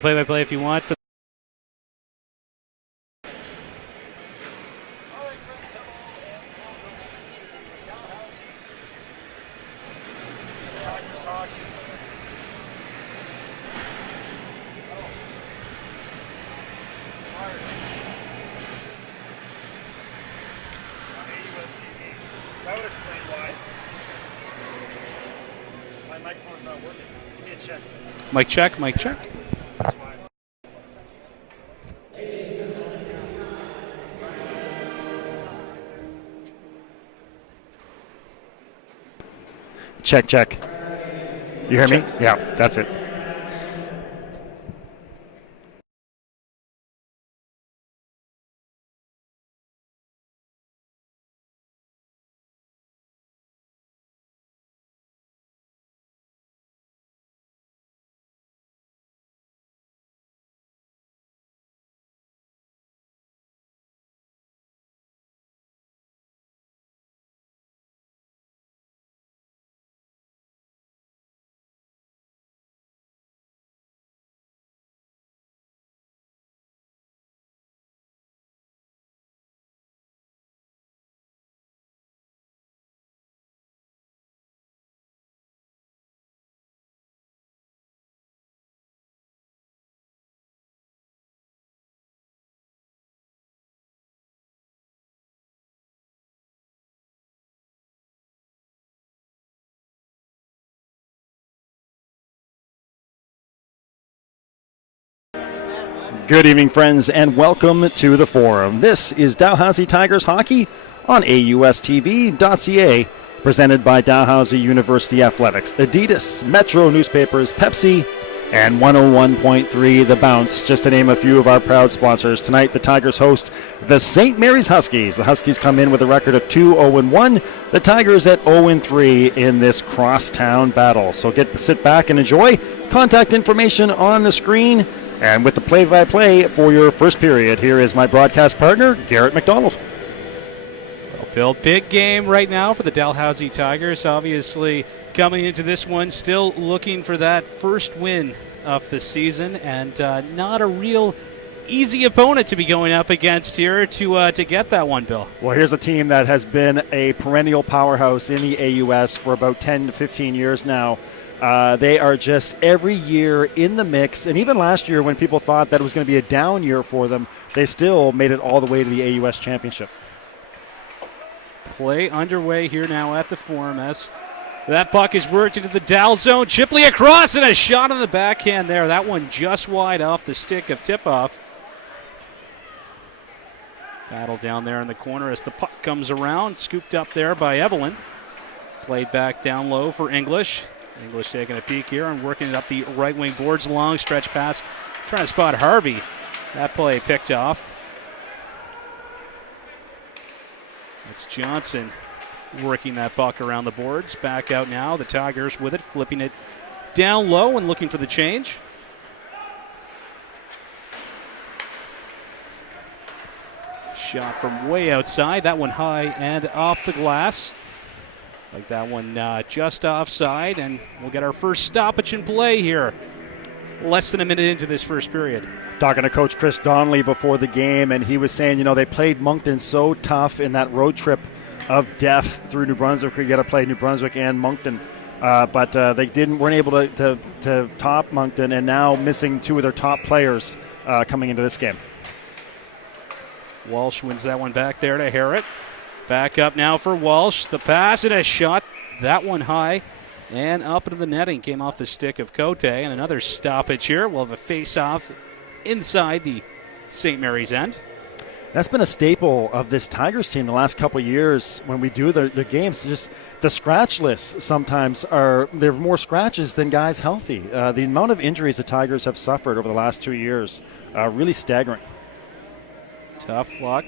Play-by-play if you want. AUS TV. That would explain why. My microphone's not working. Give me a check. Mic check, mic check. That's why. Check, check. You hear me? Yeah, that's it. Good evening, friends, and welcome to the forum. This is Dalhousie Tigers Hockey on AUSTV.ca, presented by Dalhousie University Athletics, Adidas, Metro Newspapers, Pepsi, and 101.3 The Bounce, just to name a few of our proud sponsors. Tonight, the Tigers host the St. Mary's Huskies. The Huskies come in with a record of 2-0-1. The Tigers at 0-3 in this crosstown battle. So sit back and enjoy. Contact information on the screen. And with the play-by-play for your first period, here is my broadcast partner, Garrett McDonald. Well, Bill, big game right now for the Dalhousie Tigers. Obviously, coming into this one, still looking for that first win of the season, and not a real easy opponent to be going up against here to get that one, Bill. Well, here's a team that has been a perennial powerhouse in the AUS for about 10 to 15 years now. They are just every year in the mix, and even last year when people thought that it was going to be a down year for them, they still made it all the way to the AUS championship. Play underway here now at the Forum as that puck is worked into the Dal zone. Chipley across and a shot on the backhand there. That one just wide off the stick of Tipoff. Battle down there in the corner as the puck comes around, scooped up there by Evelyn. Played back down low for English. English taking a peek here and working it up the right wing boards. Long stretch pass, trying to spot Harvey. That play picked off. It's Johnson working that puck around the boards. Back out now. The Tigers with it, flipping it down low and looking for the change. Shot from way outside. That one high and off the glass. Like that one just offside, and we'll get our first stoppage in play here. Less than a minute into this first period. Talking to Coach Chris Donnelly before the game, and he was saying, they played Moncton so tough in that road trip of death through New Brunswick. We got to play New Brunswick and Moncton, but they weren't able to top Moncton, and now missing two of their top players coming into this game. Walsh wins that one back there to Harrod. Back up now for Walsh. The pass and a shot. That one high and up into the netting. Came off the stick of Cote. And another stoppage here. We'll have a face-off inside the St. Mary's end. That's been a staple of this Tigers team the last couple of years when we do their games. Just the scratch lists sometimes there are more scratches than guys healthy. The amount of injuries the Tigers have suffered over the last 2 years, really staggering. Tough luck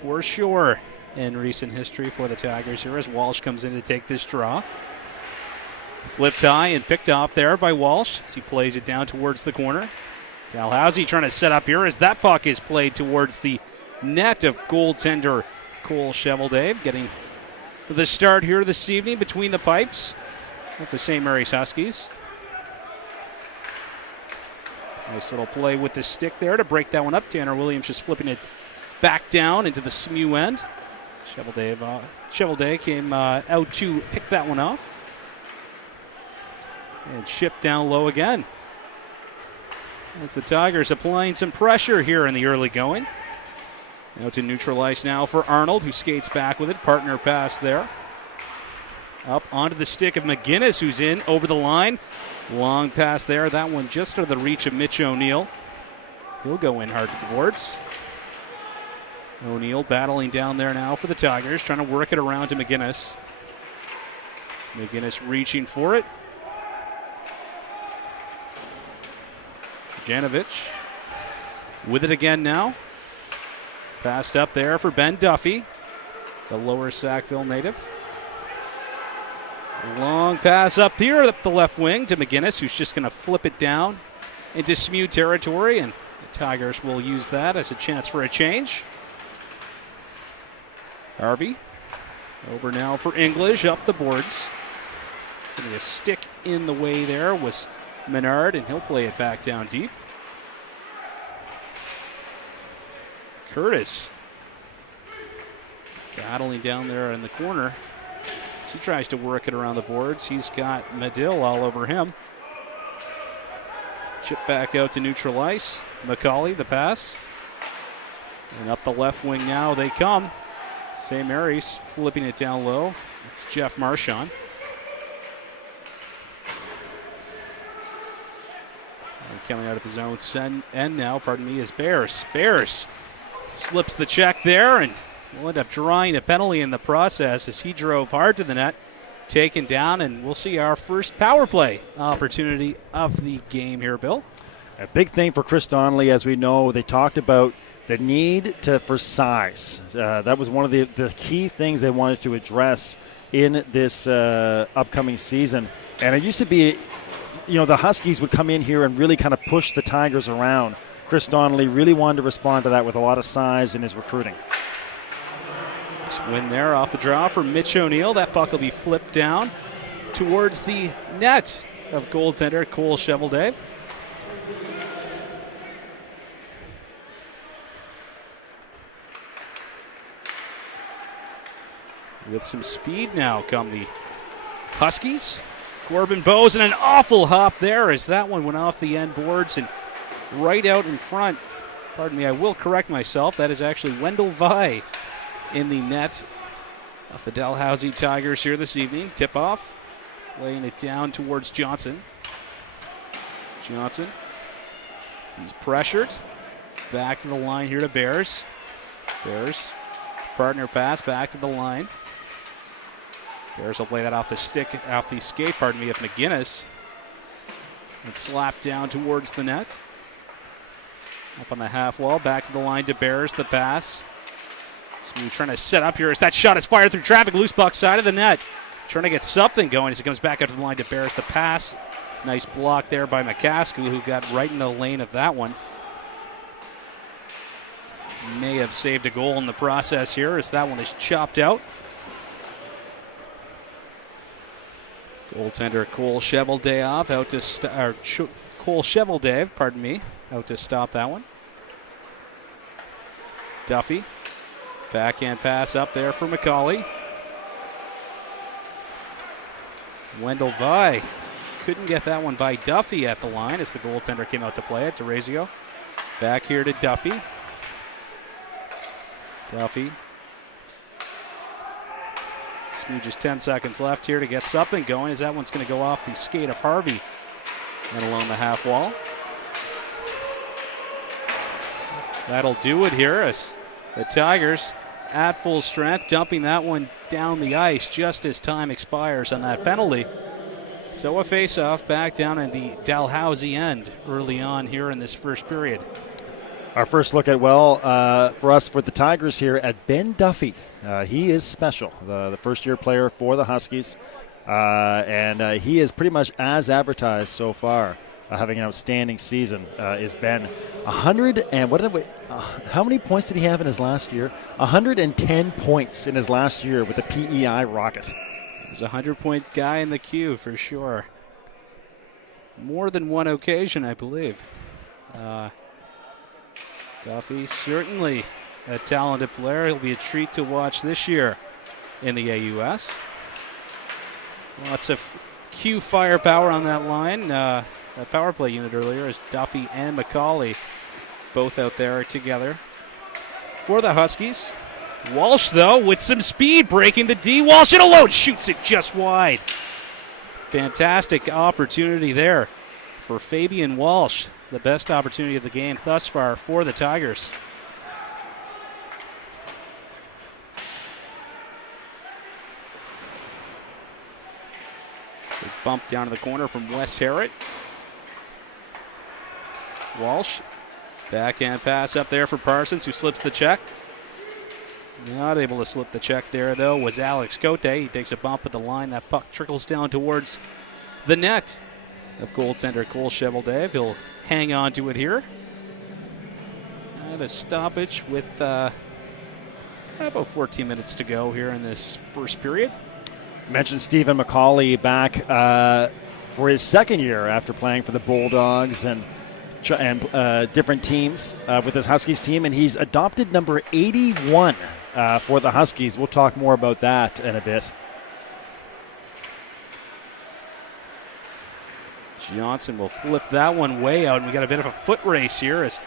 for sure in recent history for the Tigers here as Walsh comes in to take this draw. Flipped high and picked off there by Walsh as he plays it down towards the corner. Dalhousie trying to set up here as that puck is played towards the net of goaltender Cole Cheveldave, getting the start here this evening between the pipes with the St. Mary's Huskies. Nice little play with the stick there to break that one up. Tanner Williams just flipping it back down into the SMU end. Chevelday came out to pick that one off. And chipped down low again. As the Tigers applying some pressure here in the early going. Out to neutral ice now for Arnold, who skates back with it. Partner pass there. Up onto the stick of McGinnis, who's in over the line. Long pass there. That one just out of the reach of Mitch O'Neill. He'll go in hard to the boards. O'Neill battling down there now for the Tigers, trying to work it around to McGinnis. McGinnis reaching for it. Janovich with it again now. Passed up there for Ben Duffy, the lower Sackville native. Long pass up here up the left wing to McGinnis, who's just going to flip it down into SMU territory, and the Tigers will use that as a chance for a change. Harvey over now for English up the boards. Getting a stick in the way there was Menard, and he'll play it back down deep. Curtis battling down there in the corner. As he tries to work it around the boards, he's got Medill all over him. Chip back out to neutral ice. McCauley, the pass. And up the left wing now they come. St. Mary's flipping it down low. It's Jeff Marchand. And coming out of his own end now, is Bears. Bears slips the check there and will end up drawing a penalty in the process as he drove hard to the net, taken down, and we'll see our first power play opportunity of the game here, Bill. A big thing for Chris Donnelly, as we know, they talked about the need for size. That was one of the key things they wanted to address in this upcoming season. And it used to be, the Huskies would come in here and really kind of push the Tigers around. Chris Donnelly really wanted to respond to that with a lot of size in his recruiting. Nice win there off the draw for Mitch O'Neill. That puck will be flipped down towards the net of goaltender Cole Chevelday. With some speed now come the Huskies. Corbin Bowes, and an awful hop there as that one went off the end boards and right out in front. Pardon me, I will correct myself. That is actually Wendell Vi in the net of the Dalhousie Tigers here this evening. Tip-off, laying it down towards Johnson. Johnson, he's pressured. Back to the line here to Bears. Bears, partner pass back to the line. Bears will play that off the skate, of McGinnis. And slap down towards the net. Up on the half wall, back to the line to Bears, the pass. Smooth trying to set up here as that shot is fired through traffic, loose puck side of the net. Trying to get something going as he comes back out to the line to Bears, the pass. Nice block there by McCaskill, who got right in the lane of that one. May have saved a goal in the process here as that one is chopped out. Goaltender Cole Cheveldayoff out to Cole Cheveldayoff, out to stop that one. Duffy, backhand pass up there for McCauley. Wendell Vi couldn't get that one by Duffy at the line as the goaltender came out to play it. DeRazio back here to Duffy. Duffy. Just 10 seconds left here to get something going as that one's going to go off the skate of Harvey and along the half wall. That'll do it here as the Tigers at full strength, dumping that one down the ice just as time expires on that penalty. So a face-off back down in the Dalhousie end early on here in this first period. Our first look at, for the Tigers here at Ben Duffy. He is special, the first-year player for the Huskies, and he is pretty much as advertised so far, having an outstanding season. Is Ben 100 and how many points did he have in his last year? 110 points in his last year with the PEI Rocket. He's a 100-point guy in the queue for sure. More than one occasion, I believe. Duffy, certainly a talented player. He'll be a treat to watch this year in the AUS. Lots of Q firepower on that line. That power play unit earlier is Duffy and McCauley, both out there together. For the Huskies, Walsh, though, with some speed, breaking the D. Walsh in alone, shoots it just wide. Fantastic opportunity there for Fabian Walsh. The best opportunity of the game thus far for the Tigers. Big bump down to the corner from Wes Harrod. Walsh, backhand pass up there for Parsons, who slips the check. Not able to slip the check there, though, was Alex Cote. He takes a bump at the line. That puck trickles down towards the net of goaltender Cole Cheveldae. He'll hang on to it here. And a stoppage with about 14 minutes to go here in this first period. Mentioned Stephen McCauley back for his second year after playing for the Bulldogs and different teams with his Huskies team, and he's adopted number 81 for the Huskies. We'll talk more about that in a bit. Johnson will flip that one way out, and we got a bit of a foot race here as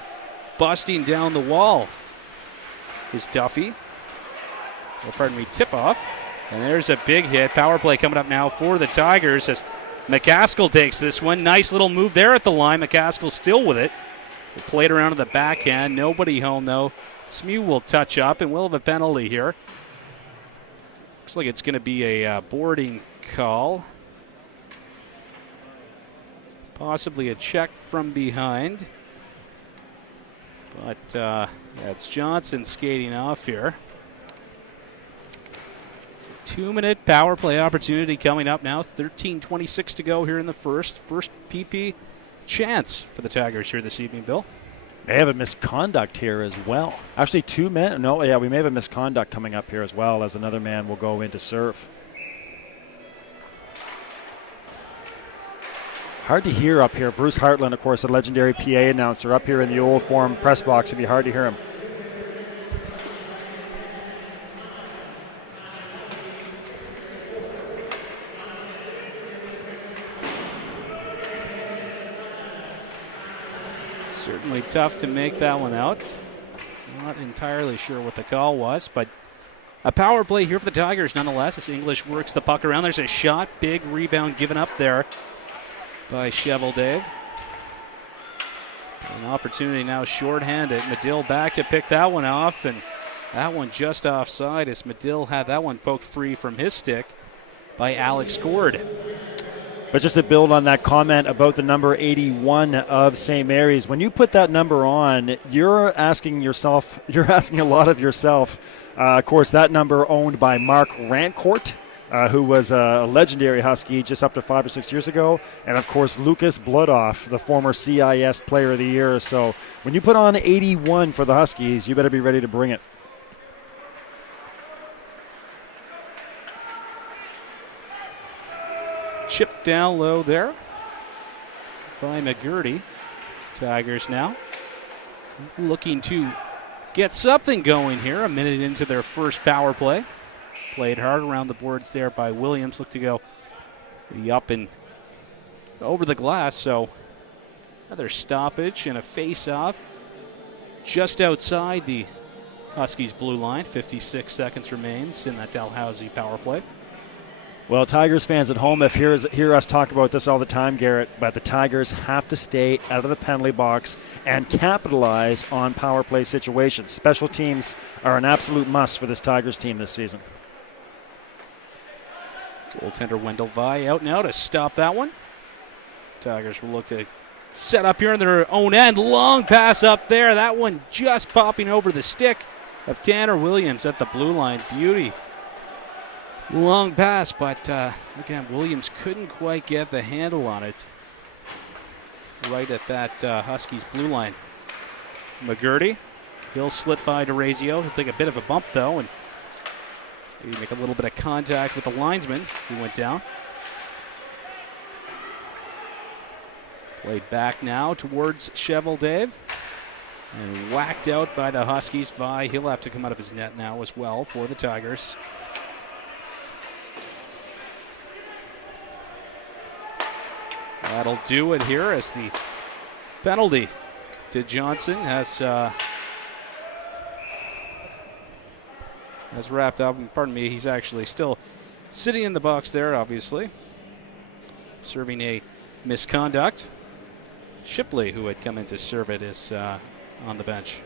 busting down the wall is Duffy. Tip-off. And there's a big hit. Power play coming up now for the Tigers as McCaskill takes this one. Nice little move there at the line. McCaskill still with it. They played around to the backhand. Nobody home, though. Smew will touch up, and we'll have a penalty here. Looks like it's going to be a boarding call. Possibly a check from behind. But it's Johnson skating off here. 2-minute power play opportunity coming up now. 13:26 to go here in the first. First PP chance for the Tigers here this evening, Bill. They have a misconduct here as well. Actually, 2 men. No, yeah, we may have a misconduct coming up here as well as another man will go in to serve. Hard to hear up here. Bruce Hartland, of course, a legendary PA announcer up here in the Old Forum press box. It'd be hard to hear him. Certainly tough to make that one out. Not entirely sure what the call was, but a power play here for the Tigers nonetheless as English works the puck around. There's a shot, big rebound given up there by Cheveldae. An opportunity now shorthanded. Medill back to pick that one off, and that one just offside as Medill had that one poked free from his stick by Alex Gord. But just to build on that comment about the number 81 of St. Mary's, when you put that number on, you're asking a lot of yourself. Of course, that number owned by Mark Rancourt, who was a legendary Husky just up to 5 or 6 years ago. And, of course, Lucas Bloodoff, the former CIS Player of the Year. So when you put on 81 for the Huskies, you better be ready to bring it. Chip down low there by McGurdy. Tigers now looking to get something going here. A minute into their first power play. Played hard around the boards there by Williams. Look to go up and over the glass. So another stoppage and a face-off just outside the Huskies' blue line. 56 seconds remains in that Dalhousie power play. Well, Tigers fans at home have hear us talk about this all the time, Garrett, but the Tigers have to stay out of the penalty box and capitalize on power play situations. Special teams are an absolute must for this Tigers team this season. Goaltender Wendell Vi out now to stop that one. Tigers will look to set up here in their own end. Long pass up there. That one just popping over the stick of Tanner Williams at the blue line. Beauty. Long pass, but again, Williams couldn't quite get the handle on it right at that Huskies blue line. McGurdy, he'll slip by DeRazio. He'll take a bit of a bump, though, and maybe make a little bit of contact with the linesman who went down. Played back now towards Cheval Dave. And whacked out by the Huskies. Vi, he'll have to come out of his net now as well for the Tigers. That'll do it here as the penalty to Johnson has wrapped up. Pardon me, he's actually still sitting in the box there, obviously. Serving a misconduct. Shipley, who had come in to serve it, is on the bench.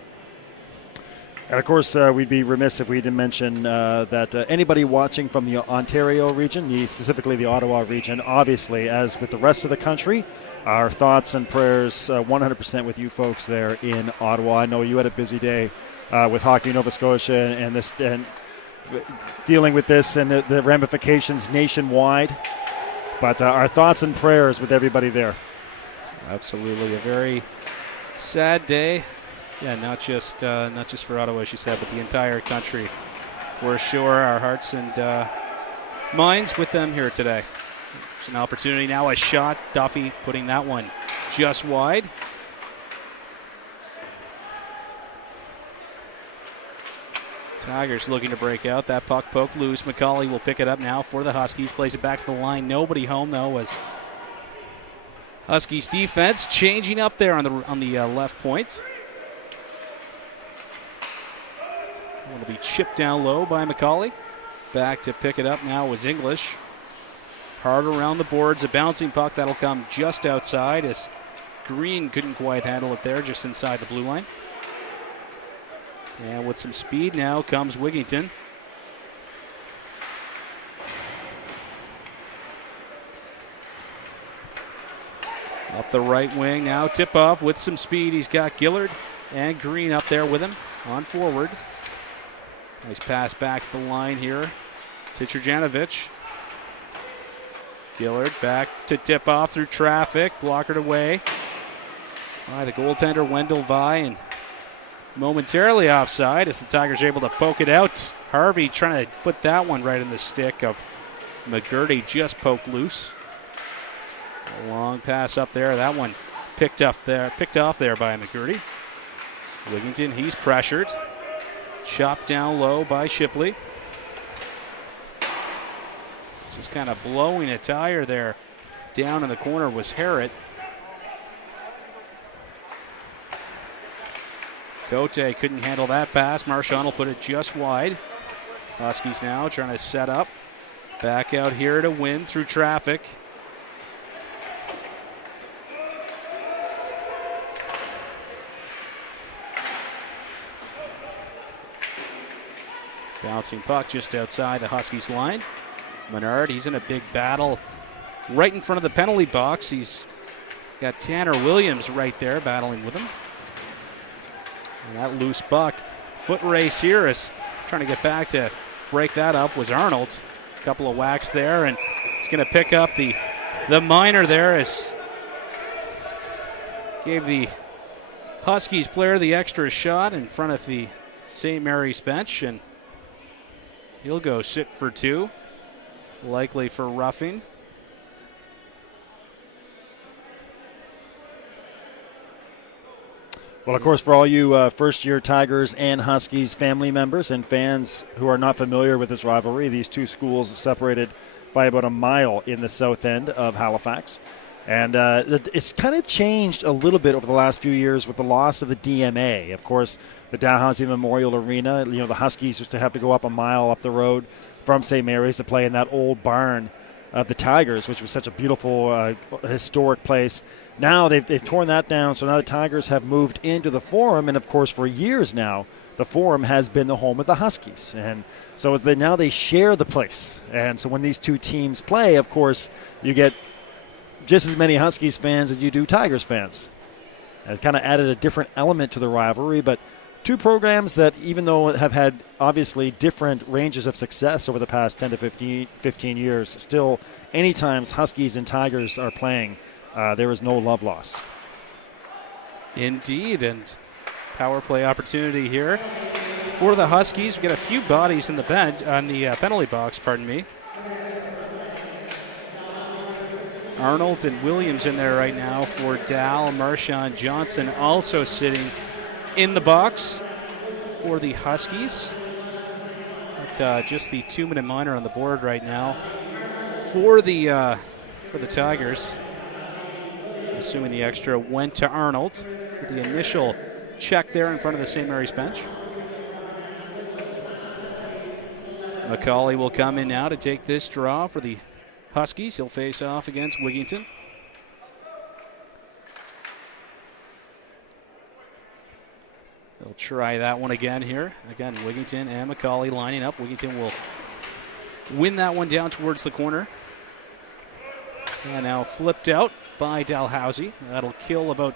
And of course, we'd be remiss if we didn't mention that anybody watching from the Ontario region, specifically the Ottawa region, obviously, as with the rest of the country, our thoughts and prayers 100% with you folks there in Ottawa. I know you had a busy day with Hockey Nova Scotia and dealing with this and the ramifications nationwide. But our thoughts and prayers with everybody there. Absolutely, a very sad day. Yeah, not just for Ottawa, as you said, but the entire country. For sure, our hearts and minds with them here today. There's an opportunity now, a shot. Duffy putting that one just wide. Tigers looking to break out. That puck poked loose. McCauley will pick it up now for the Huskies. Plays it back to the line. Nobody home, though, as Huskies defense changing up there on the left point. Will be chipped down low by McCauley. Back to pick it up now was English. Hard around the boards. A bouncing puck that'll come just outside as Green couldn't quite handle it there, just inside the blue line. And with some speed now comes Wigington. Up the right wing now. Tip off with some speed. He's got Gillard and Green up there with him on forward. Nice pass back to the line here to Trjanovic. Gillard back to tip off through traffic. Blockered away by the goaltender Wendell Vi, and momentarily offside as the Tigers are able to poke it out. Harvey trying to put that one right in the stick of McGurty, just poked loose. A long pass up there. That one picked off there by McGurty. Wigington, he's pressured. Chopped down low by Shipley. Just kind of blowing a tire there. Down in the corner was Harrett. Cote couldn't handle that pass. Marchand will put it just wide. Huskies now trying to set up. Back out here to win through traffic. Bouncing puck just outside the Huskies line. Menard, he's in a big battle right in front of the penalty box. He's got Tanner Williams right there battling with him. And that loose puck. Foot race here is trying to get back to break that up was Arnold. A couple of whacks there, and he's going to pick up the minor there as gave the Huskies player the extra shot in front of the St. Mary's bench, and he'll go sit for two, likely for roughing. Well, of course, for all you first-year Tigers and Huskies family members and fans who are not familiar with this rivalry, these two schools are separated by about a mile in the south end of Halifax. And it's kind of changed a little bit over the last few years with the loss of the DMA. Of course, the Dalhousie Memorial Arena, the Huskies used to have to go up a mile up the road from St. Mary's to play in that old barn of the Tigers, which was such a beautiful, historic place. Now they've torn that down, so now the Tigers have moved into the Forum, and of course for years now, the Forum has been the home of the Huskies. And so now they share the place. And so when these two teams play, of course, you get just as many Huskies fans as you do Tigers fans. And it's kind of added a different element to the rivalry, but two programs that, even though have had obviously different ranges of success over the past 10 to 15 years, still anytime Huskies and Tigers are playing, there is no love loss. Indeed, and power play opportunity here for the Huskies. We've got a few bodies in the bench on the penalty box, pardon me. Arnold and Williams in there right now for Dal. Marshawn Johnson also sitting in the box for the Huskies. But, just the 2-minute minor on the board right now for the Tigers. Assuming the extra went to Arnold for the initial check there in front of the St. Mary's bench. McCauley will come in now to take this draw for the Huskies. He'll face off against Wigington. They'll try that one again here. Again, Wigington and McCauley lining up. Wigington will win that one down towards the corner. And now flipped out by Dalhousie. That'll kill about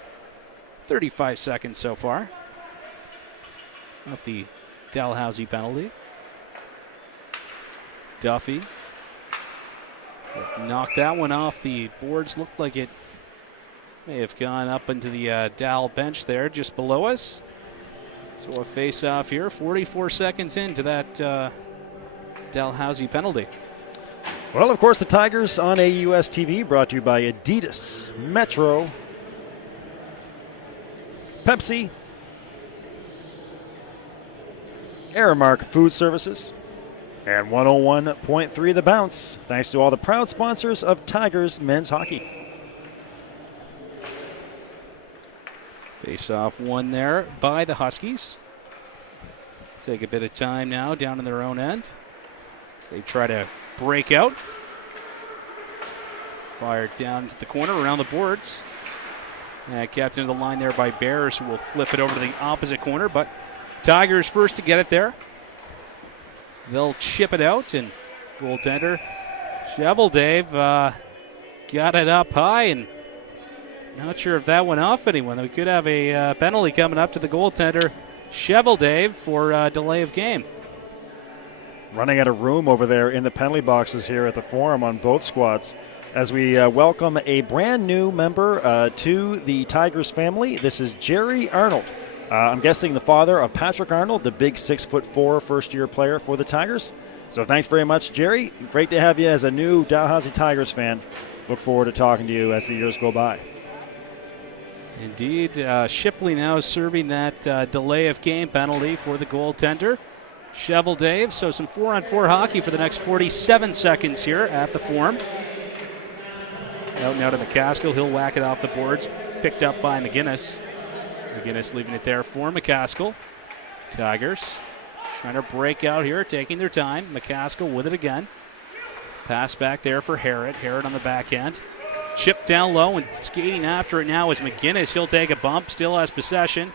35 seconds so far of the Dalhousie penalty. Duffy knocked that one off the boards. Looked like it may have gone up into the Dal bench there just below us. So a face-off here, 44 seconds into that Dalhousie penalty. Well, of course, the Tigers on AUS TV, brought to you by Adidas, Metro, Pepsi, Aramark Food Services, and 101.3 The Bounce. Thanks to all the proud sponsors of Tigers men's hockey. Face-off one there by the Huskies. Take a bit of time now down in their own end as they try to break out. Fired down to the corner around the boards. Kept into the line there by Bears, who will flip it over to the opposite corner, but Tigers first to get it there. They'll chip it out, and goaltender Dave got it up high, and not sure if that went off anyone. We could have a penalty coming up to the goaltender Dave for delay of game. Running out of room over there in the penalty boxes here at the Forum on both squads as we welcome a brand new member to the Tigers family. This is Jerry Arnold. I'm guessing the father of Patrick Arnold, the big 6'4" first-year player for the Tigers. So thanks very much, Jerry. Great to have you as a new Dalhousie Tigers fan. Look forward to talking to you as the years go by. Indeed. Shipley now serving that delay of game penalty for the goaltender, Dave. So some 4-on-4 hockey for the next 47 seconds here at the Forum. Out and out of McCaskill. He'll whack it off the boards. Picked up by McGinnis. McGinnis leaving it there for McCaskill. Tigers trying to break out here, taking their time. McCaskill with it again. Pass back there for Harrod. Harrod on the backhand. Chip down low and skating after it now is McGinnis. He'll take a bump, still has possession.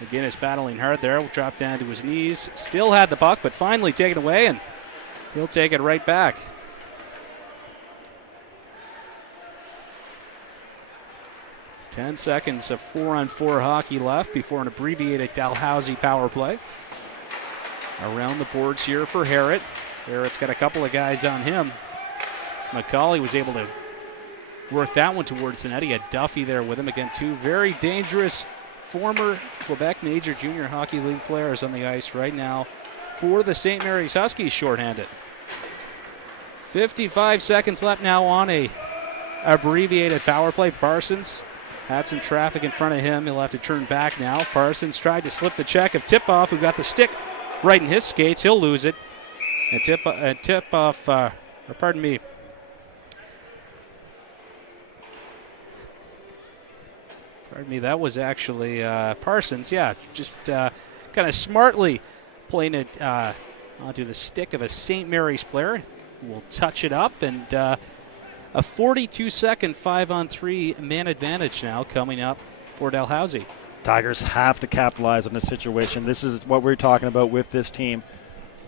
McGinnis battling hard there. Will drop down to his knees. Still had the puck, but finally taken away, and he'll take it right back. Ten seconds of 4-on-4 hockey left before an abbreviated Dalhousie power play. Around the boards here for Harrod. Harrod's got a couple of guys on him. So McCauley was able to work that one towards the net. He had Duffy there with him. Again, two very dangerous former Quebec Major Junior Hockey League players on the ice right now for the St. Mary's Huskies shorthanded. 55 seconds left now on a abbreviated power play. Parsons had some traffic in front of him. He'll have to turn back now. Parsons tried to slip the check of Tip-Off, who got the stick right in his skates. He'll lose it. And Tip-Off, pardon me. Pardon me, that was actually Parsons. Yeah, just kind of smartly playing it onto the stick of a St. Mary's player. We'll touch it up, and a 42-second 5-on-3 man advantage now coming up for Dalhousie. Tigers have to capitalize on this situation. This is what we're talking about with this team.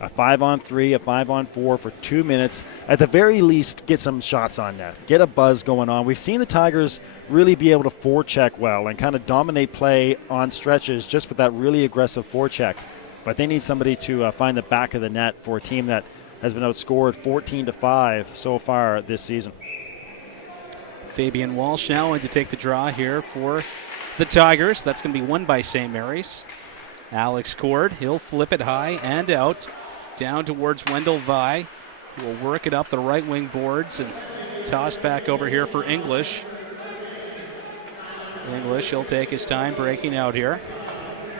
A 5-on-3, a 5-on-4 for 2 minutes. At the very least, get some shots on net. Get a buzz going on. We've seen the Tigers really be able to forecheck well and kind of dominate play on stretches just with that really aggressive forecheck. But they need somebody to find the back of the net for a team that has been outscored 14-5 so far this season. Fabian Walsh now in to take the draw here for the Tigers. That's going to be won by St. Mary's. Alex Cord, he'll flip it high and out, down towards Wendell Vi, who will work it up the right wing boards and Tossed back over here for English. English, he'll take his time breaking out here.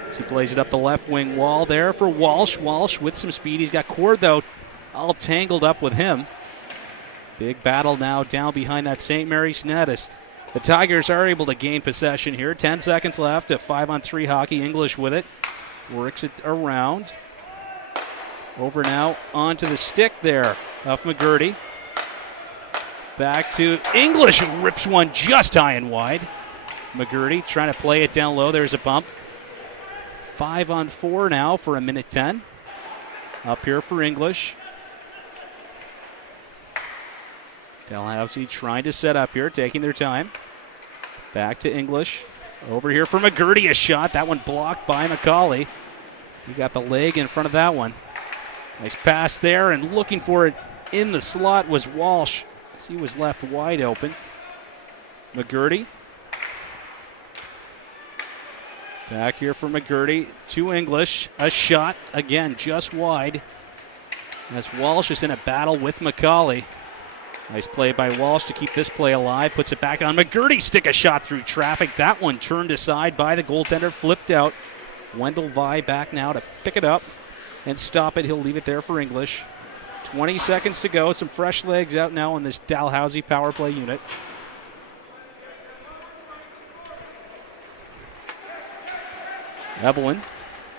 As he plays it up the left wing wall there for Walsh. Walsh with some speed. He's got Cord, though, all tangled up with him. Big battle now down behind that St. Mary's net as the Tigers are able to gain possession here. 10 seconds left. A 5-on-3 hockey. English with it. Works it around. Over now onto the stick there of McGurty. Back to English, who rips one just high and wide. McGurty trying to play it down low. There's a bump. 5-on-4 now for a minute 10. Up here for English. Dalhousie trying to set up here, taking their time. Back to English. Over here for McGurty, a shot. That one blocked by McCauley. He got the leg in front of that one. Nice pass there, and looking for it in the slot was Walsh. He was left wide open. McGurty. Back here for McGurty to English. A shot, again, just wide. As Walsh is in a battle with McCauley. Nice play by Walsh to keep this play alive. Puts it back on McGurty. Stick a shot through traffic. That one turned aside by the goaltender. Flipped out. Wendell Vi back now to pick it up and stop it. He'll leave it there for English. 20 seconds to go. Some fresh legs out now on this Dalhousie power play unit. Evelyn.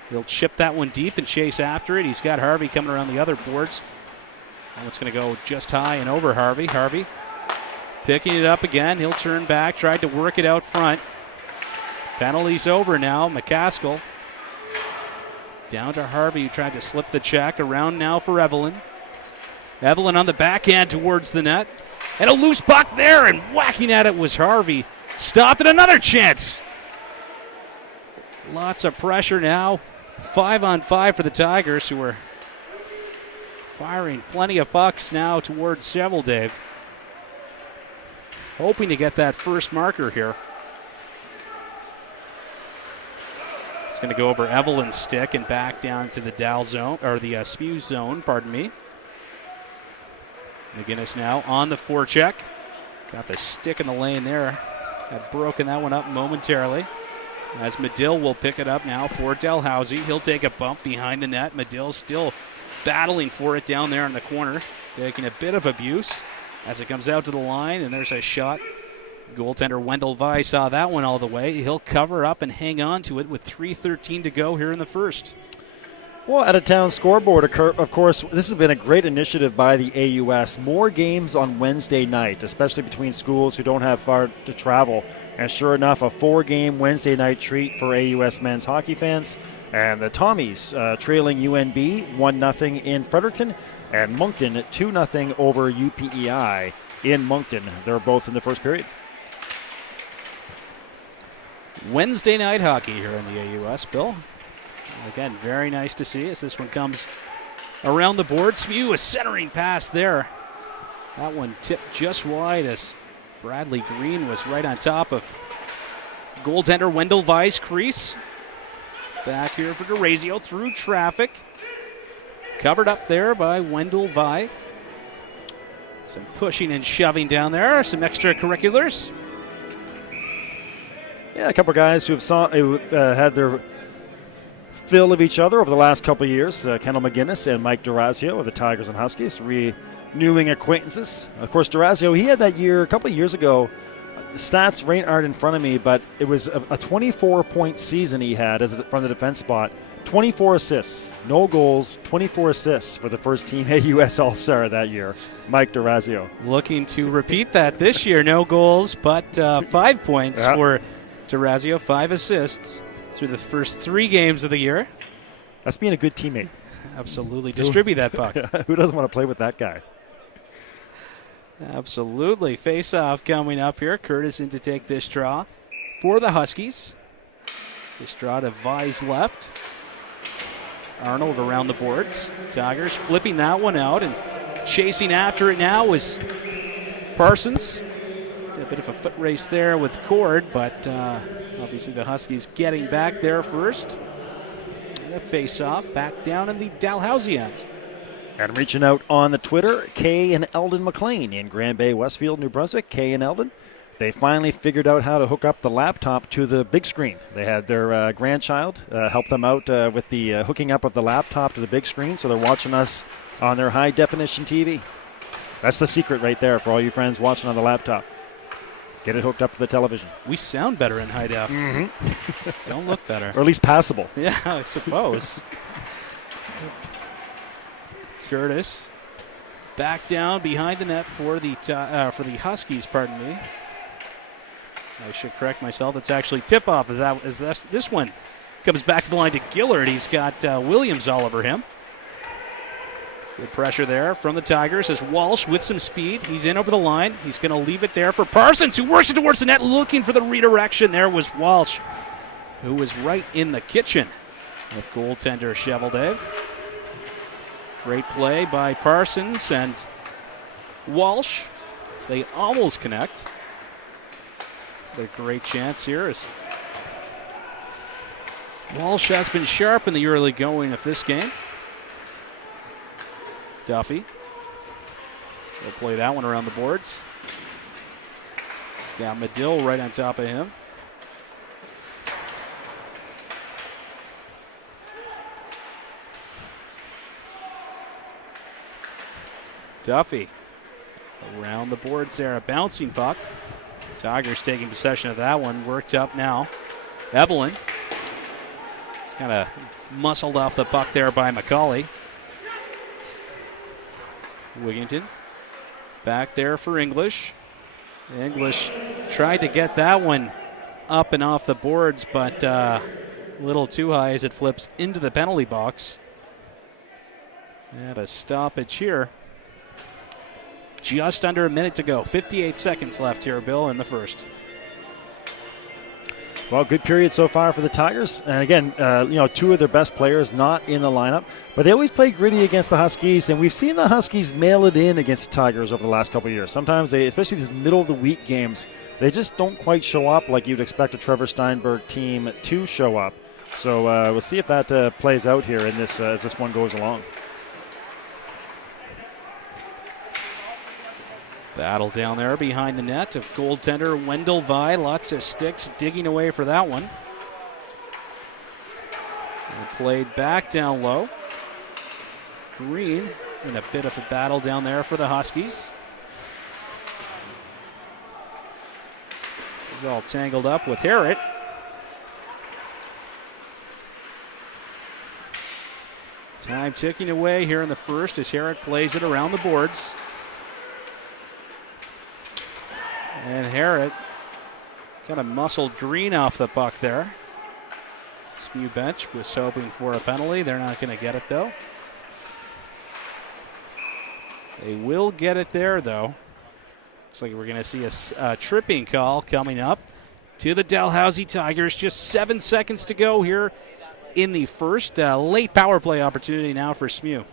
He'll chip that one deep and chase after it. He's got Harvey coming around the other boards. That one's going to go just high and over Harvey. Harvey picking it up again. He'll turn back. Tried to work it out front. Penalty's over now. McCaskill. Down to Harvey, who tried to slip the check. Around now for Evelyn. Evelyn on the backhand towards the net. And a loose puck there, and whacking at it was Harvey. Stopped, and another chance. Lots of pressure now. 5-on-5 for the Tigers, who are firing plenty of pucks now towards Shovel Dave. Hoping to get that first marker here. It's going to go over Evelyn's stick and back down to the Dow zone, or the Spew zone, pardon me. McGinnis now on the forecheck. Got the stick in the lane there. Had broken that one up momentarily. As Medill will pick it up now for Dalhousie. He'll take a bump behind the net. Medill still battling for it down there in the corner. Taking a bit of abuse as it comes out to the line, and there's a shot. Goaltender Wendell Vi saw that one all the way. He'll cover up and hang on to it with 3:13 to go here in the first. Well, at a town scoreboard, of course, this has been a great initiative by the AUS. More games on Wednesday night, especially between schools who don't have far to travel. And sure enough, a 4-game Wednesday night treat for AUS men's hockey fans. And the Tommies trailing UNB 1-0 in Fredericton, and Moncton 2-0 over UPEI in Moncton. They're both in the first period. Wednesday night hockey here in the AUS, Bill. Again, very nice to see as this one comes around the board. Spew, a centering pass there. That one tipped just wide as Bradley Green was right on top of goaltender Wendell Vi's crease. Back here for DeRazio through traffic. Covered up there by Wendell Vi. Some pushing and shoving down there. Some extracurriculars. Yeah, a couple of guys who have had their fill of each other over the last couple of years. Kendall McGinnis and Mike DeRazio of the Tigers and Huskies, renewing acquaintances. Of course, DeRazio, he had that year a couple of years ago. Stats aren't in front of me, but it was a 24-point season he had from the defense spot. 24 assists, no goals, 24 assists for the first team AUS All-Star that year. Mike DeRazio. Looking to repeat that this year. No goals, but 5 points for DeRazio, 5 assists through the first 3 games of the year. That's being a good teammate. Absolutely. Distribute that puck. Who doesn't want to play with that guy? Absolutely. Face-off coming up here. Curtis in to take this draw for the Huskies. This draw to Vi's left. Arnold around the boards. Tigers flipping that one out and chasing after it now is Parsons. A bit of a foot race there with Cord, but obviously the Huskies getting back there first. And a face-off back down in the Dalhousie end. And reaching out on the Twitter, Kay and Eldon McLean in Grand Bay, Westfield, New Brunswick. Kay and Eldon, they finally figured out how to hook up the laptop to the big screen. They had their grandchild help them out with the hooking up of the laptop to the big screen, so they're watching us on their high-definition TV. That's the secret right there for all you friends watching on the laptop. Get it hooked up to the television. We sound better in high def. Don't look better. Or at least passable. Yeah, I suppose. Curtis back down behind the net for the Huskies, pardon me. I should correct myself. It's actually tip-off. This one comes back to the line to Gillard. He's got Williams all over him. Good pressure there from the Tigers as Walsh with some speed. He's in over the line. He's going to leave it there for Parsons, who works it towards the net, looking for the redirection. There was Walsh, who was right in the kitchen with goaltender Cheveldae. Great play by Parsons and Walsh as they almost connect. A great chance here as Walsh has been sharp in the early going of this game. Duffy will play that one around the boards. He's got Medill right on top of him. Duffy around the boards there, a bouncing puck. Tigers taking possession of that one, worked up now. Evelyn. He's kind of muscled off the puck there by McCauley. Wigginton back there for English. English tried to get that one up and off the boards, but a little too high as it flips into the penalty box. And a stoppage here. Just under a minute to go. 58 seconds left here, Bill, in the first. Well, good period so far for the Tigers. And again, two of their best players not in the lineup. But they always play gritty against the Huskies, and we've seen the Huskies mail it in against the Tigers over the last couple of years. Sometimes they, especially these middle-of-the-week games, they just don't quite show up like you'd expect a Trevor Steinberg team to show up. So we'll see if that plays out here in this as this one goes along. Battle down there behind the net of goaltender Wendell Vi. Lots of sticks digging away for that one. And played back down low. Green in a bit of a battle down there for the Huskies. He's all tangled up with Harrett. Time ticking away here in the first as Harrett plays it around the boards. And Harrett kind of muscled Green off the puck there. Smew bench was hoping for a penalty. They're not going to get it, though. They will get it there, though. Looks like we're going to see a tripping call coming up to the Dalhousie Tigers. Just 7 seconds to go here in the first. Late power play opportunity now for Smew.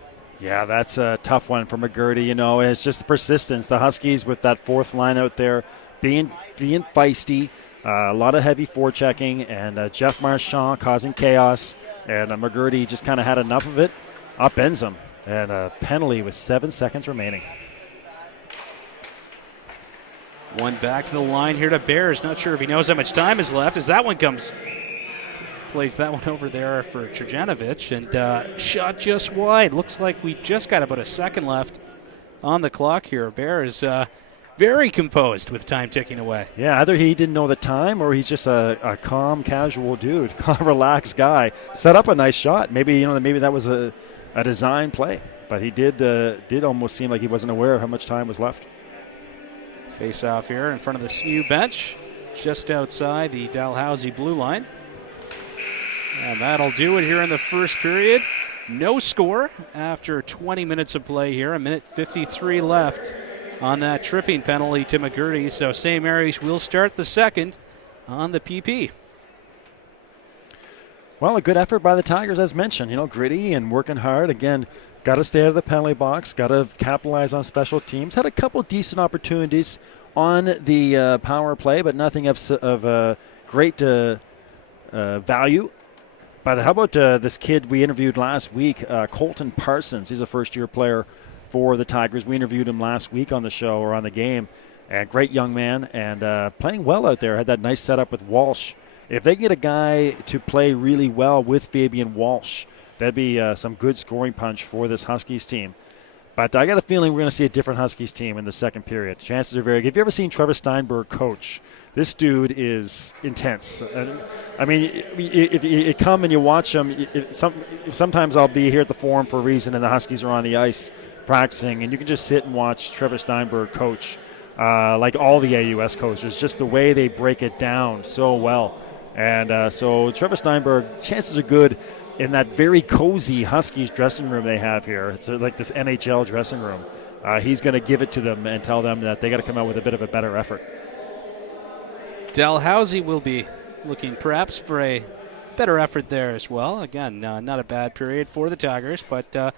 Yeah, that's a tough one for McGurdy. It's just the persistence. The Huskies with that fourth line out there being feisty, a lot of heavy forechecking, and Jeff Marchand causing chaos. And McGurdy just kind of had enough of it, upends him, and a penalty with 7 seconds remaining. One back to the line here to Bears. Not sure if he knows how much time is left as that one comes. Plays that one over there for Trajanovic, and shot just wide. Looks like we just got about a second left on the clock here. Bear is very composed with time ticking away. Yeah, either he didn't know the time or he's just a calm, casual dude, relaxed guy. Set up a nice shot. Maybe that was a design play, but he did almost seem like he wasn't aware of how much time was left. Face off here in front of the Smew bench, just outside the Dalhousie blue line. And that'll do it here in the first period. No score after 20 minutes of play here. A minute 53 left on that tripping penalty to McGurdy. So St. Mary's will start the second on the PP. Well, a good effort by the Tigers, as mentioned. Gritty and working hard. Again, got to stay out of the penalty box. Got to capitalize on special teams. Had a couple decent opportunities on the power play, but nothing of great value. But how about this kid we interviewed last week, Colton Parsons? He's a first-year player for the Tigers. We interviewed him last week on the show or on the game. And great young man and playing well out there. Had that nice setup with Walsh. If they get a guy to play really well with Fabian Walsh, that'd be some good scoring punch for this Huskies team. But I got a feeling we're going to see a different Huskies team in the second period. Chances are very good. Have you ever seen Trevor Steinberg coach? This dude is intense. I mean, if you come and you watch him, sometimes I'll be here at the Forum for a reason, and the Huskies are on the ice practicing, and you can just sit and watch Trevor Steinberg coach, like all the AUS coaches, just the way they break it down so well. And so Trevor Steinberg, chances are good in that very cozy Huskies dressing room they have here. It's like this NHL dressing room. He's going to give it to them and tell them that they got to come out with a bit of a better effort. Dalhousie will be looking perhaps for a better effort there as well. Again, not a bad period for the Tigers, but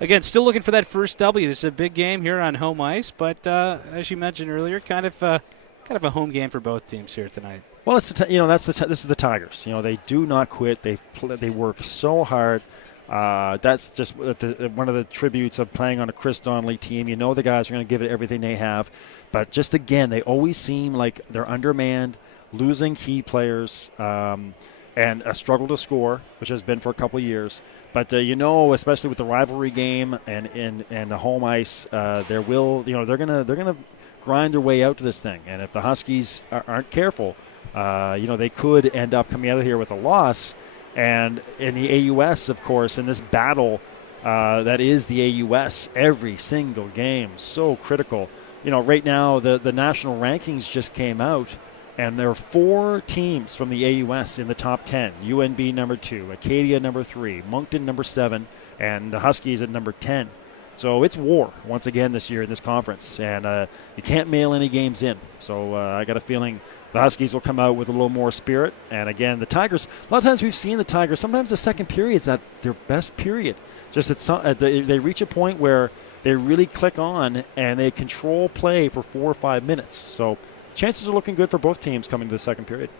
again, still looking for that first W. This is a big game here on home ice, but as you mentioned earlier, kind of a home game for both teams here tonight. Well, it's this is the Tigers. They do not quit. They work so hard. That's just one of the tributes of playing on a Chris Donnelly team. The guys are going to give it everything they have. But just again, they always seem like they're undermanned, losing key players, and a struggle to score, which has been for a couple of years. But especially with the rivalry game and the home ice, they're gonna grind their way out to this thing. And if the Huskies aren't careful, they could end up coming out of here with a loss. And in the AUS, of course, in this battle that is the AUS, every single game, so critical. Right now, the national rankings just came out, and there are 4 teams from the AUS in the top 10. UNB number 2, Acadia number 3, Moncton number 7, and the Huskies at number 10. So it's war once again this year in this conference, and you can't mail any games in. So I got a feeling the Huskies will come out with a little more spirit. And again, the Tigers, a lot of times we've seen the Tigers, sometimes the second period is their best period. Just they reach a point where they really click on and they control play for 4 or 5 minutes. So chances are looking good for both teams coming to the second period.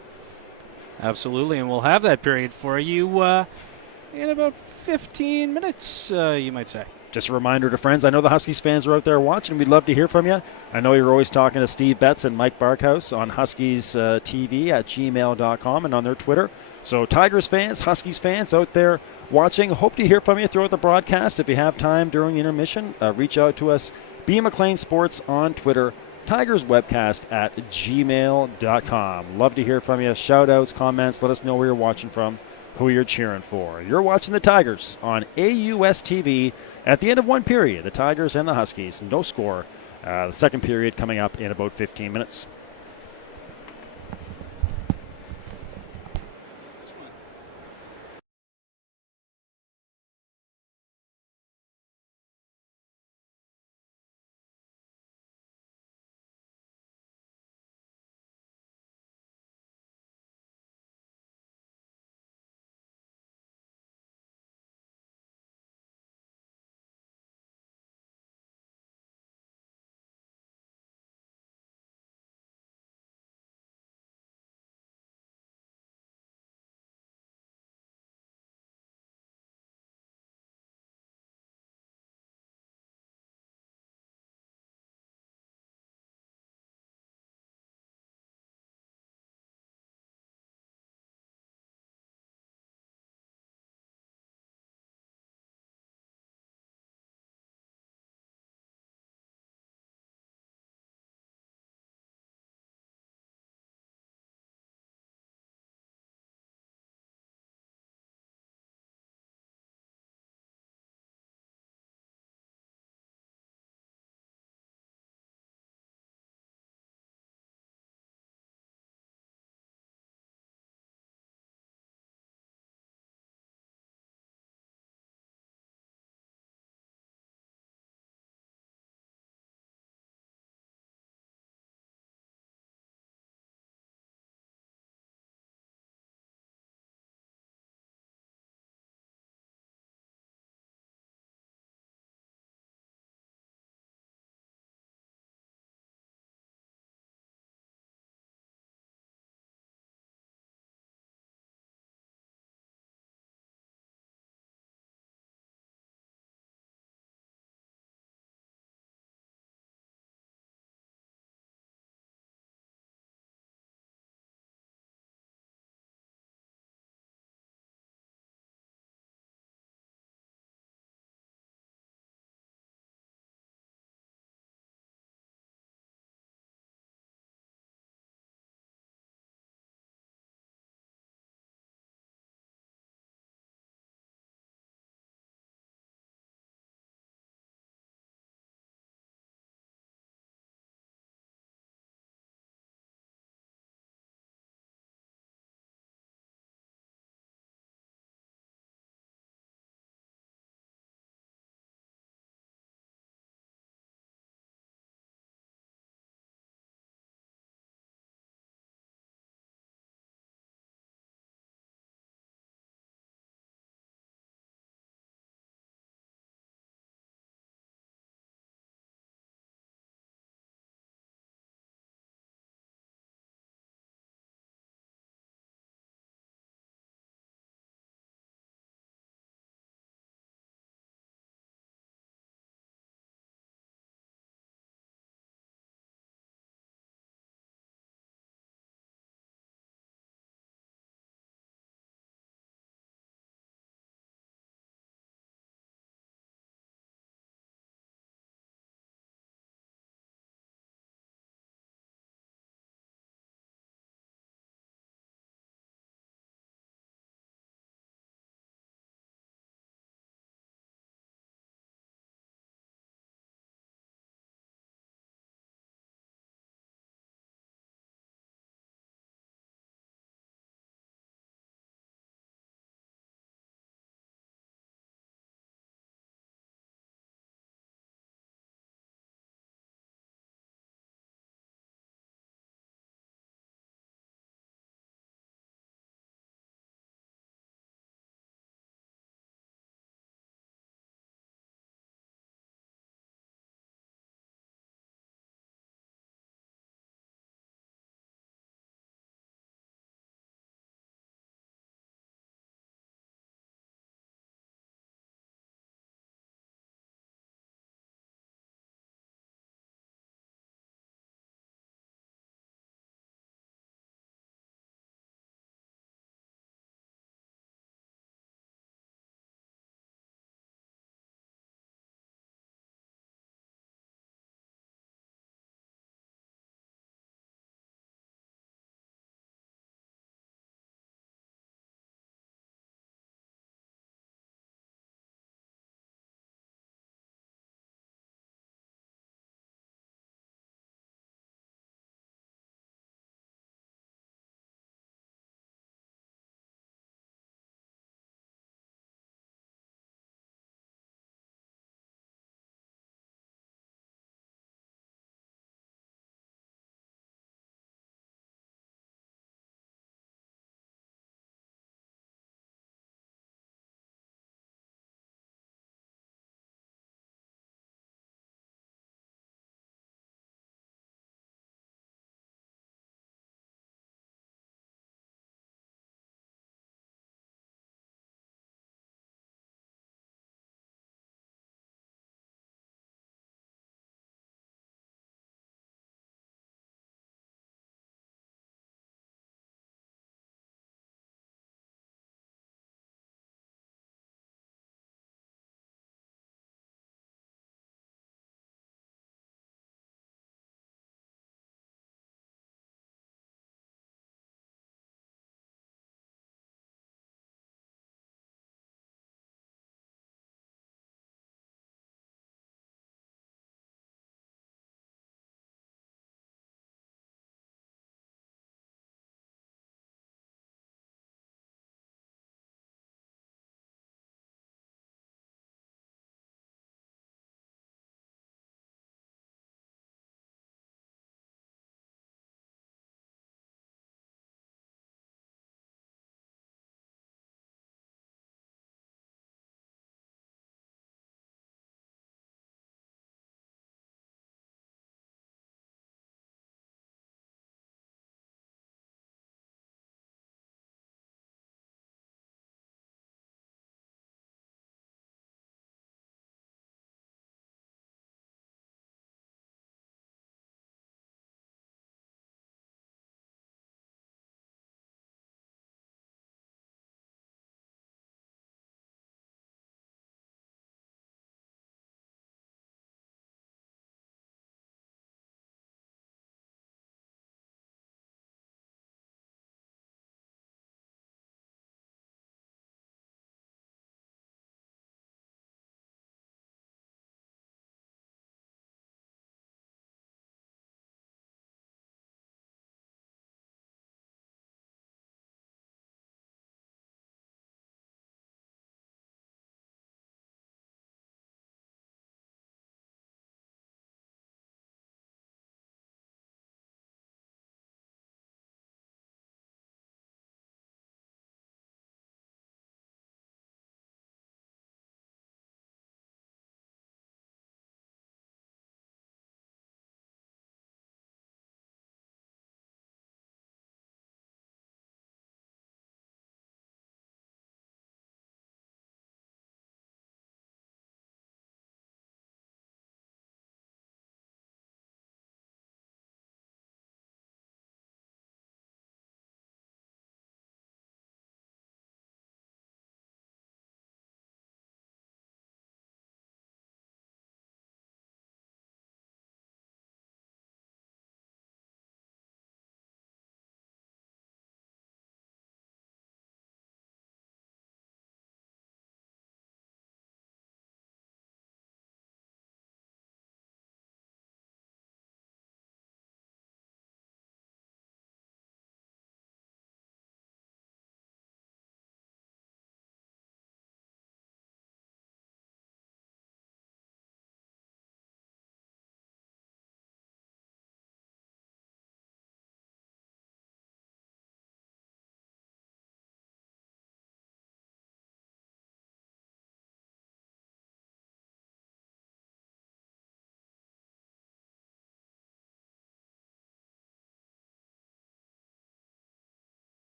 Absolutely, and we'll have that period for you in about 15 minutes, you might say. Just a reminder to friends, I know the Huskies fans are out there watching. We'd love to hear from you. I know you're always talking to Steve Betts and Mike Barkhouse on Huskies TV at gmail.com and on their Twitter. So Tigers fans, Huskies fans out there watching, hope to hear from you throughout the broadcast. If you have time during the intermission, reach out to us. B. McLean Sports on Twitter. Tigers webcast at gmail.com. Love to hear from you. Shout outs, comments. Let us know where you're watching from, who you're cheering for. You're watching the Tigers on AUS TV. At the end of one period, the Tigers and the Huskies, no score. The second period coming up in about 15 minutes.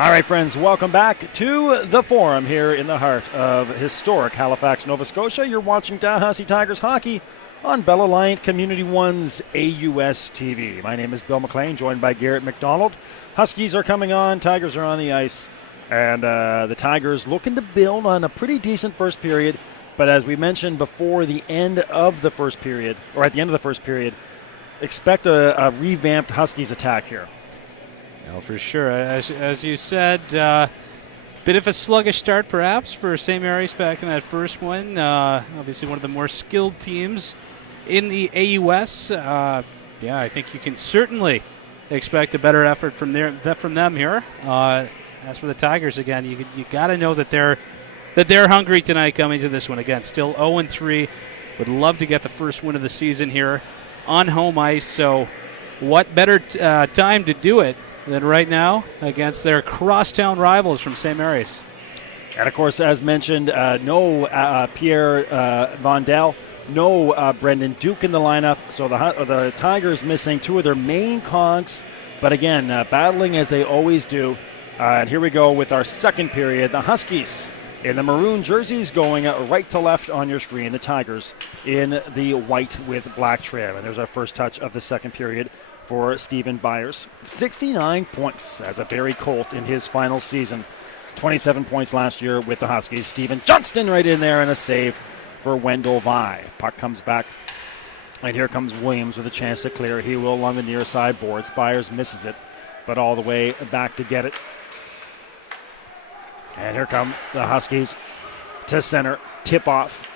All right, friends, welcome back to the Forum here in the heart of historic Halifax, Nova Scotia. You're watching Dalhousie Tigers hockey on Bell Alliant Community One's AUS TV. My name is Bill McLean, joined by Garrett McDonald. Huskies are coming on, Tigers are on the ice, and the Tigers looking to build on a pretty decent first period. But as we mentioned before the end of the first period, or at the end of the first period, expect a revamped Huskies attack here. No, for sure. As you said, bit of a sluggish start perhaps for St. Mary's back in that first one. Obviously one of the more skilled teams in the AUS. I think you can certainly expect a better effort from them here. As for the Tigers, again, you got to know that they're hungry tonight coming to this one. Again, still 0-3. Would love to get the first win of the season here on home ice. So what better time to do it than right now against their crosstown rivals from St. Mary's. And, of course, as mentioned, no Pierre Vondel, no Brendan Duke in the lineup. So the Tigers missing two of their main cogs. But, again, battling as they always do. And here we go with our second period. The Huskies in the maroon jerseys going right to left on your screen. The Tigers in the white with black trim. And there's our first touch of the second period for Stephen Byers. 69 points as a Barrie Colt in his final season. 27 points last year with the Huskies. Stephen Johnston right in there and a save for Wendell Vi. Puck comes back. And here comes Williams with a chance to clear. He will along the near side boards. Byers misses it, but all the way back to get it. And here come the Huskies to center. Tip-off.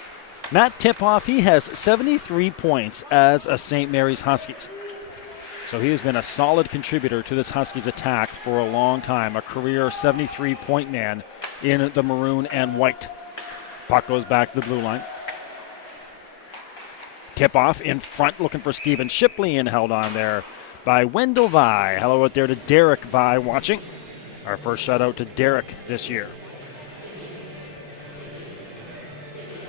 Matt Tip-off, he has 73 points as a St. Mary's Huskies. So he has been a solid contributor to this Huskies attack for a long time. A career 73-point man in the maroon and white. Puck goes back to the blue line. Tip-off in front looking for Stephen Shipley and held on there by Wendell Vi. Hello out there to Derek Vi watching. Our first shout out to Derek this year.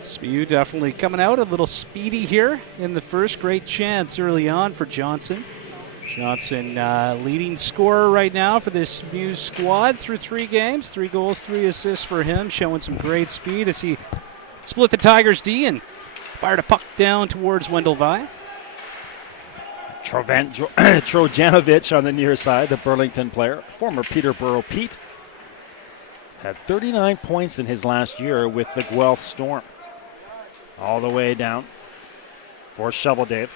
Spew definitely coming out a little speedy here in the first. Great chance early on for Johnson. Johnson leading scorer right now for this Muse squad through 3 games. 3 goals, 3 assists for him, showing some great speed as he split the Tigers D and fired a puck down towards Wendell Vi. Trojanovic on the near side, the Burlington player, former Peterborough Pete, had 39 points in his last year with the Guelph Storm. All the way down for Shovel Dave.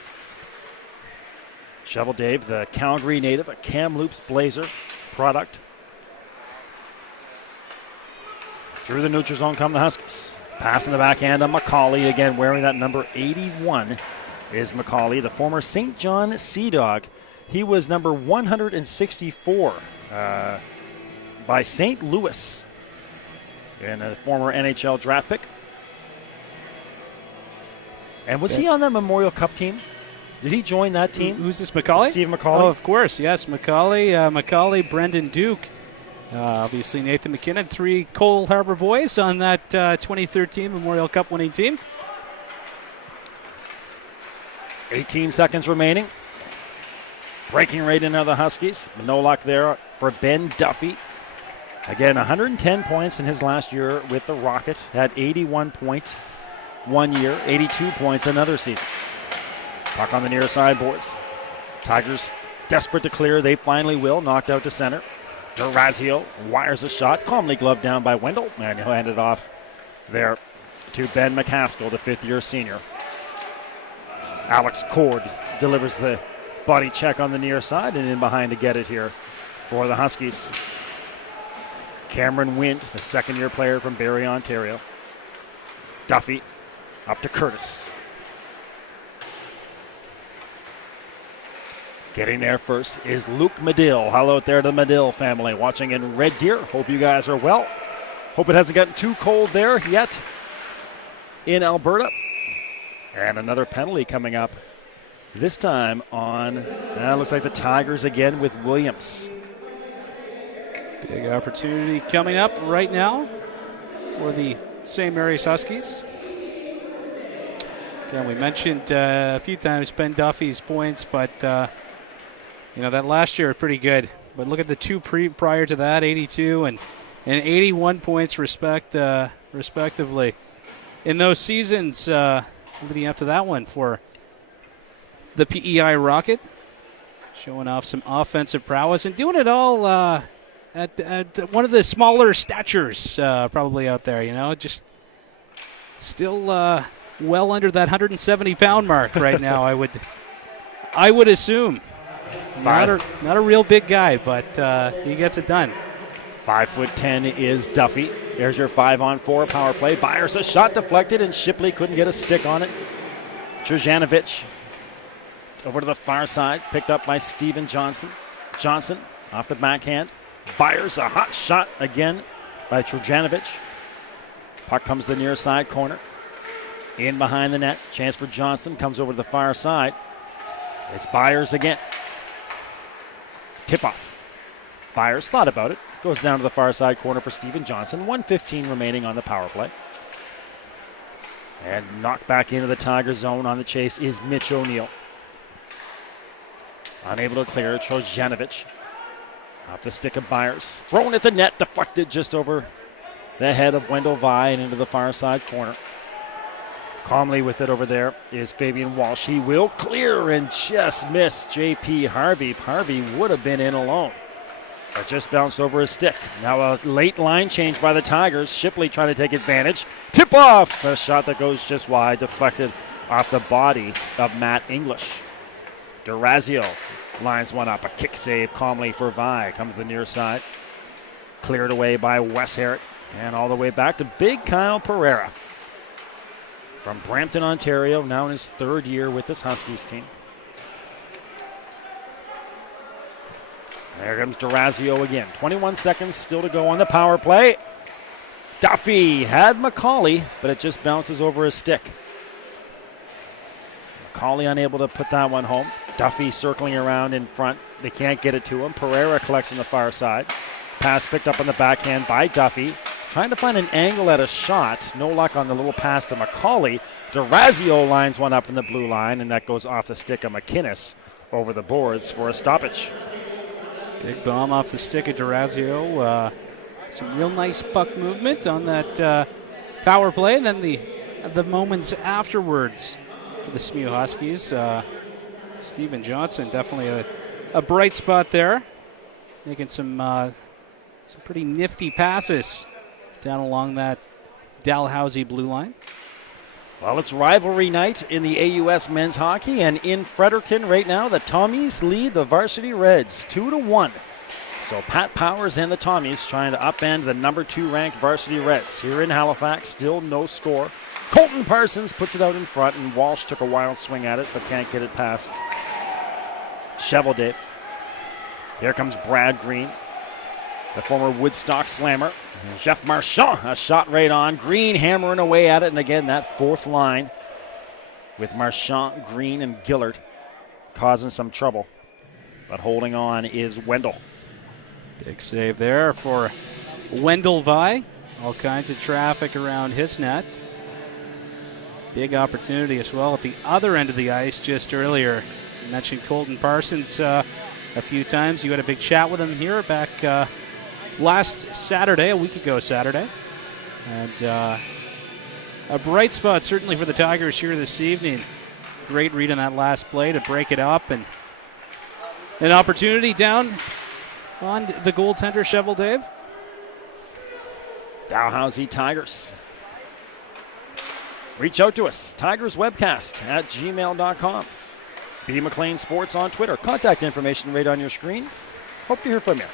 Shovel Dave, the Calgary native, a Kamloops Blazer product. Through the neutral zone come the Huskies. Pass in the backhand of McCauley, again wearing that number 81 is McCauley, the former St. John Sea Dog. He was number 164 by St. Louis in a former NHL draft pick. And was he on that Memorial Cup team? Did he join that team? Who's this, McCauley? Steve McCauley. Oh, of course, yes. McCauley, Brendan Duke. Obviously, Nathan McKinnon, 3 Cole Harbour boys on that 2013 Memorial Cup winning team. 18 seconds remaining. Breaking right into the Huskies. No luck there for Ben Duffy. Again, 110 points in his last year with the Rocket. Had 81 points 1 year, 82 points another season. Puck on the near side boards. Tigers desperate to clear. They finally will. Knocked out to center. Durazio wires a shot. Calmly gloved down by Wendell. And he'll hand it off there to Ben McCaskill, the 5th-year senior. Alex Cord delivers the body check on the near side and in behind to get it here for the Huskies. Cameron Wind, the 2nd-year player from Barrie, Ontario. Duffy up to Curtis. Getting there first is Luke Medill. Hello out there to the Medill family watching in Red Deer. Hope you guys are well. Hope it hasn't gotten too cold there yet in Alberta. And another penalty coming up. This time on, looks like the Tigers again with Williams. Big opportunity coming up right now for the St. Mary's Huskies. Again, we mentioned a few times Ben Duffy's points, but that last year pretty good But look at the two prior to that, 82 and 81 points respectively. In those seasons leading up to that one for the PEI Rocket, showing off some offensive prowess and doing it all at one of the smaller statures probably out there, just still well under that 170-pound mark right now, I would assume. Not a real big guy, but he gets it done. 5'10" is Duffy. There's your 5-on-4 power play. Byers, a shot deflected, and Shipley couldn't get a stick on it. Trujanovic over to the far side, picked up by Steven Johnson. Johnson off the backhand. Byers, a hot shot again by Trujanovic. Puck comes to the near side corner. In behind the net. Chance for Johnson. Comes over to the far side. It's Byers again. Tip-off. Byers thought about it. Goes down to the far side corner for Steven Johnson. 1:15 remaining on the power play. And knocked back into the Tiger zone on the chase is Mitch O'Neill. Unable to clear. Trojanovic. Off the stick of Byers. Thrown at the net. Deflected just over the head of Wendell Vi and into the far side corner. Calmly with it over there is Fabian Walsh. He will clear and just miss J.P. Harvey. Harvey would have been in alone. But just bounced over his stick. Now a late line change by the Tigers. Shipley trying to take advantage. Tip off. A shot that goes just wide. Deflected off the body of Matt English. Durazio lines one up. A kick save calmly for Vi. Comes the near side. Cleared away by Wes Herrick. And all the way back to Big Kyle Pereira. From Brampton, Ontario, now in his third year with this Huskies team. There comes Durazio again. 21 seconds still to go on the power play. Duffy had McCauley, but it just bounces over his stick. McCauley unable to put that one home. Duffy circling around in front. They can't get it to him. Pereira collects on the far side. Pass picked up on the backhand by Duffy. Trying to find an angle at a shot. No luck on the little pass to McCauley. Durazio lines one up from the blue line, and that goes off the stick of McInnes over the boards for a stoppage. Big bomb off the stick of Durazio. Some real nice puck movement on that power play. And then the moments afterwards for the SMU Huskies. Steven Johnson, definitely a bright spot there. Making some pretty nifty passes down along that Dalhousie blue line. Well, it's rivalry night in the AUS men's hockey, and in Fredericton right now, the Tommies lead the Varsity Reds 2-1. So Pat Powers and the Tommies trying to upend the number 2 ranked Varsity Reds. Here in Halifax, still no score. Colton Parsons puts it out in front, and Walsh took a wild swing at it, but can't get it past Cheveldae. Here comes Brad Green, the former Woodstock Slammer. Jeff Marchand, a shot right on. Green hammering away at it. And again, that fourth line with Marchand, Green, and Gillard causing some trouble. But holding on is Wendell. Big save there for Wendell Vi. All kinds of traffic around his net. Big opportunity as well at the other end of the ice just earlier. You mentioned Colton Parsons a few times. You had a big chat with him here back last Saturday, a week ago Saturday. And a bright spot certainly for the Tigers here this evening. Great read on that last play to break it up. And an opportunity down on the goaltender, Cheveldae. Dalhousie Tigers. Reach out to us, tigerswebcast@gmail.com. B. McLean Sports on Twitter. Contact information right on your screen. Hope to hear from you.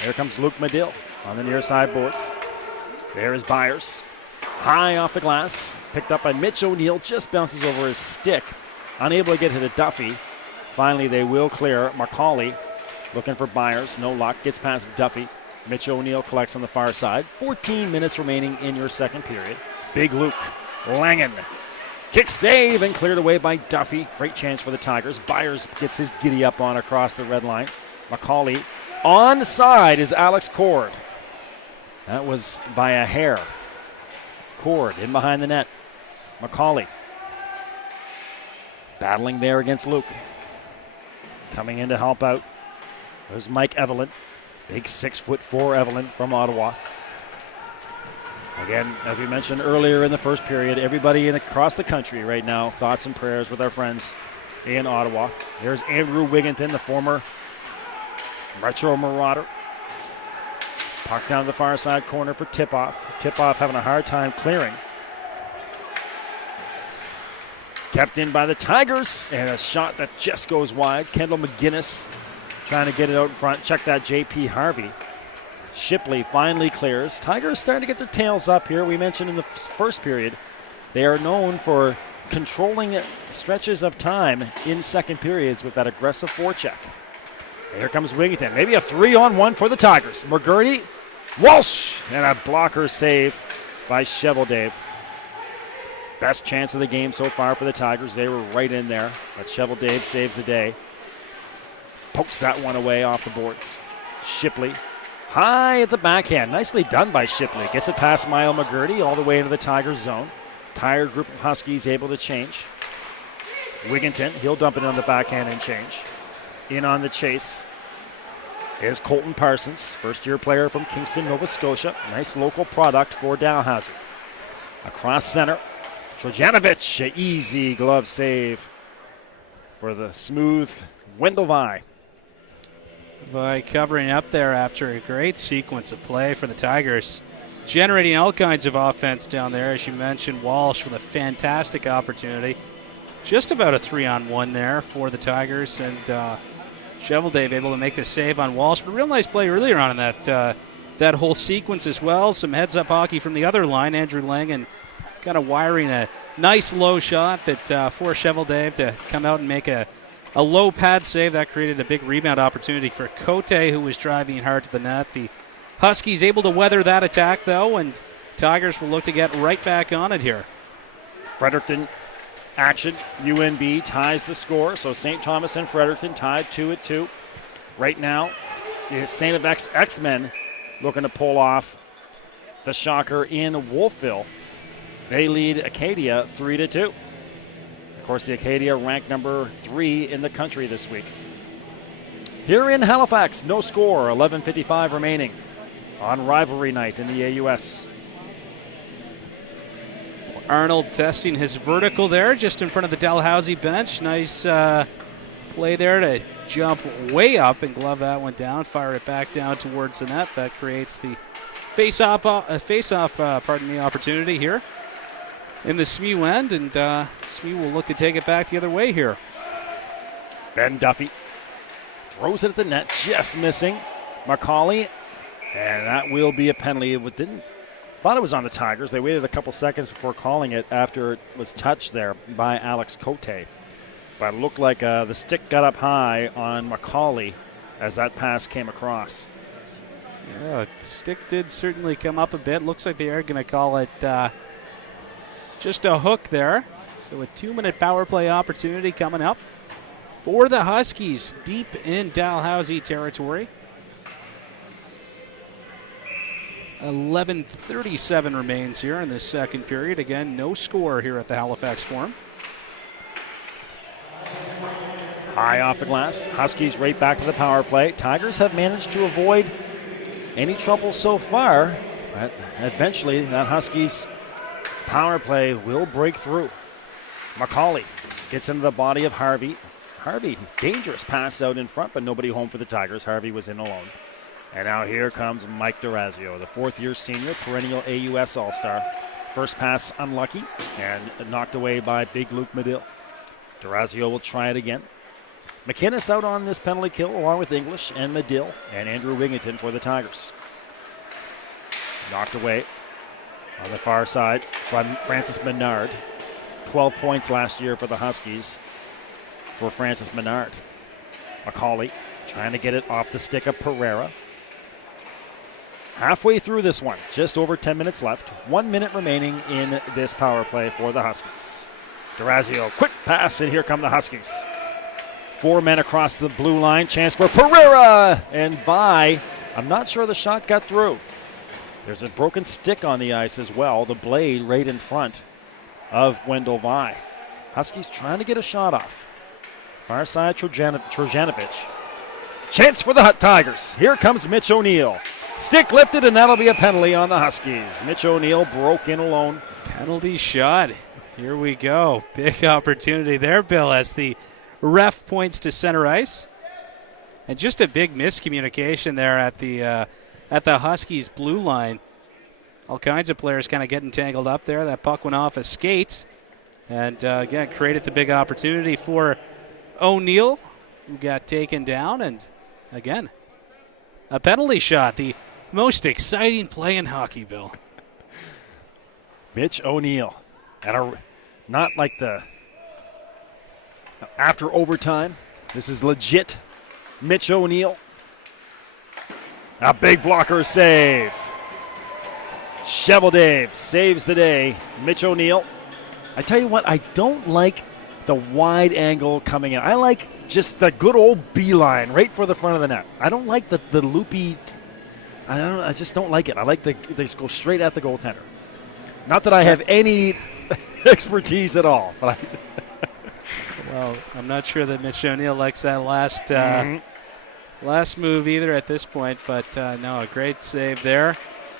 Here comes Luke Medill on the near side boards. There is Byers. High off the glass. Picked up by Mitch O'Neill. Just bounces over his stick. Unable to get to Duffy. Finally, they will clear. McCauley looking for Byers. No luck. Gets past Duffy. Mitch O'Neill collects on the far side. 14 minutes remaining in your second period. Big Luke Langen. Kick save and cleared away by Duffy. Great chance for the Tigers. Byers gets his giddy up on across the red line. McCauley. On side is Alex Cord. That was by a hair. Cord in behind the net. McCauley. Battling there against Luke. Coming in to help out There's Mike Evelyn. Big 6'4" Evelyn from Ottawa. Again, as we mentioned earlier in the first period, everybody across the country right now, thoughts and prayers with our friends in Ottawa. There's Andrew Wigginton, the former Retro Marauder. Puck down to the far side corner for Tip-Off. Tip-Off having a hard time clearing. Kept in by the Tigers, and a shot that just goes wide. Kendall McGinnis trying to get it out in front. Check that, J.P. Harvey. Shipley finally clears. Tigers starting to get their tails up here. We mentioned in the first period, they are known for controlling stretches of time in second periods with that aggressive forecheck. Here comes Wigginton. Maybe a 3-on-1 for the Tigers. McGurdy, Walsh, and a blocker save by Cheveldave. Best chance of the game so far for the Tigers. They were right in there, but Cheveldave saves the day. Pokes that one away off the boards. Shipley, high at the backhand. Nicely done by Shipley. Gets it past Mile McGurdy all the way into the Tigers zone. Tired group of Huskies able to change. Wigginton, he'll dump it on the backhand and change. In on the chase is Colton Parsons, first-year player from Kingston, Nova Scotia. Nice local product for Dalhousie. Across center, Trojanovic, an easy glove save for the smooth Wendell Vi. By covering up there after a great sequence of play for the Tigers, generating all kinds of offense down there. As you mentioned, Walsh with a fantastic opportunity. Just about a 3-on-1 there for the Tigers, and Cheveldave able to make the save on Walsh. But a real nice play earlier on in that whole sequence as well. Some heads-up hockey from the other line. Andrew Langen kind of wiring a nice low shot that forced Cheveldave to come out and make a low pad save. That created a big rebound opportunity for Cote, who was driving hard to the net. The Huskies able to weather that attack, though, and Tigers will look to get right back on it here. Fredericton action. UNB ties the score, so St. Thomas and Fredericton tied 2-2. Right now, St. FX X-Men looking to pull off the shocker in Wolfville. They lead Acadia 3-2. Of course, the Acadia ranked number 3 in the country this week. Here in Halifax, no score, 11:55 remaining on rivalry night in the AUS. Arnold testing his vertical there just in front of the Dalhousie bench. Nice play there to jump way up and glove that one down, fire it back down towards the net. That creates the face-off opportunity here in the SMU end, and SMU will look to take it back the other way here. Ben Duffy throws it at the net, just missing Macaulay, and that will be a penalty. Thought it was on the Tigers. They waited a couple seconds before calling it after it was touched there by Alex Cote. But it looked like the stick got up high on Macaulay as that pass came across. Yeah, the stick did certainly come up a bit. Looks like they are going to call it just a hook there. So a 2-minute power play opportunity coming up for the Huskies deep in Dalhousie territory. 11:37 remains here in this second period. Again, no score here at the Halifax Forum. High off the glass. Huskies right back to the power play. Tigers have managed to avoid any trouble so far. But eventually, that Huskies power play will break through. Macaulay gets into the body of Harvey. Harvey, dangerous pass out in front, but nobody home for the Tigers. Harvey was in alone. And now here comes Mike Durazio, the fourth-year senior, perennial AUS All-Star. First pass unlucky and knocked away by big Luke Medill. Durazio will try it again. McInnes out on this penalty kill along with English and Medill and Andrew Wigginton for the Tigers. Knocked away on the far side by Francis Menard. 12 points last year for the Huskies for Francis Menard. Macaulay trying to get it off the stick of Pereira. Halfway through this one, just over 10 minutes left. 1 minute remaining in this power play for the Huskies. Durazio, quick pass, and here come the Huskies. 4 men across the blue line. Chance for Pereira and Vi. I'm not sure the shot got through. There's a broken stick on the ice as well. The blade right in front of Wendell Vi. Huskies trying to get a shot off. Far side, Trojanovic. Chance for the Tigers. Here comes Mitch O'Neill. Stick lifted, and that'll be a penalty on the Huskies. Mitch O'Neill broke in alone. Penalty shot. Here we go. Big opportunity there, Bill, as the ref points to center ice. And just a big miscommunication there at the Huskies blue line. All kinds of players kind of getting tangled up there. That puck went off a skate. And, again, created the big opportunity for O'Neill, who got taken down. And, again, a penalty shot. The most exciting play in hockey, Bill. Mitch O'Neill. Not like the after overtime. This is legit Mitch O'Neill. A big blocker save. Shovel Dave saves the day. Mitch O'Neill. I tell you what, I don't like the wide angle coming in. I like just the good old beeline right for the front of the net. I don't like the loopy. I just don't like it. I like they just go straight at the goaltender. Not that I have any expertise at all, but Well, I'm not sure that Mitch O'Neill likes that last move either at this point, but no, a great save there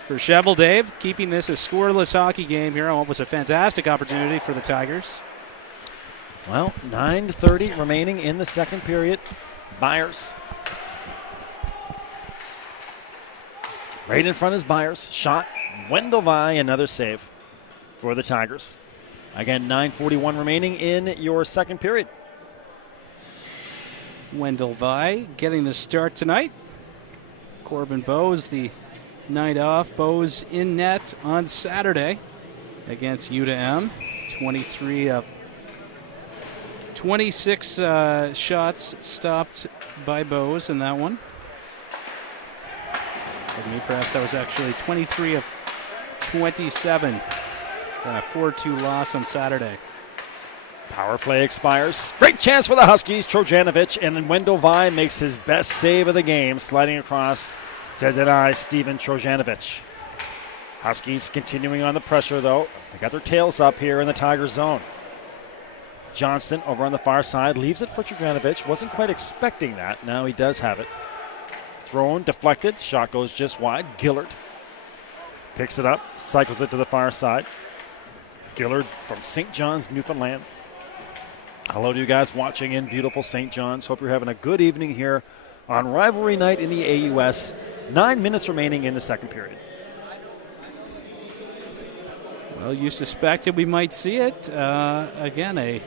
for Shovel Dave, keeping this a scoreless hockey game here on what was a fantastic opportunity for the Tigers. Well, 9:30 remaining in the second period. Byers. Right in front is Byers. Shot. Wendell Vi, another save for the Tigers. Again, 9:41 remaining in your second period. Wendell Vi getting the start tonight. Corbin Bowes, the night off. Bowes in net on Saturday against U-M. 23 of 26 shots stopped by Bowes in that one. Pardon me, perhaps that was actually 23 of 27. 4-2 loss on Saturday. Power play expires. Great chance for the Huskies. Trojanovic, and then Wendell Vi makes his best save of the game, sliding across to deny Steven Trojanovic. Huskies continuing on the pressure, though. They got their tails up here in the Tiger zone. Johnston over on the far side leaves it for Trojanovic. Wasn't quite expecting that. Now he does have it. Thrown, deflected. Shot goes just wide. Gillard picks it up, cycles it to the far side. Gillard from St. John's, Newfoundland. Hello to you guys watching in beautiful St. John's. Hope you're having a good evening here on rivalry night in the AUS. 9 minutes remaining in the second period. Well, you suspected we might see it. Again, a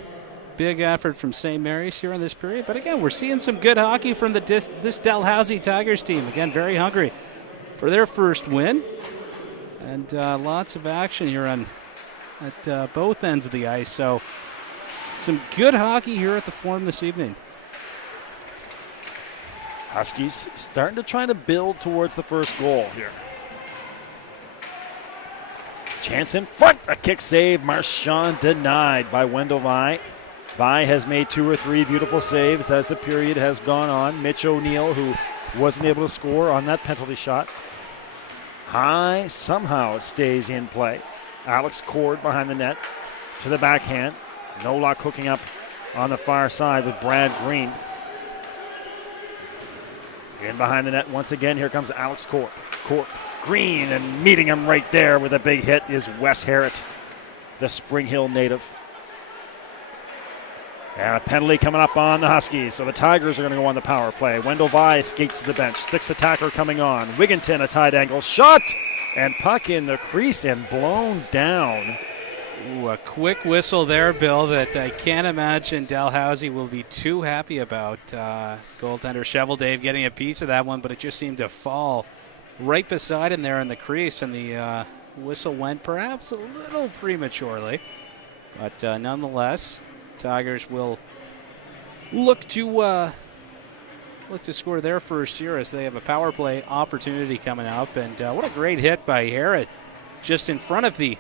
big effort from St. Mary's here in this period. But again, we're seeing some good hockey from this Dalhousie Tigers team. Again, very hungry for their first win. And lots of action here at both ends of the ice. So some good hockey here at the Forum this evening. Huskies starting to try to build towards the first goal here. Chance in front. A kick save. Marchand denied by Wendell Vi. Vi has made 2 or 3 beautiful saves as the period has gone on. Mitch O'Neill, who wasn't able to score on that penalty shot. High somehow stays in play. Alex Cord behind the net to the backhand. No luck hooking up on the far side with Brad Green. In behind the net once again, here comes Alex Cord. Green, and meeting him right there with a big hit is Wes Harrett, the Spring Hill native. And a penalty coming up on the Huskies, so the Tigers are going to go on the power play. Wendell Vi skates to the bench. 6th attacker coming on. Wigginton, a tight angle shot, and puck in the crease and blown down. Ooh, a quick whistle there, Bill, that I can't imagine Dalhousie will be too happy about. Goaltender Shovel Dave getting a piece of that one, but it just seemed to fall right beside him there in the crease, and the whistle went perhaps a little prematurely. But nonetheless, Tigers will look to score their first here as they have a power play opportunity coming up. And what a great hit by Harrod just in front of the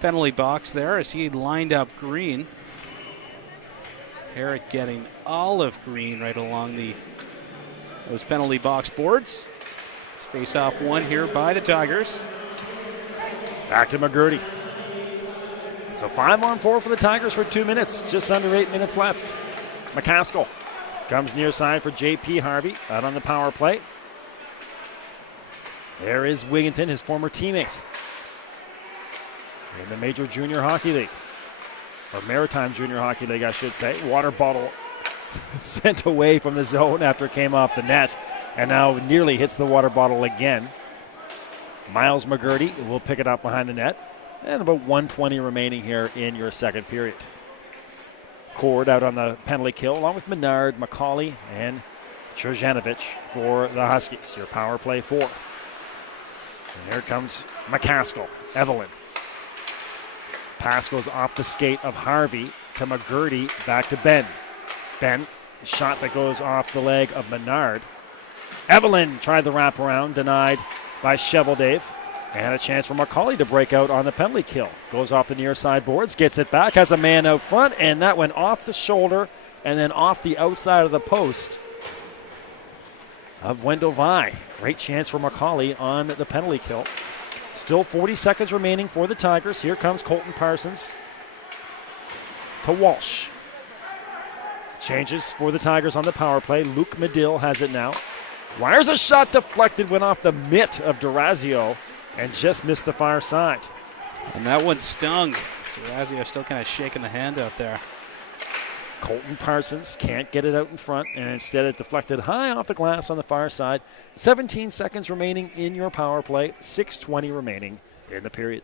penalty box there as he lined up Green. Harrod getting olive green right along those penalty box boards. It's face-off one here by the Tigers. Back to McGurty. So 5-on-4 for the Tigers for 2 minutes. Just under 8 minutes left. McCaskill Comes near side for J.P. Harvey out on the power play. There is Wigginton, his former teammate in the Major Junior Hockey League, or Maritime Junior Hockey League, I should say. Water bottle sent away from the zone after it came off the net, and now nearly hits the water bottle again. Miles McGurty will pick it up behind the net, and about 1:20 remaining here in your second period. Cord out on the penalty kill, along with Menard, McCauley, and Czerjanovic for the Huskies. Your power play 4. And here comes McCaskill. Evelyn. Pass goes off the skate of Harvey to McGurty, back to Ben. Ben, shot that goes off the leg of Menard. Evelyn tried the wraparound, denied by Cheveldave. And a chance for McCauley to break out on the penalty kill. Goes off the near side boards, gets it back, has a man out front, and that went off the shoulder and then off the outside of the post of Wendell Vi. Great chance for McCauley on the penalty kill. Still 40 seconds remaining for the Tigers. Here comes Colton Parsons to Walsh. Changes for the Tigers on the power play. Luke Medill has it now. Wires a shot deflected, went off the mitt of Durazio and just missed the far side. And that one stung. Durazio still kind of shaking the hand out there. Colton Parsons can't get it out in front, and instead it deflected high off the glass on the far side. 17 seconds remaining in your power play. 6:20 remaining in the period.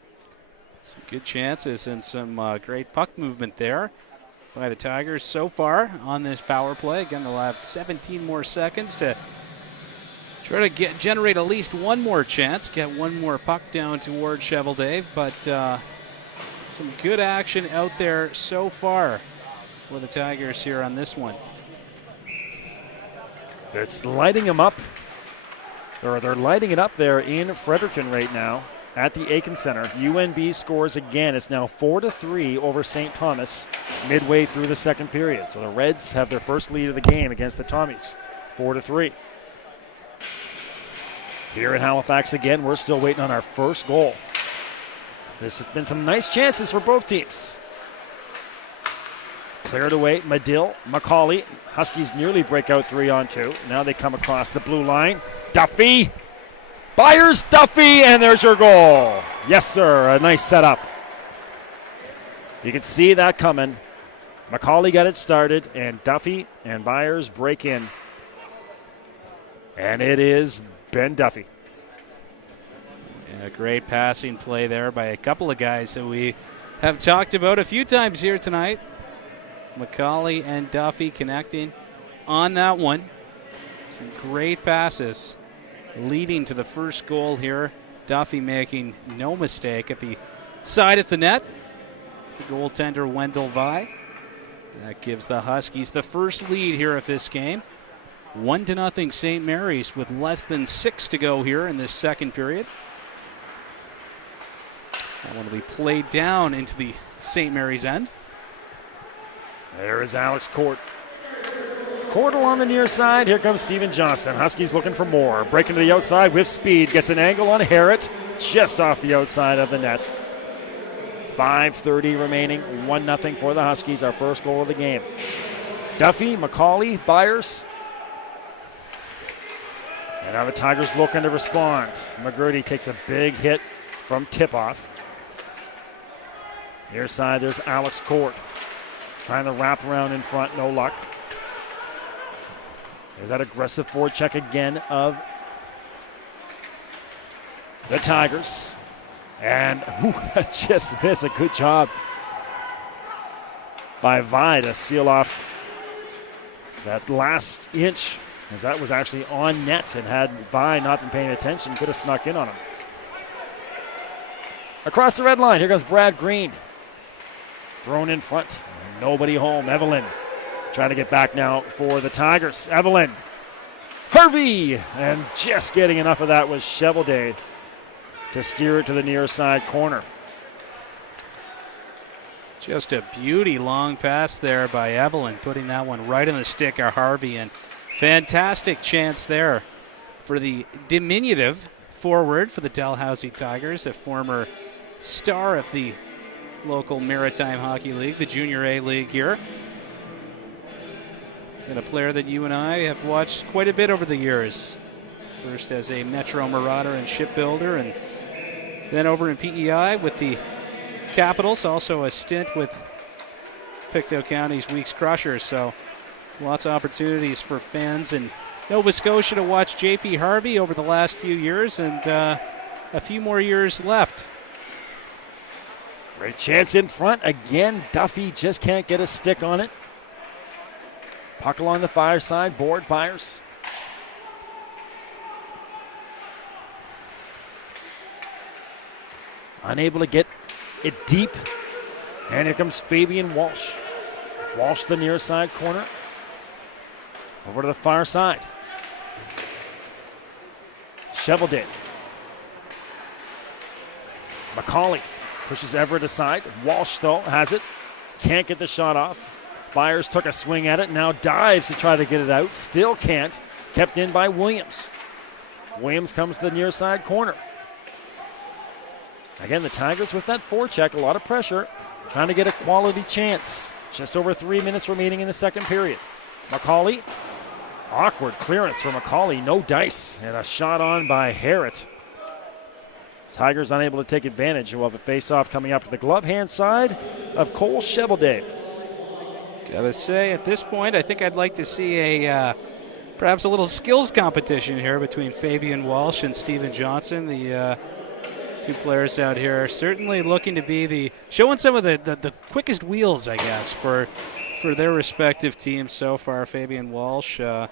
Some good chances and some great puck movement there by the Tigers so far on this power play. Again, they'll have 17 more seconds to try to generate at least one more chance, get one more puck down toward Cheveldave, but some good action out there so far for the Tigers here on this one. It's lighting them up, or they're lighting it up there in Fredericton right now at the Aiken Center. UNB scores again. It's now 4-3 over St. Thomas midway through the second period. So the Reds have their first lead of the game against the Tommies, 4-3. Here in Halifax again, we're still waiting on our first goal. This has been some nice chances for both teams. Cleared away, Medill, McCauley. Huskies nearly break out 3-on-2. Now they come across the blue line. Duffy, Byers, Duffy, and there's your goal. Yes, sir, a nice setup. You can see that coming. McCauley got it started, and Duffy and Byers break in. And it is Ben Duffy. A great passing play there by a couple of guys that we have talked about a few times here tonight. McCauley and Duffy connecting on that one. Some great passes leading to the first goal here. Duffy making no mistake at the side of the net. The goaltender Wendell Vi. That gives the Huskies the first lead here of this game. 1-0 St. Mary's with less than 6 to go here in this second period. That one will be played down into the St. Mary's end. There is Alex Cord. Cord along the near side. Here comes Steven Johnston. Huskies looking for more. Breaking to the outside with speed. Gets an angle on Harrett. Just off the outside of the net. 5:30 remaining. 1-0 for the Huskies. Our first goal of the game. Duffy, McCauley, Byers. And now the Tigers looking to respond. McGurty takes a big hit from tip-off. Near side, there's Alex Cord. Trying to wrap around in front, no luck. There's that aggressive forecheck again of the Tigers. And that just missed. A good job by Vi to seal off that last inch, as that was actually on net, and had Vi not been paying attention, could have snuck in on him. Across the red line, here goes Brad Green. Thrown in front. Nobody home. Evelyn trying to get back now for the Tigers. Evelyn. Harvey! And just getting enough of that was Cheveldave to steer it to the near side corner. Just a beauty long pass there by Evelyn, putting that one right in the stick of Harvey. And fantastic chance there for the diminutive forward for the Dalhousie Tigers, a former star of the local Maritime Hockey League, the Junior A League here. and a player that you and I have watched quite a bit over the years. First as a Metro Marauder and shipbuilder, and then over in PEI with the Capitals, also a stint with Pictou County's Weeks Crushers. So lots of opportunities for fans in Nova Scotia to watch JP Harvey over the last few years, and a few more years left. Great chance in front. Again, Duffy just can't get a stick on it. Puck along the far side, board Byers. Unable to get it deep. And here comes Fabian Walsh. Walsh the near side corner. Over to the far side. Cheveldae. McCauley pushes Everett aside. Walsh, though, has it. Can't get the shot off. Byers took a swing at it. Now dives to try to get it out. Still can't. Kept in by Williams. Williams comes to the near side corner. Again, the Tigers with that forecheck, a lot of pressure, trying to get a quality chance. Just over 3 minutes remaining in the second period. McCauley, awkward clearance for McCauley, no dice, and a shot on by Harrett. Tigers unable to take advantage. We'll have a face-off coming up to the glove hand side of Cole Cheveldae. Gotta say, at this point, I think I'd like to see a perhaps a little skills competition here between Fabian Walsh and Steven Johnson. The two players out here are certainly looking to be showing some of the quickest wheels, I guess, for their respective teams so far. Fabian Walsh, an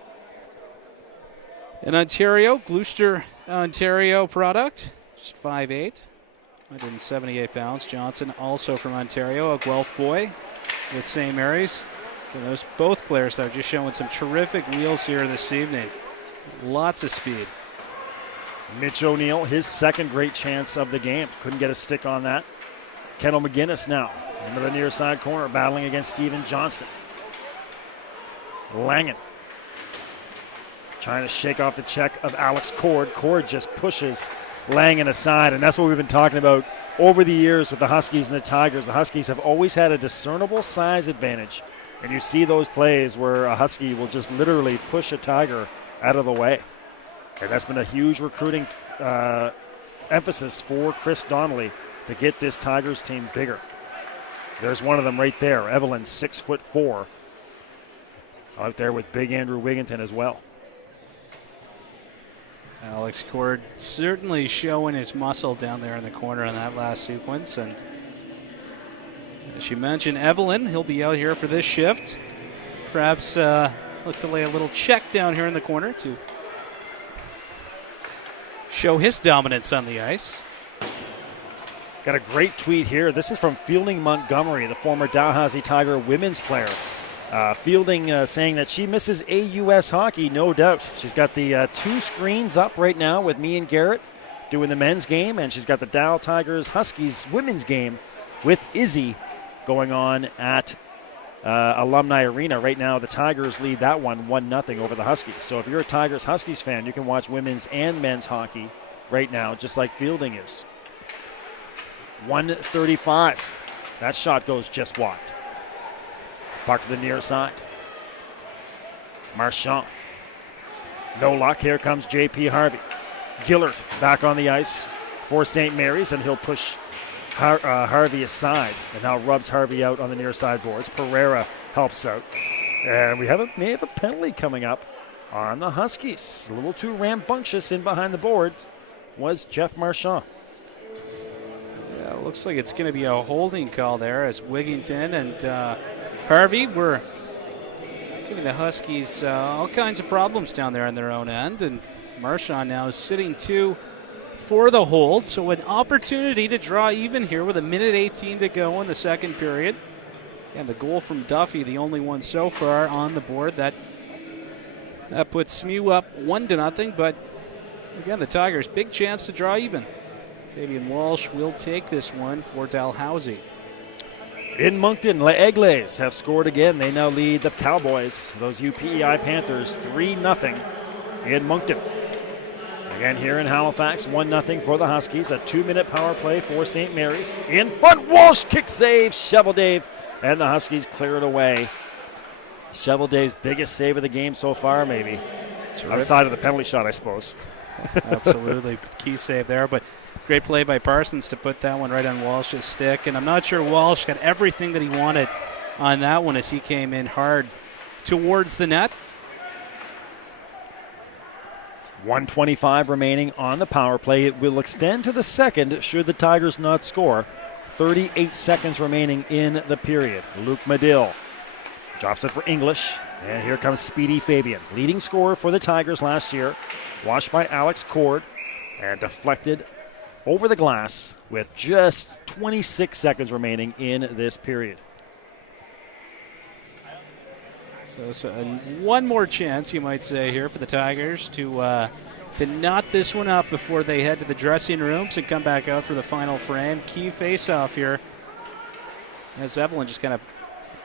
Ontario, Gloucester, Ontario product, just 5'8", 178 pounds. Johnson, also from Ontario, a Guelph boy with St. Mary's. And those both players that are just showing some terrific wheels here this evening. Lots of speed. Mitch O'Neill, his second great chance of the game. Couldn't get a stick on that. Kendall McGinnis now into the near side corner, battling against Steven Johnston. Langen trying to shake off the check of Alex Cord. Cord just pushes Langen aside, and that's what we've been talking about over the years with the Huskies and the Tigers. The Huskies have always had a discernible size advantage, and you see those plays where a Husky will just literally push a Tiger out of the way. And that's been a huge recruiting emphasis for Chris Donnelly to get this Tigers team bigger. There's one of them right there. Evelyn, 6'4", out there with big Andrew Wigginton as well. Alex Cord certainly showing his muscle down there in the corner in that last sequence. And as you mentioned, Evelyn, he'll be out here for this shift. Perhaps look to lay a little check down here in the corner to show his dominance on the ice. Got a great tweet here. This is from Fielding Montgomery, the former Dalhousie Tiger women's player. Fielding saying that she misses AUS hockey, no doubt. She's got the two screens up right now with me and Garrett doing the men's game, and she's got the Dow Tigers Huskies women's game with Izzy going on at Alumni Arena. Right now, the Tigers lead that one 1-0 over the Huskies. So if you're a Tigers Huskies fan, you can watch women's and men's hockey right now, just like Fielding is. 1:35. That shot goes just wide. Puck to the near side. Marchand. No luck. Here comes J.P. Harvey. Gillard back on the ice for St. Mary's, and he'll push Harvey aside, and now rubs Harvey out on the near side boards. Pereira helps out. And we may have a penalty coming up on the Huskies. A little too rambunctious in behind the boards was Jeff Marchand. Yeah, it looks like it's going to be a holding call there as Wigginton and Harvey were giving the Huskies all kinds of problems down there on their own end. And Marchand now is sitting two for the hold. So an opportunity to draw even here with 1:18 to go in the second period. And the goal from Duffy, the only one so far on the board. That puts SMU up 1-0. But again, the Tigers, big chance to draw even. Fabian Walsh will take this one for Dalhousie. In Moncton, Les Aigles have scored again. They now lead the Cowboys, those UPEI Panthers, 3-0 in Moncton. Again here in Halifax, 1-0 for the Huskies. A 2-minute power play for St. Mary's. In front, Walsh, kick save, Cheveldae, and the Huskies clear it away. Shovel Day's biggest save of the game so far, maybe. Terrific. Outside of the penalty shot, I suppose. Absolutely. Key save there, but great play by Parsons to put that one right on Walsh's stick. And I'm not sure Walsh got everything that he wanted on that one as he came in hard towards the net. 1:25 remaining on the power play. It will extend to the second should the Tigers not score. 38 seconds remaining in the period. Luke Medill drops it for English. And here comes Speedy Fabian, leading scorer for the Tigers last year. Watched by Alex Cord and deflected over the glass with just 26 seconds remaining in this period. So one more chance, you might say, here for the Tigers to knot this one up before they head to the dressing rooms and come back out for the final frame. Key face-off here as Evelyn just kind of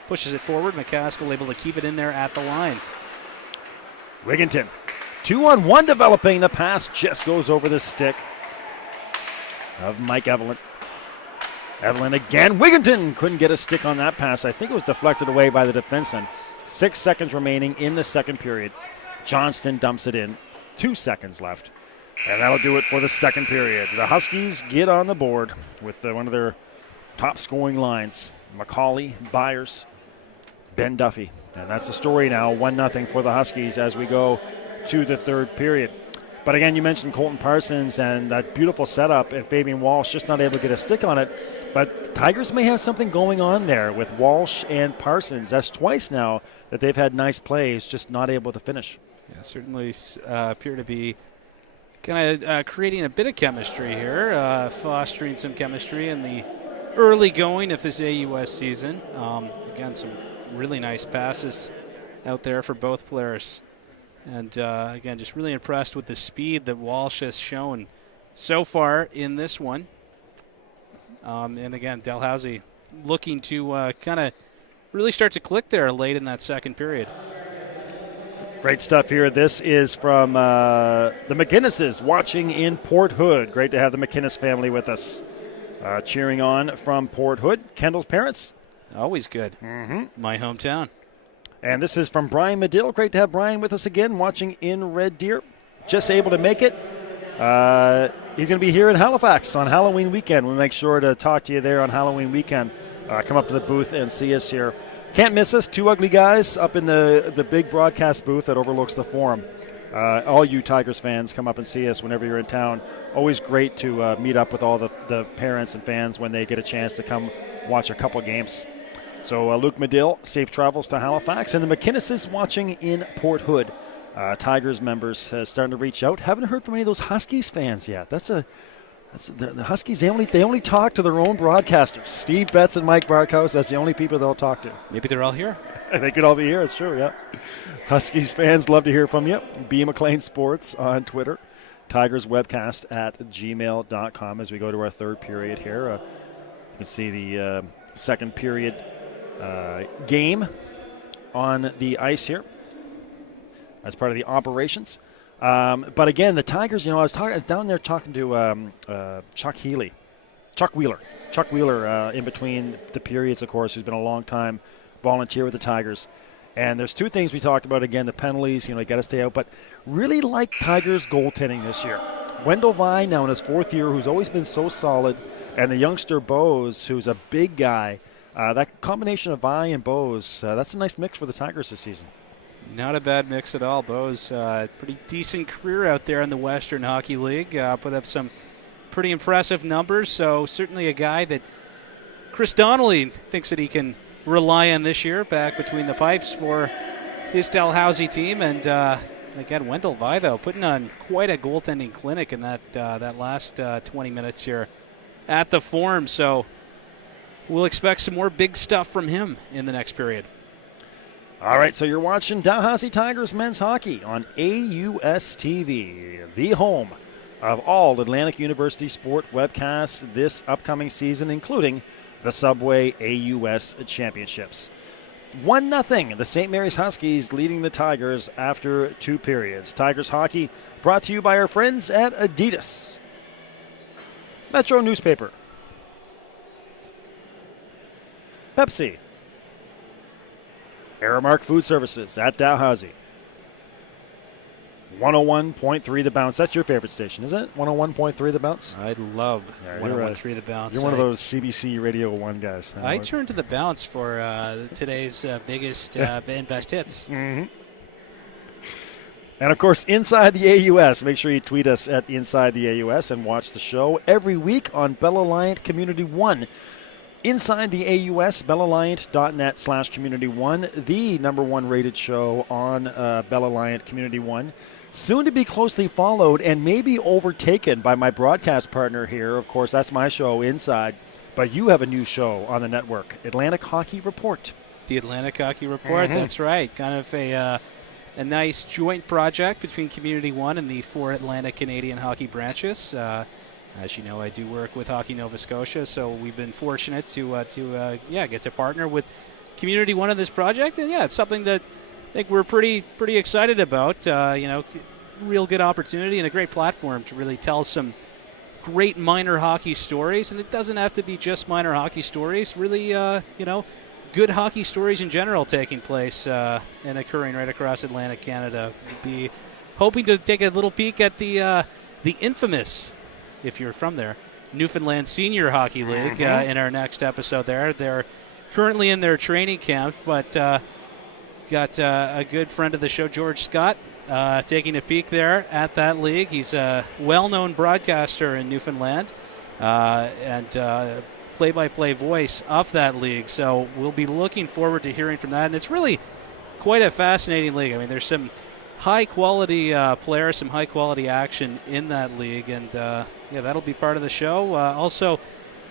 pushes it forward. McCaskill able to keep it in there at the line. Wigginton, 2-on-1 developing. The pass just goes over the stick of Mike Evelyn. Evelyn again. Wigginton couldn't get a stick on that pass. I think it was deflected away by the defenseman. 6 seconds remaining in the second period. Johnston dumps it in. 2 seconds left. And that'll do it for the second period. The Huskies get on the board with one of their top scoring lines. McCauley, Byers, Ben Duffy. And that's the story now. 1-0 for the Huskies as we go to the third period. But again, you mentioned Colton Parsons and that beautiful setup, and Fabian Walsh just not able to get a stick on it. But Tigers may have something going on there with Walsh and Parsons. That's twice now that they've had nice plays, just not able to finish. Yeah, certainly appear to be kind of creating a bit of chemistry here, fostering some chemistry in the early going of this AUS season. Again, some really nice passes out there for both players. And again, just really impressed with the speed that Walsh has shown so far in this one. And again, Dalhousie looking to kind of really start to click there late in that second period. Great stuff here. This is from the McInneses watching in Port Hood. Great to have the McInnes family with us. Cheering on from Port Hood. Kendall's parents. Always good. My hometown. And this is from Brian Medill. Great to have Brian with us again, watching in Red Deer. Just able to make it. He's going to be here in Halifax on Halloween weekend. We'll make sure to talk to you there on Halloween weekend. Come up to the booth and see us here. Can't miss us. Two ugly guys up in the big broadcast booth that overlooks the Forum. All you Tigers fans, come up and see us whenever you're in town. Always great to meet up with all the parents and fans when they get a chance to come watch a couple games. So Luke Medill, safe travels to Halifax. And the McInneses watching in Port Hood. Tigers members starting to reach out. Haven't heard from any of those Huskies fans yet. The Huskies, they only talk to their own broadcasters. Steve Betts and Mike Barkhouse, that's the only people they'll talk to. Maybe they're all here. They could all be here, it's true, yeah. Huskies fans, love to hear from you. B. McLean Sports on Twitter. Tigers webcast at gmail.com as we go to our third period here. You can see the second period game on the ice here as part of the operations. But again, the Tigers, I was down there talking to Chuck Wheeler in between the periods, of course, who's been a long time volunteer with the Tigers. And there's two things we talked about. Again, the penalties, you got to stay out. But really like Tigers goaltending this year. Wendell Vine, now in his fourth year, who's always been so solid, and the youngster Bose, who's a big guy. That combination of Vine and Bose, that's a nice mix for the Tigers this season. Not a bad mix at all. Bose, pretty decent career out there in the Western Hockey League. Put up some pretty impressive numbers. So certainly a guy that Chris Donnelly thinks that he can rely on this year back between the pipes for his Dalhousie team. And again, Wendell Vi, though, putting on quite a goaltending clinic in that last 20 minutes here at the Forum. So we'll expect some more big stuff from him in the next period. All right, so you're watching Dalhousie Tigers men's hockey on AUS TV, the home of all Atlantic University sport webcasts this upcoming season, including the Subway AUS Championships. 1-0, the St. Mary's Huskies leading the Tigers after two periods. Tigers hockey brought to you by our friends at Adidas. Metro Newspaper. Pepsi. Aramark Food Services at Dalhousie. 101.3 The Bounce. That's your favorite station, isn't it? 101.3 The Bounce? I love Yeah, 101.3 The Bounce. You're one of those CBC Radio 1 guys. I turn to The Bounce for today's biggest and best hits. Mm-hmm. And, of course, Inside the AUS. Make sure you tweet us at Inside the AUS and watch the show every week on Bell Alliant Community 1. Inside the AUS, bellalliant.net/Community 1, the #1 rated show on Bell Alliant Community 1. Soon to be closely followed and maybe overtaken by my broadcast partner here. Of course, that's my show, Inside. But you have a new show on the network, Atlantic Hockey Report. The Atlantic Hockey Report, that's right. Kind of a nice joint project between Community 1 and the 4 Atlantic Canadian hockey branches. As you know, I do work with Hockey Nova Scotia, so we've been fortunate to get to partner with Community 1 in this project. And, it's something that I think we're pretty excited about. Real good opportunity and a great platform to really tell some great minor hockey stories. And it doesn't have to be just minor hockey stories. Really, good hockey stories in general taking place and occurring right across Atlantic Canada. We'll be hoping to take a little peek at the infamous, if you're from there, Newfoundland Senior Hockey League in our next episode there. They're currently in their training camp, but got a good friend of the show, George Scott, taking a peek there at that league. He's a well-known broadcaster in Newfoundland and play-by-play voice of that league. So we'll be looking forward to hearing from that. And it's really quite a fascinating league. I mean, there's some high-quality players, some high-quality action in that league. And, that'll be part of the show. Also,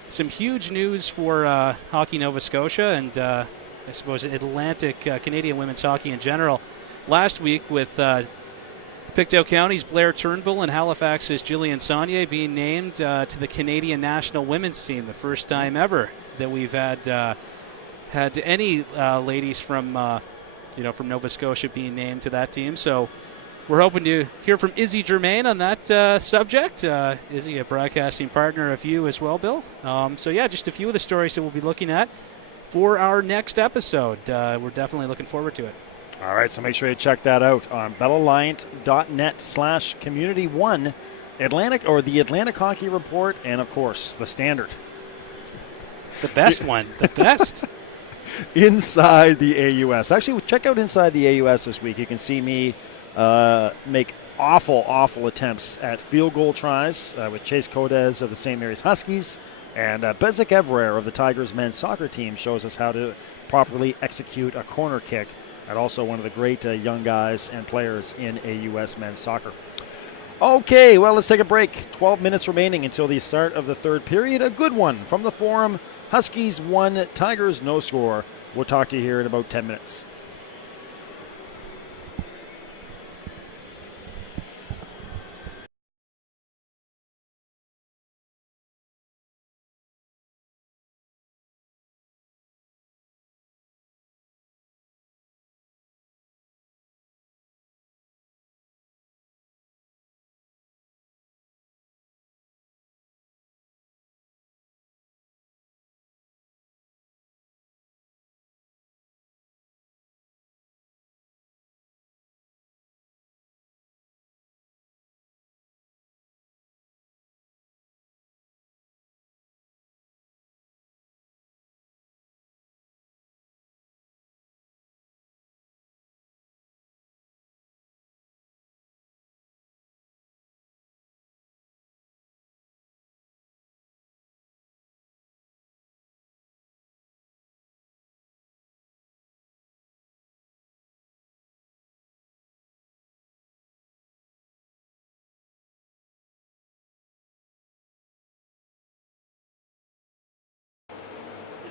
some huge news for Hockey Nova Scotia and I suppose Atlantic Canadian women's hockey in general. Last week with Pictou County's Blair Turnbull and Halifax's Jillian Saunier being named to the Canadian national women's team, the first time ever that we've had any ladies from Nova Scotia being named to that team. So we're hoping to hear from Izzy Germain on that subject. Izzy, a broadcasting partner of you as well, Bill. Just a few of the stories that we'll be looking at for our next episode. We're definitely looking forward to it. All right, so make sure you check that out on bellalliant.net/Community 1, the Atlantic Hockey Report, and, of course, the Standard. The best one. The best. Inside the AUS. Actually, check out Inside the AUS this week. You can see me make awful attempts at field goal tries with Chase Codez of the St. Mary's Huskies, and Bezik Evrer of the Tigers men's soccer team shows us how to properly execute a corner kick, and also one of the great young guys and players in AUS men's soccer. Okay, well, let's take a break. 12 minutes remaining until the start of the third period. A good one from the Forum. Huskies 1, Tigers no score. We'll talk to you here in about 10 minutes.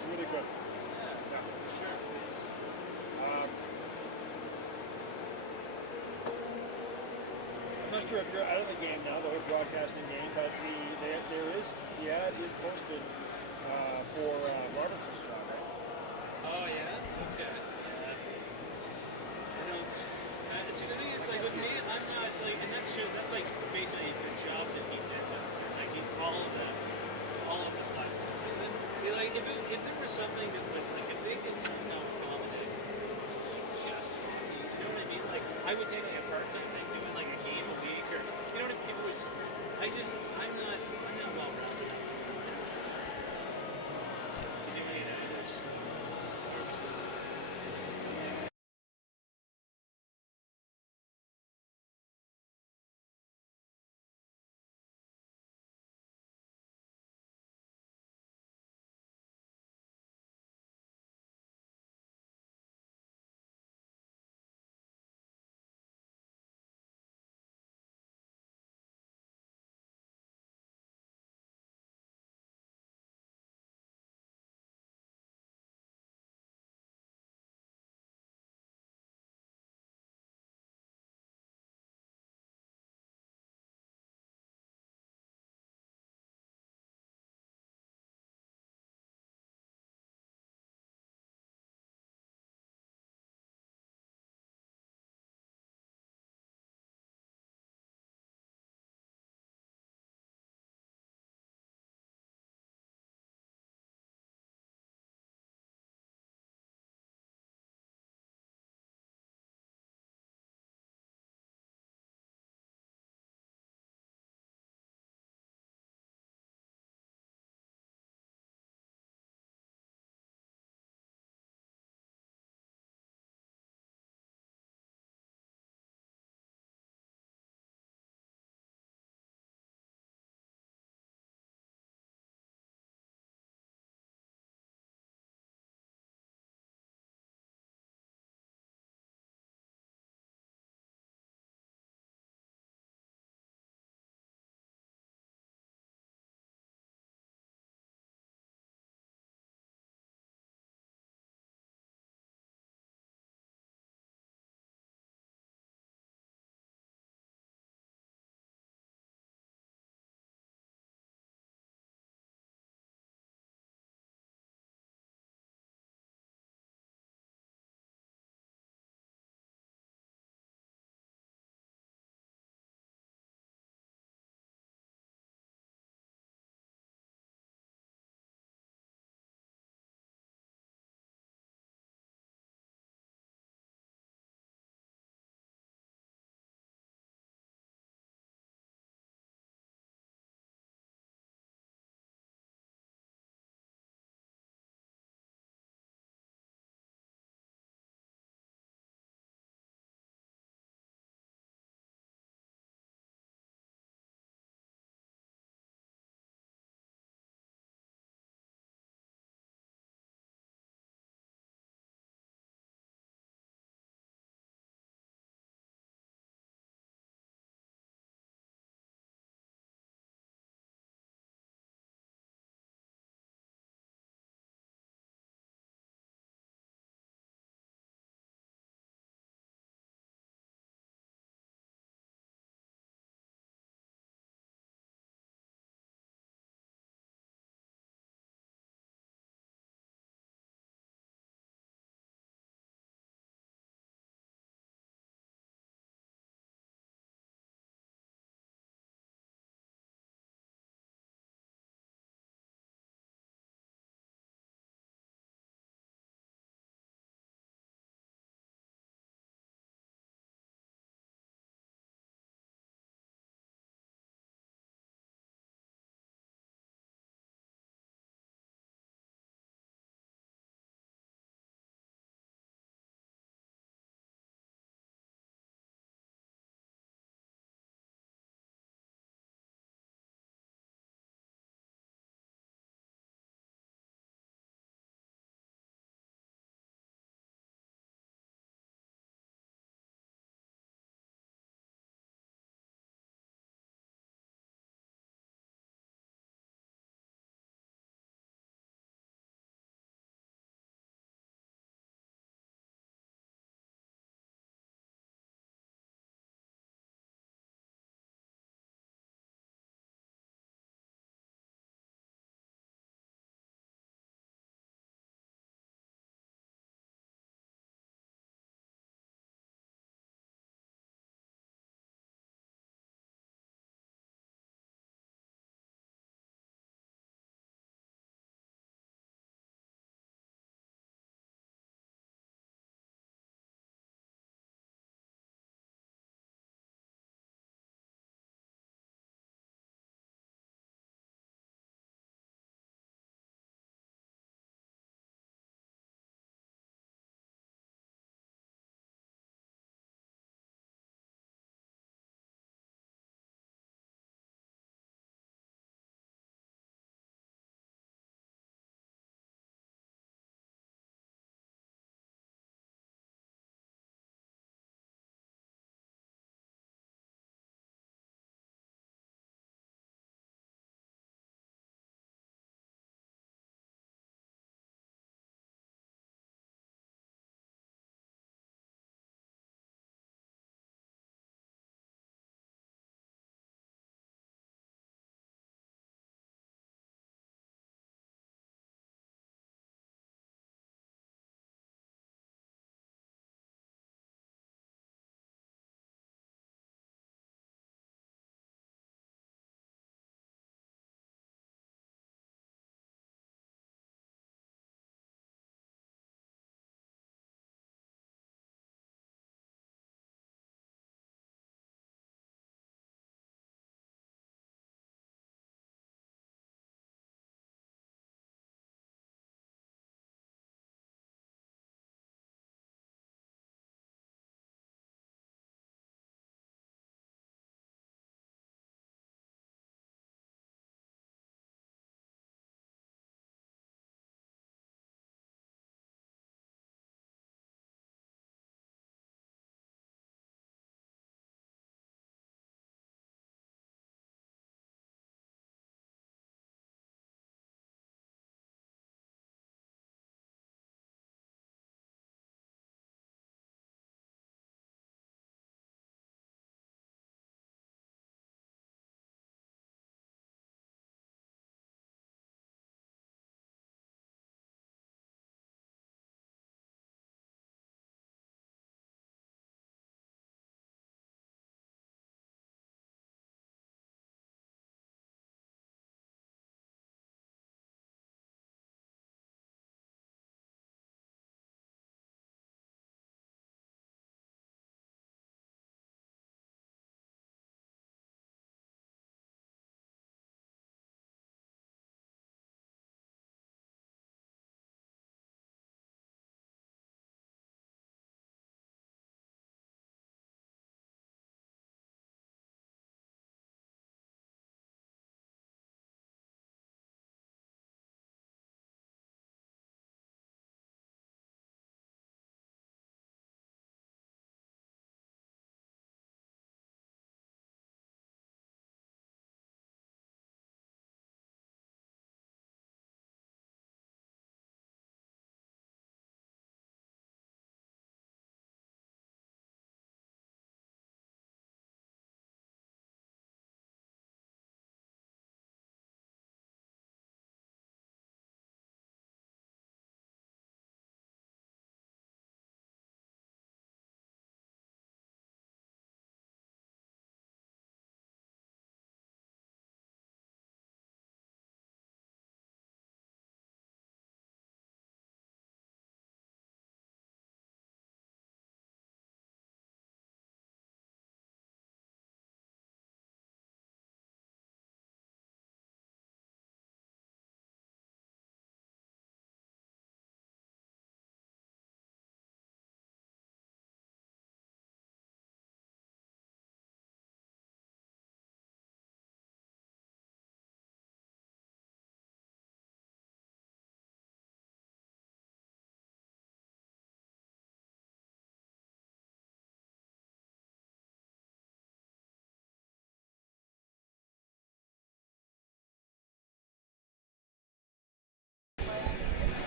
Really good. Yeah, for sure. I'm not sure if you're out of the game now, the whole broadcasting game, but the ad is posted for Robinson's job, right? Oh, yeah? Okay. I don't... see, the thing is, like, with me, I'm not, like, and that's like, basically the job that he did, like, all of that, all of the platforms, isn't it? See, like, if there was something that was, like, if they did somehow accommodate professional hockey. You know what I mean? Like, I would take like a part-time thing, doing like a game a week, or you know what I mean? If it was just, I'm not well-rounded. Doing it is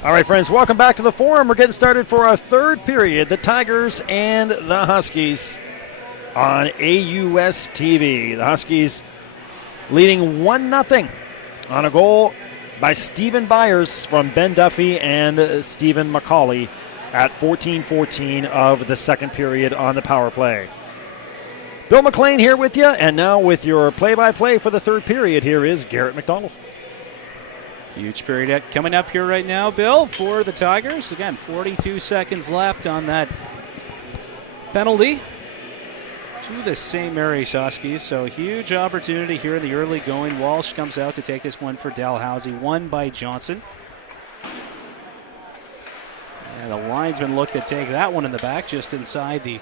All right, friends, welcome back to the Forum. We're getting started for our third period. The Tigers and the Huskies on AUS TV. The Huskies leading 1-0 on a goal by Stephen Byers from Ben Duffy and Stephen McCauley at 14-14 of the second period on the power play. Bill McLean here with you, and now with your play-by-play for the third period, here is Garrett McDonald. Huge period coming up here right now, Bill, for the Tigers. Again, 42 seconds left on that penalty to the St. Mary's Huskies. So huge opportunity here in the early going. Walsh comes out to take this one for Dalhousie, won by Johnson. And the linesman looked to take that one in the back, just inside the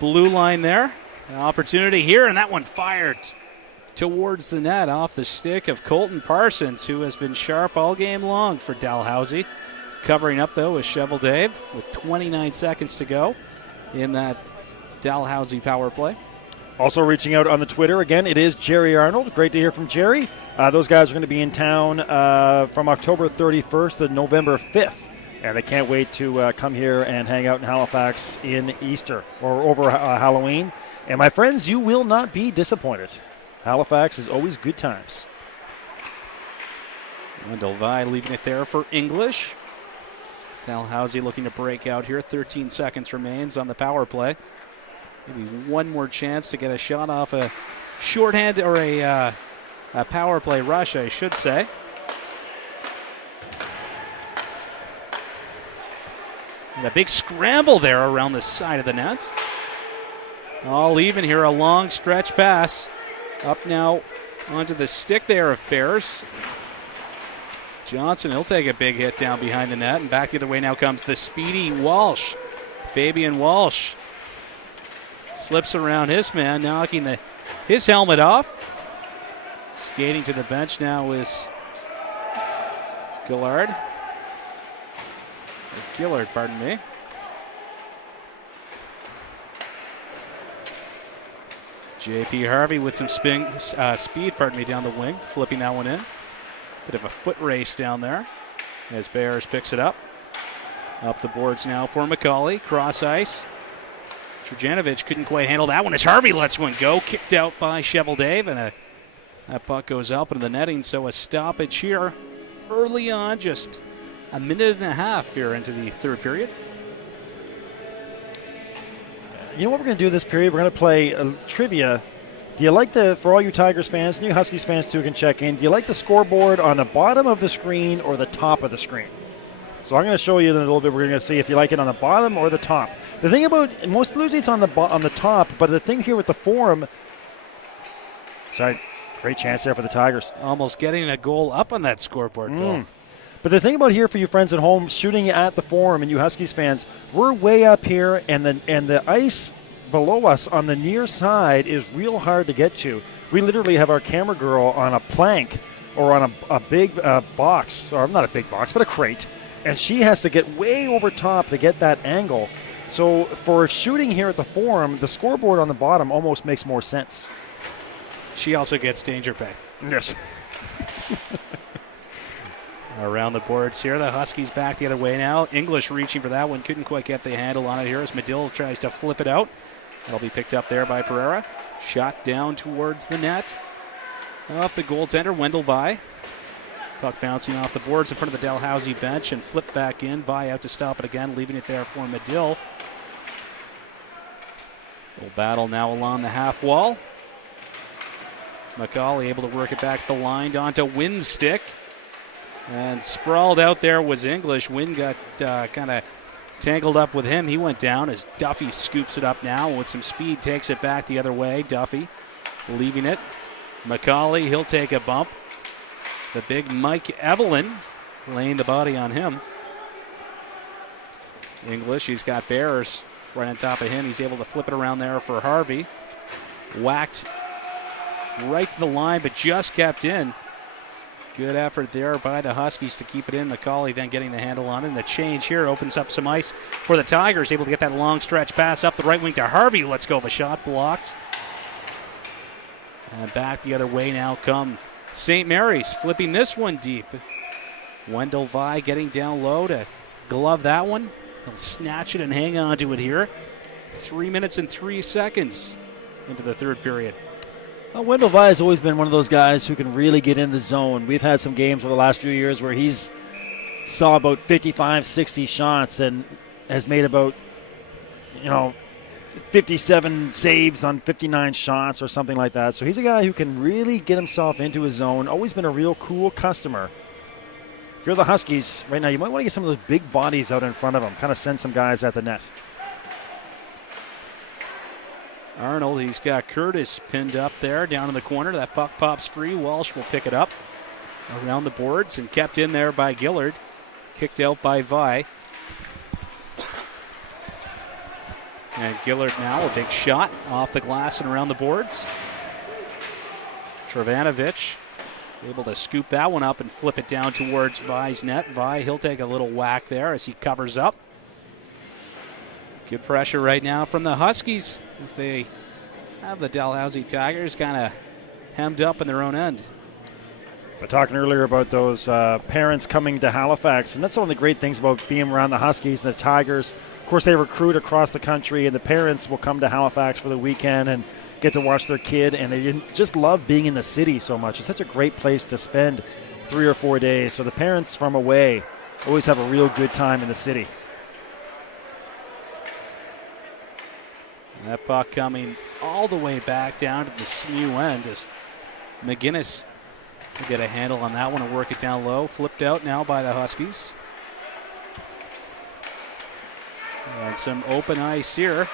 blue line there. An opportunity here, and that one fired towards the net off the stick of Colton Parsons, who has been sharp all game long for Dalhousie. Covering up, though, is Shovel Dave with 29 seconds to go in that Dalhousie power play. Also reaching out on the Twitter, again, it is Jerry Arnold. Great to hear from Jerry. Those guys are going to be in town from October 31st to November 5th. And they can't wait to come here and hang out in Halifax in Easter or over Halloween. And my friends, you will not be disappointed. Halifax is always good times. Wendell Vi leaving it there for English. Dalhousie looking to break out here. 13 seconds remains on the power play. Maybe one more chance to get a shot off a shorthand or a power play rush, I should say. And a big scramble there around the side of the net. All even here, a long stretch pass. Up now onto the stick there of Bears. Johnson, he'll take a big hit down behind the net. And back the other way now comes the speedy Walsh. Fabian Walsh slips around his man, knocking his helmet off. Skating to the bench now is Gillard. Gillard, pardon me. J.P. Harvey with some speed, down the wing, flipping that one in. Bit of a foot race down there as Bears picks it up. Up the boards now for McCauley, cross ice. Trujanovic couldn't quite handle that one as Harvey lets one go. Kicked out by Shovel Dave, and that puck goes up into the netting, so a stoppage here early on, just a minute and a half here into the third period. You know what we're going to do this period? We're going to play trivia. Do you like for all you Tigers fans, and you Huskies fans too can check in, do you like the scoreboard on the bottom of the screen or the top of the screen? So I'm going to show you in a little bit. We're going to see if you like it on the bottom or the top. The thing about, most usually it's on the top, but the thing here with the Forum, sorry, great chance there for the Tigers. Almost getting a goal up on that scoreboard, Bill. But the thing about here for you friends at home, shooting at the Forum and you Huskies fans, we're way up here, and the ice below us on the near side is real hard to get to. We literally have our camera girl on a plank or on a big box, or not a big box, but a crate, and she has to get way over top to get that angle. So for shooting here at the Forum, the scoreboard on the bottom almost makes more sense. She also gets danger pay. Yes. Around the boards here, the Huskies back the other way now. English reaching for that one, couldn't quite get the handle on it here as Medill tries to flip it out. That'll be picked up there by Pereira. Shot down towards the net. Off the goaltender, Wendell Vi. Puck bouncing off the boards in front of the Dalhousie bench and flipped back in. Vi out to stop it again, leaving it there for Medill. Little battle now along the half wall. McCauley able to work it back to the line, onto Wynn's stick. And sprawled out there was English. Wynn got kind of tangled up with him. He went down as Duffy scoops it up now with some speed, takes it back the other way. Duffy leaving it. McCauley, he'll take a bump. The big Mike Evelyn laying the body on him. English, he's got Bears right on top of him. He's able to flip it around there for Harvey. Whacked right to the line, but just kept in. Good effort there by the Huskies to keep it in. McCauley then getting the handle on it. And the change here opens up some ice for the Tigers. Able to get that long stretch pass up the right wing to Harvey. Let's go of a shot blocked. And back the other way now come St. Mary's, flipping this one deep. Wendell Vi getting down low to glove that one. He'll snatch it and hang on to it here. 3 minutes and 3 seconds into the third period. Well, Wendell Vi has always been one of those guys who can really get in the zone. We've had some games over the last few years where he's saw about 55, 60 shots and has made about, 57 saves on 59 shots or something like that. So he's a guy who can really get himself into his zone. Always been a real cool customer. If you're the Huskies right now, you might want to get some of those big bodies out in front of him, kind of send some guys at the net. Arnold, he's got Curtis pinned up there down in the corner. That puck pops free. Walsh will pick it up around the boards and kept in there by Gillard. Kicked out by Vi. And Gillard now, a big shot off the glass and around the boards. Trevanovic able to scoop that one up and flip it down towards Vi's net. Vi, he'll take a little whack there as he covers up. Good pressure right now from the Huskies as they have the Dalhousie Tigers kind of hemmed up in their own end. But talking earlier about those parents coming to Halifax, and that's one of the great things about being around the Huskies and the Tigers. Of course, they recruit across the country, and the parents will come to Halifax for the weekend and get to watch their kid, and they just love being in the city so much. It's such a great place to spend 3 or 4 days. So the parents from away always have a real good time in the city. That puck coming all the way back down to the SMU end as McGinnis will get a handle on that one and work it down low. Flipped out now by the Huskies. And some open ice here.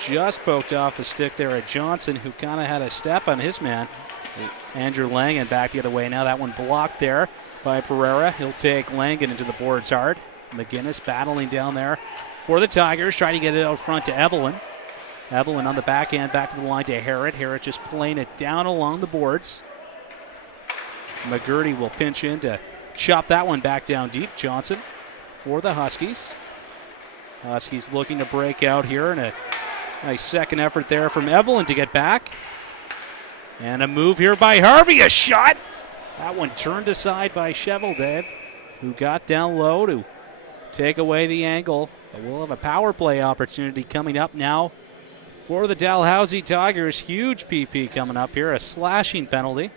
Just poked off the stick there at Johnson, who kind of had a step on his man. Andrew Langen back the other way. Now that one blocked there by Pereira. He'll take Langen into the boards hard. McGinnis battling down there for the Tigers, trying to get it out front to Evelyn. Evelyn on the backhand, back to the line to Harrod. Harrod just playing it down along the boards. McGurty will pinch in to chop that one back down deep. Johnson for the Huskies. Huskies looking to break out here, and a nice second effort there from Evelyn to get back. And a move here by Harvey, a shot. That one turned aside by Cheveldave, who got down low to take away the angle. But we'll have a power play opportunity coming up now for the Dalhousie Tigers. Huge PP coming up here, a slashing penalty.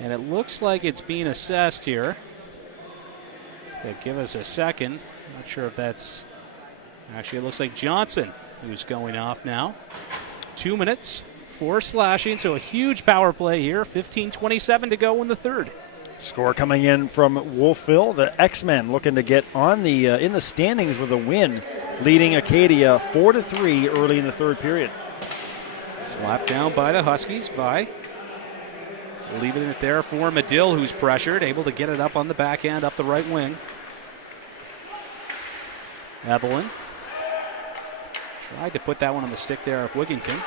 And it looks like it's being assessed here. Give us a second. Not sure if that's... Actually, it looks like Johnson who's going off now. 2 minutes, 4 slashing, so a huge power play here. 15:27 to go in the third. Score coming in from Wolfville. The X-Men looking to get on the in the standings with a win, leading Acadia 4-3 early in the third period. Slapped down by the Huskies. Vi leaving it there for Medill, who's pressured, able to get it up on the backhand, up the right wing. Evelyn tried to put that one on the stick there of Wigington.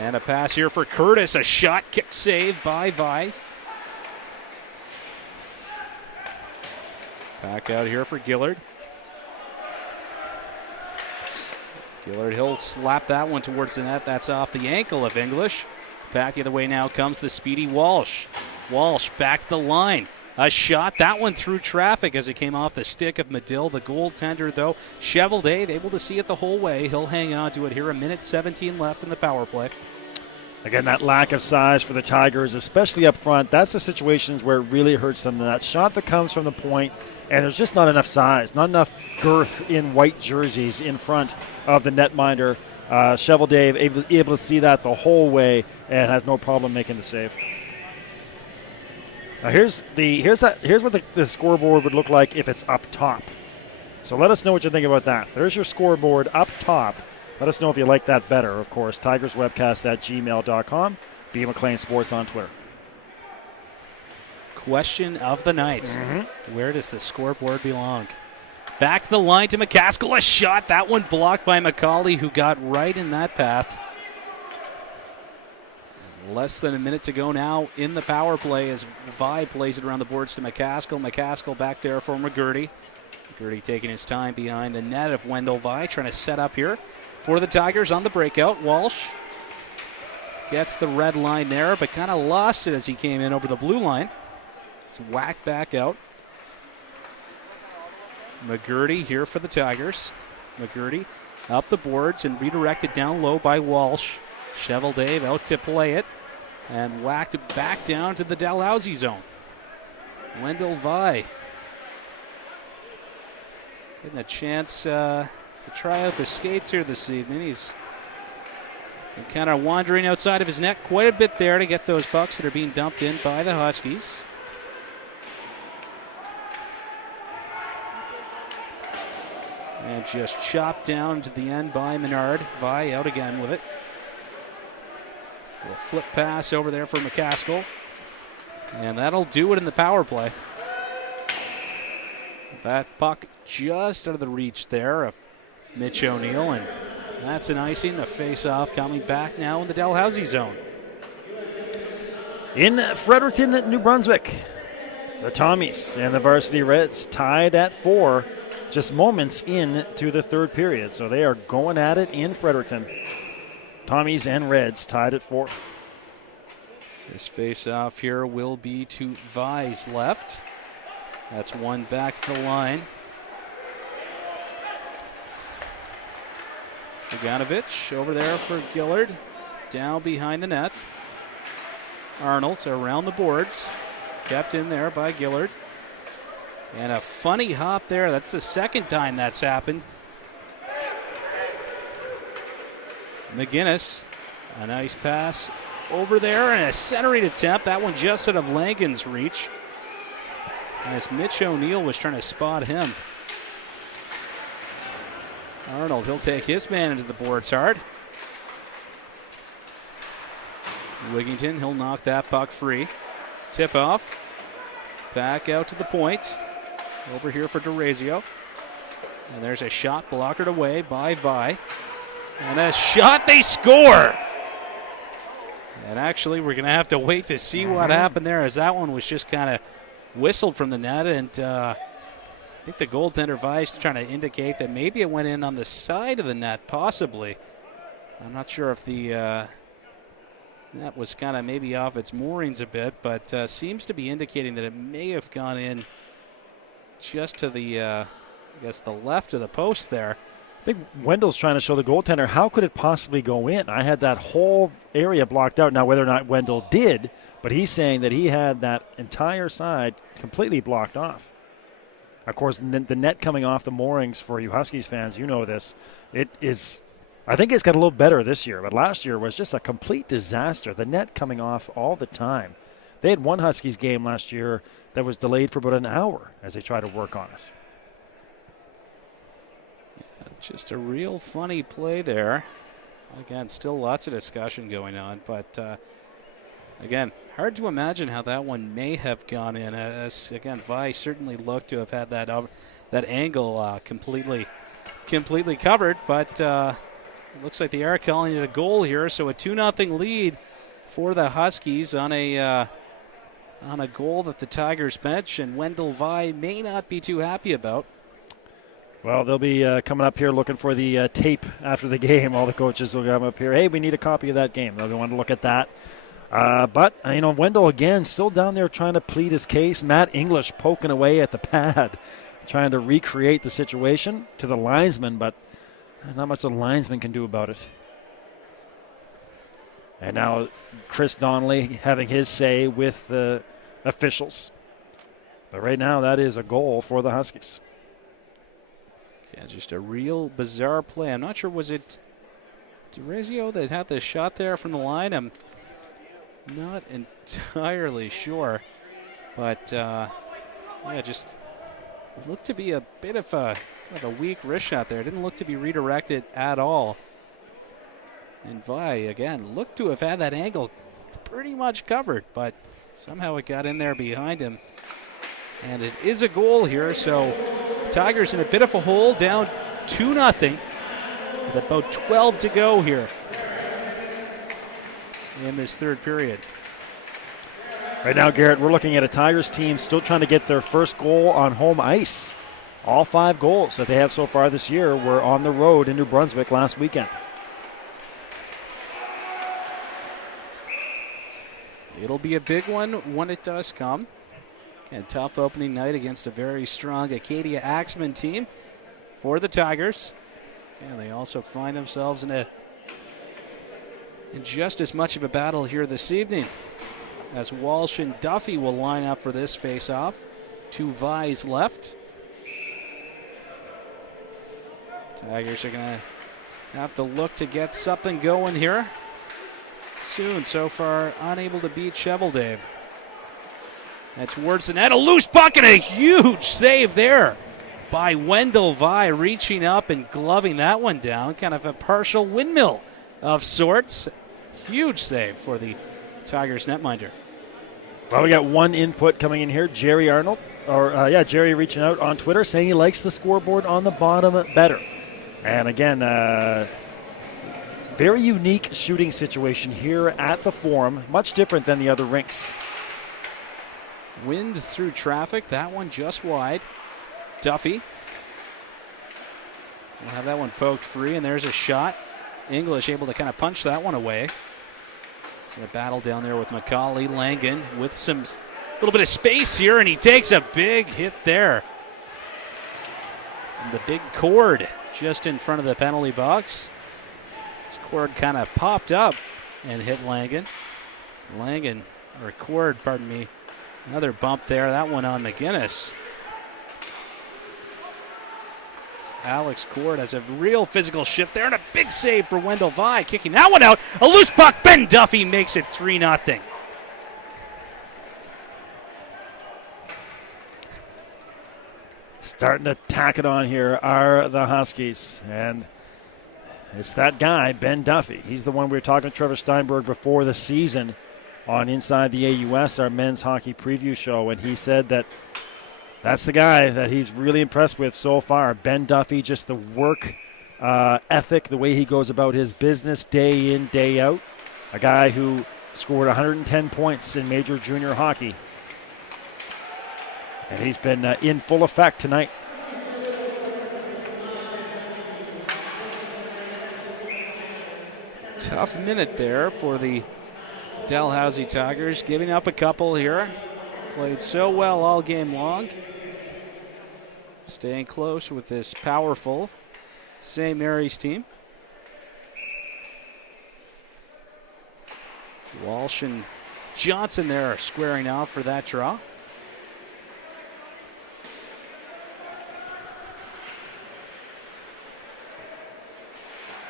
And a pass here for Curtis. A shot, kick save by Vi. Back out here for Gillard. Gillard, he'll slap that one towards the net. That's off the ankle of English. Back the other way now comes the speedy Walsh. Walsh back to the line. A shot, that one through traffic as it came off the stick of Medill. The goaltender, though, Cheveldave, able to see it the whole way. He'll hang on to it here. 1:17 left in the power play. Again, that lack of size for the Tigers, especially up front, that's the situations where it really hurts them. That shot that comes from the point, and there's just not enough size, not enough girth in white jerseys in front of the netminder. Cheveldave able to see that the whole way and has no problem making the save. Now here's what the scoreboard would look like if it's up top. So let us know what you think about that. There's your scoreboard up top. Let us know if you like that better, of course. TigersWebcast@gmail.com. B. McLean Sports on Twitter. Question of the night. Where does the scoreboard belong? Back to the line to McCaskill. A shot. That one blocked by McCauley, who got right in that path. Less than a minute to go now in the power play as Vi plays it around the boards to McCaskill. McCaskill back there for McGurty. McGurty taking his time behind the net of Wendell Vi, trying to set up here for the Tigers on the breakout. Walsh gets the red line there, but kind of lost it as he came in over the blue line. It's whacked back out. McGurty here for the Tigers. McGurty up the boards and redirected down low by Walsh. Cheveldave out to play it and whacked it back down to the Dalhousie zone. Wendell Vi getting a chance to try out the skates here this evening. He's been kind of wandering outside of his net quite a bit there to get those pucks that are being dumped in by the Huskies. And just chopped down to the end by Menard. Vi out again with it. A flip pass over there for McCaskill. And that'll do it in the power play. That puck just out of the reach there of Mitch O'Neill. And that's an icing, a face-off coming back now in the Dalhousie zone. In Fredericton, New Brunswick, the Tommies and the Varsity Reds tied at 4. Just moments into the third period. So they are going at it in Fredericton. Tommies and Reds tied at 4. This face-off here will be to Vi's left. That's one back to the line. Bogdanovich over there for Gillard. Down behind the net. Arnold around the boards. Kept in there by Gillard. And a funny hop there. That's the second time that's happened. McGinnis, a nice pass over there and a centering attempt. That one just out of Langen's reach. As Mitch O'Neill was trying to spot him. Arnold, he'll take his man into the boards hard. Wigington, he'll knock that puck free. Tip off. Back out to the point. Over here for DeRazio. And there's a shot blockered away by Vi. And a shot, they score! And actually, we're going to have to wait to see what happened there, as that one was just kind of whistled from the net. And I think the goaltender Vi's trying to indicate that maybe it went in on the side of the net, possibly. I'm not sure if the net was kind of maybe off its moorings a bit, but seems to be indicating that it may have gone in just to the, I guess, the left of the post there. I think Wendell's trying to show the goaltender, how could it possibly go in? I had that whole area blocked out. Now, whether or not Wendell did, but he's saying that he had that entire side completely blocked off. Of course, the net coming off the moorings, for you Huskies fans, you know this. It is, I think it's got a little better this year, but last year was just a complete disaster. The net coming off all the time. They had one Huskies game last year that was delayed for about an hour as they tried to work on it. Just a real funny play there. Again, still lots of discussion going on, but again, hard to imagine how that one may have gone in. As again, Vi certainly looked to have had that angle completely covered, but it looks like they are calling it a goal here. So a 2-0 lead for the Huskies on a goal that the Tigers bench and Wendell Vi may not be too happy about. Well, they'll be coming up here looking for the tape after the game. All the coaches will come up here. Hey, we need a copy of that game. They'll want to look at that. But, Wendell, again, still down there trying to plead his case. Matt English poking away at the pad, trying to recreate the situation to the linesman, but not much the linesman can do about it. And now Chris Donnelly having his say with the officials. But right now, that is a goal for the Huskies. Yeah, just a real bizarre play. I'm not sure, was it DeRazio that had the shot there from the line? I'm not entirely sure. But, just looked to be a bit of a weak wrist shot there. Didn't look to be redirected at all. And Vi, again, looked to have had that angle pretty much covered, but somehow it got in there behind him. And it is a goal here, so Tigers in a bit of a hole, down 2-0 with about 12 to go here in this third period. Right now, Garrett, we're looking at a Tigers team still trying to get their first goal on home ice. All 5 goals that they have so far this year were on the road in New Brunswick last weekend. It'll be a big one when it does come. And tough opening night against a very strong Acadia Axemen team for the Tigers. And they also find themselves in just as much of a battle here this evening, as Walsh and Duffy will line up for this face-off. 2 Vies left. Tigers are going to have to look to get something going here soon. So far, unable to beat Shovel Dave. And towards the net, a loose puck and a huge save there by Wendell Vi, reaching up and gloving that one down. Kind of a partial windmill of sorts. Huge save for the Tigers netminder. Well, we got one input coming in here. Jerry Arnold, Jerry reaching out on Twitter saying he likes the scoreboard on the bottom better. And again, very unique shooting situation here at the Forum, much different than the other rinks. Wind through traffic, that one just wide. Duffy will have that one poked free, and there's a shot. English able to kind of punch that one away. It's a battle down there with Macaulay. Langan with some little bit of space here, and he takes a big hit there. And the big cord just in front of the penalty box. This cord kind of popped up and hit Langan. Another bump there. That one on McGinnis. Alex Cord has a real physical shift there, and a big save for Wendell Vi, kicking that one out. A loose puck. Ben Duffy makes it 3-0. Starting to tack it on here are the Huskies, and it's that guy, Ben Duffy. He's the one we were talking to Trevor Steinberg before the season on Inside the AUS, our men's hockey preview show, and he said that that's the guy that he's really impressed with so far. Ben Duffy, just the work ethic, the way he goes about his business day in, day out. A guy who scored 110 points in major junior hockey. And he's been in full effect tonight. Tough minute there for the Dalhousie Tigers, giving up a couple here. Played so well all game long. Staying close with this powerful St. Mary's team. Walsh and Johnson there squaring off for that draw.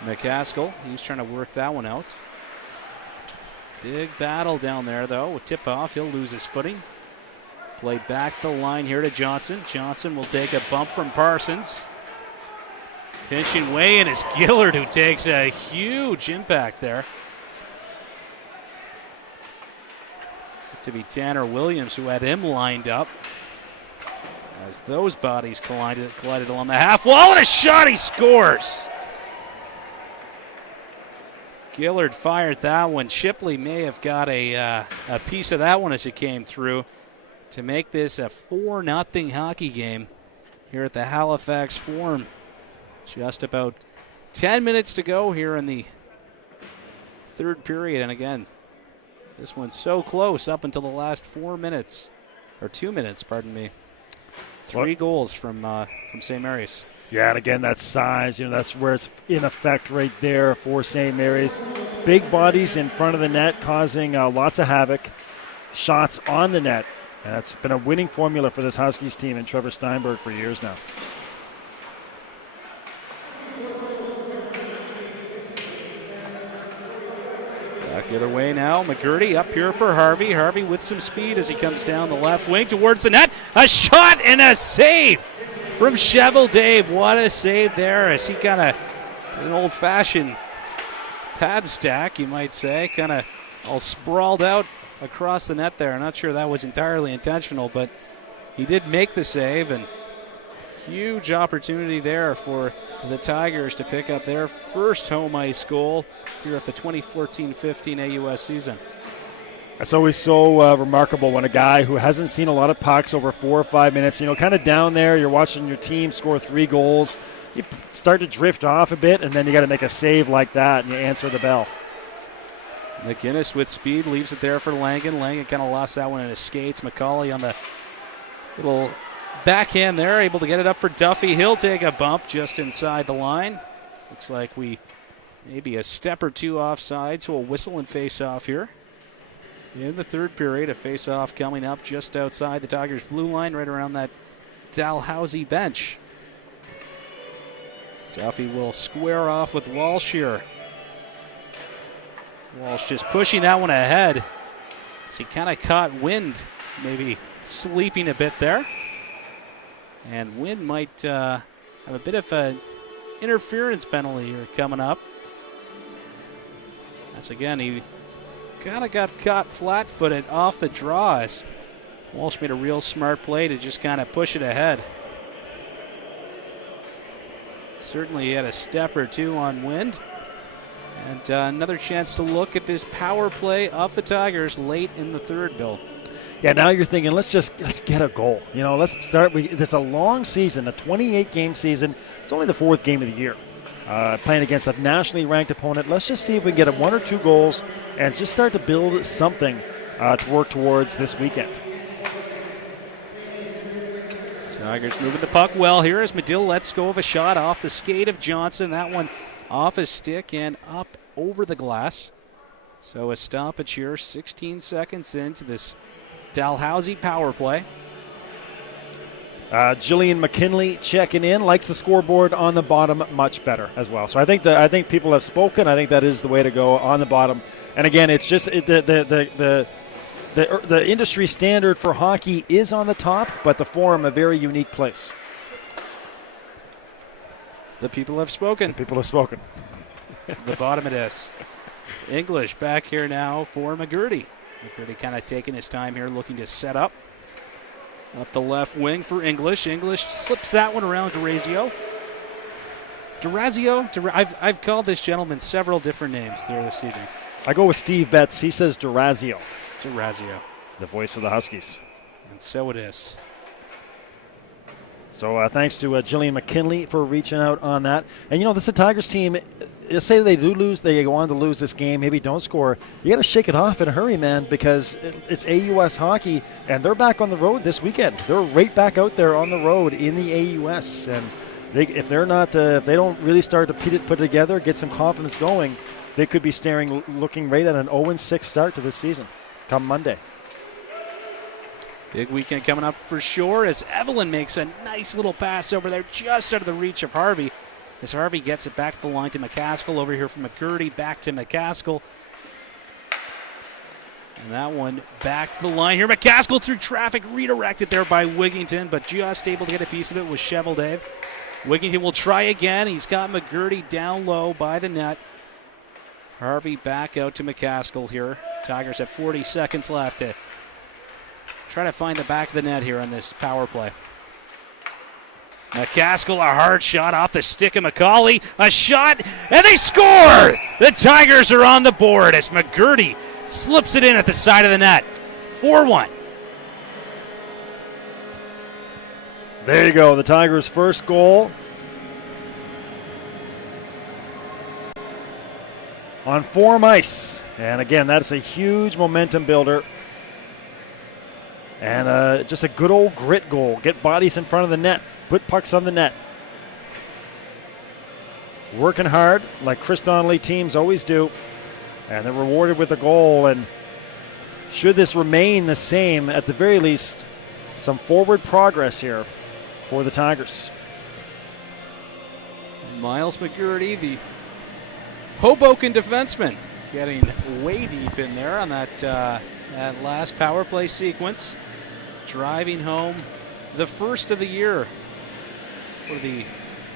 McCaskill, he's trying to work that one out. Big battle down there, though. With tip-off, he'll lose his footing. Played back the line here to Johnson. Johnson will take a bump from Parsons. Pinching way in is Gillard, who takes a huge impact there. To be Tanner Williams, who had him lined up. As those bodies collided along the half wall, and a shot, he scores! Gillard fired that one. Shipley may have got a piece of that one as it came through to make this a 4-0 hockey game here at the Halifax Forum. Just about 10 minutes to go here in the third period. And again, this one's so close up until the last 4 minutes, or 2 minutes, pardon me. 3 goals from St. Mary's. Yeah, and again, that size, that's where it's in effect right there for St. Mary's. Big bodies in front of the net causing lots of havoc. Shots on the net. And that's been a winning formula for this Huskies team and Trevor Steinberg for years now. Back the other way now. McGurty up here for Harvey. Harvey with some speed as he comes down the left wing towards the net. A shot and a save from Shovel Dave. What a save there as he kind of, an old-fashioned pad stack, you might say, kind of all sprawled out across the net there. I'm not sure that was entirely intentional, but he did make the save, and huge opportunity there for the Tigers to pick up their first home ice goal here at the 2014-15 AUS season. It's always so remarkable when a guy who hasn't seen a lot of pucks over 4 or 5 minutes, kind of down there, you're watching your team score 3 goals, you start to drift off a bit, and then you got to make a save like that, and you answer the bell. McGinnis with speed leaves it there for Langan. Langan kind of lost that one in his skates. McCauley on the Little backhand there, able to get it up for Duffy. He'll take a bump just inside the line. Looks like we maybe a step or two offside, so a whistle and face off here. In the third period, a face-off coming up just outside the Tigers' blue line, right around that Dalhousie bench. Duffy will square off with Walsh here. Walsh just pushing that one ahead as he kind of caught Wind, maybe sleeping a bit there. And Wind might have a bit of an interference penalty here coming up. As again, he kind of got caught flat-footed off the draw as Walsh made a real smart play to just kind of push it ahead. Certainly he had a step or two on Wind. And another chance to look at this power play of the Tigers late in the third, Bill. Yeah, now you're thinking, let's get a goal. You know, let's start. It's a long season, a 28-game season. It's only the fourth game of the year. Playing against a nationally ranked opponent. Let's just see if we can get 1 or 2 goals and just start to build something to work towards this weekend. Tigers moving the puck well here as Medill lets go of a shot off the skate of Johnson. That one off his stick and up over the glass. So a stoppage here, 16 seconds into this Dalhousie power play. Jillian McKinley checking in, likes the scoreboard on the bottom much better as well. So I think people have spoken. I think that is the way to go on the bottom. And again, it's just the industry standard for hockey is on the top, but the Forum a very unique place. The people have spoken. The bottom it is. English back here now for McGurdy. McGurdy kind of taking his time here, looking to set up. Up the left wing for English. English slips that one around Durazio. I've called this gentleman several different names there this evening. I go with Steve Betts. He says Durazio. Durazio. The voice of the Huskies. And so it is. So thanks to Jillian McKinley for reaching out on that. And, you know, this is a Tigers team. Let's say they do lose, they go on to lose this game, maybe don't score. You got to shake it off in a hurry, man, because it's AUS hockey, and they're back on the road this weekend. They're right back out there on the road in the AUS. And if they don't really start to put it together, get some confidence going, they could be looking right at an 0-6 start to this season come Monday. Big weekend coming up for sure as Evelyn makes a nice little pass over there just out of the reach of Harvey. As Harvey gets it back to the line to McCaskill, over here from McCurdy, back to McCaskill. And that one back to the line here. McCaskill through traffic, redirected there by Wigington, but just able to get a piece of it with Cheveldave. Wigington will try again. He's got McGurdy down low by the net. Harvey back out to McCaskill here. Tigers have 40 seconds left to try to find the back of the net here on this power play. McCaskill, a hard shot off the stick of McCauley. A shot, and they score! The Tigers are on the board as McGurdy slips it in at the side of the net. 4-1. There you go, the Tigers' first goal. On Forum ice. And again, that's a huge momentum builder. And just a good old grit goal. Get bodies in front of the net. Put pucks on the net. Working hard, like Chris Donnelly teams always do. And they're rewarded with a goal. And should this remain the same, at the very least, some forward progress here for the Tigers. Miles McGurdy, the Hoboken defenseman, getting way deep in there on that last power play sequence. Driving home the first of the year for the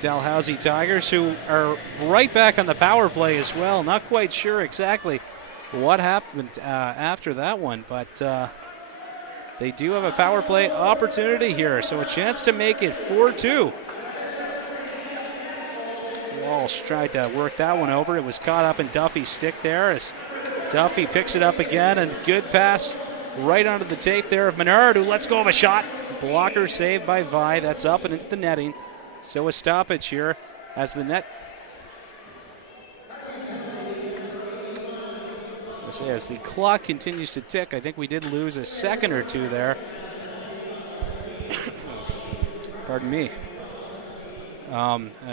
Dalhousie Tigers, who are right back on the power play as well. Not quite sure exactly what happened after that one, but they do have a power play opportunity here, so a chance to make it 4-2. Walsh tried to work that one over. It was caught up in Duffy's stick there as Duffy picks it up again, and good pass right onto the tape there of Menard, who lets go of a shot. Blocker saved by Vi. That's up and into the netting. So a stoppage here as the net. As the clock continues to tick, I think we did lose a second or two there. Pardon me.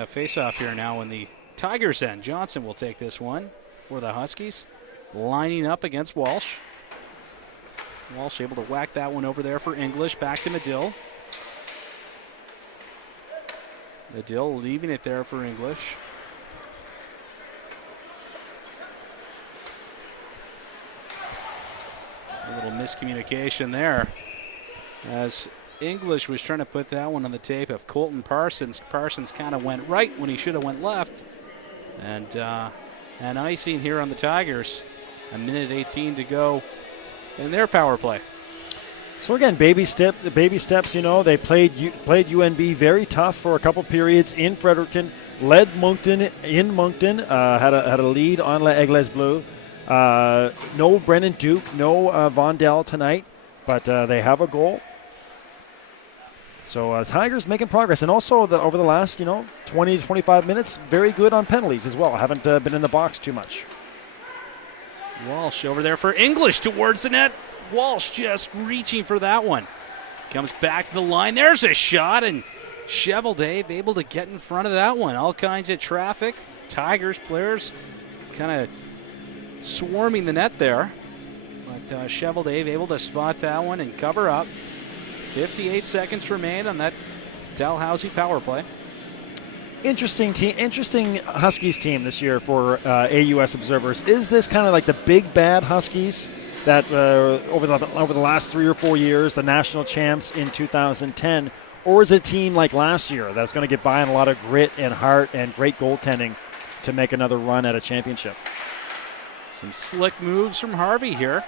Face-off here now in the Tigers' end. Johnson will take this one for the Huskies. Lining up against Walsh. Walsh able to whack that one over there for English. Back to Medill. Medill leaving it there for English. A little miscommunication there as English was trying to put that one on the tape of Colton Parsons. Parsons kind of went right when he should have went left. And an icing here on the Tigers. A minute 18 to go in their power play. So again, baby steps. They played UNB very tough for a couple periods in Fredericton. Led Moncton in Moncton. Had a lead on Les Aigles Bleus. No Brennan Duke, no Vondell tonight, but they have a goal. So Tigers making progress, and also over the last 20 to 25 minutes, very good on penalties as well. Haven't been in the box too much. Walsh over there for English towards the net. Walsh just reaching for that one. Comes back to the line. There's a shot, and Cheval Dave able to get in front of that one. All kinds of traffic. Tigers players kind of swarming the net there. But Cheval Dave able to spot that one and cover up. 58 seconds remain on that Dalhousie power play. Interesting Huskies team this year for AUS observers. Is this kind of like the big bad Huskies that over the last 3 or 4 years, the national champs in 2010, or is it a team like last year that's going to get by on a lot of grit and heart and great goaltending to make another run at a championship? Some slick moves from Harvey here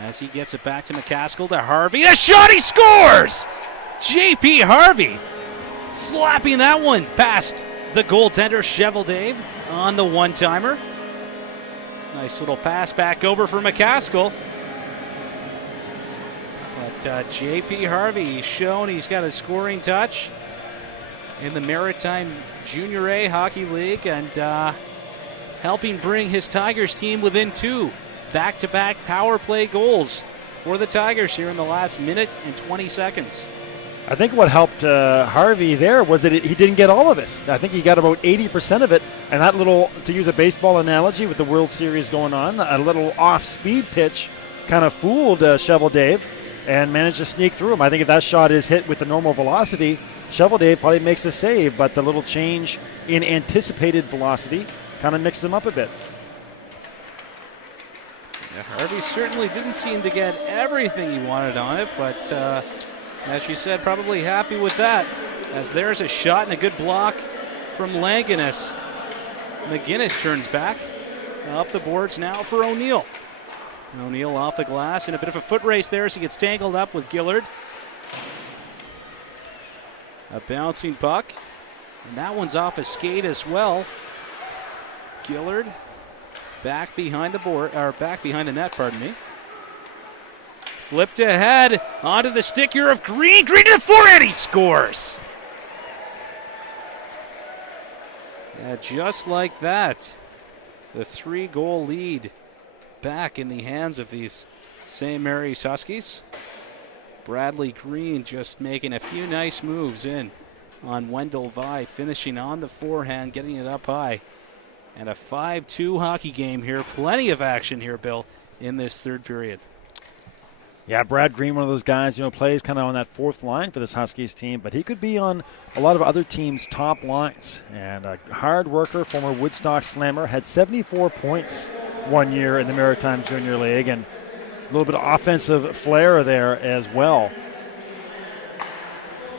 as he gets it back to McCaskill to Harvey. A shot, he scores! J.P. Harvey slapping that one past the goaltender Cheval Dave on the one-timer. Nice little pass back over for McCaskill. But J.P. Harvey shown he's got a scoring touch in the Maritime Junior A Hockey League and helping bring his Tigers team within 2 back-to-back power play goals for the Tigers here in the last minute and 20 seconds. I think what helped Harvey there was that he didn't get all of it. I think he got about 80% of it, and that little, to use a baseball analogy with the World Series going on, a little off-speed pitch kind of fooled Cheval Dave and managed to sneak through him. I think if that shot is hit with the normal velocity, Cheval Dave probably makes a save, but the little change in anticipated velocity kind of mixed him up a bit. Yeah, Harvey certainly didn't seem to get everything he wanted on it, but as she said, probably happy with that, as there's a shot and a good block from Langinus. McGinnis turns back. Up the boards now for O'Neill. O'Neill off the glass in a bit of a foot race there as he gets tangled up with Gillard. A bouncing puck. And that one's off a skate as well. Gillard back behind the net, pardon me. Flipped ahead onto the stick here of Green. Green to the forehand, he scores. Yeah, just like that, the 3-goal lead back in the hands of these St. Mary's Huskies. Bradley Green just making a few nice moves in on Wendell Vi, finishing on the forehand, getting it up high. And a 5-2 hockey game here. Plenty of action here, Bill, in this third period. Yeah, Brad Green, one of those guys, plays kind of on that fourth line for this Huskies team, but he could be on a lot of other teams' top lines. And a hard worker, former Woodstock Slammer, had 74 points one year in the Maritime Junior League, and a little bit of offensive flair there as well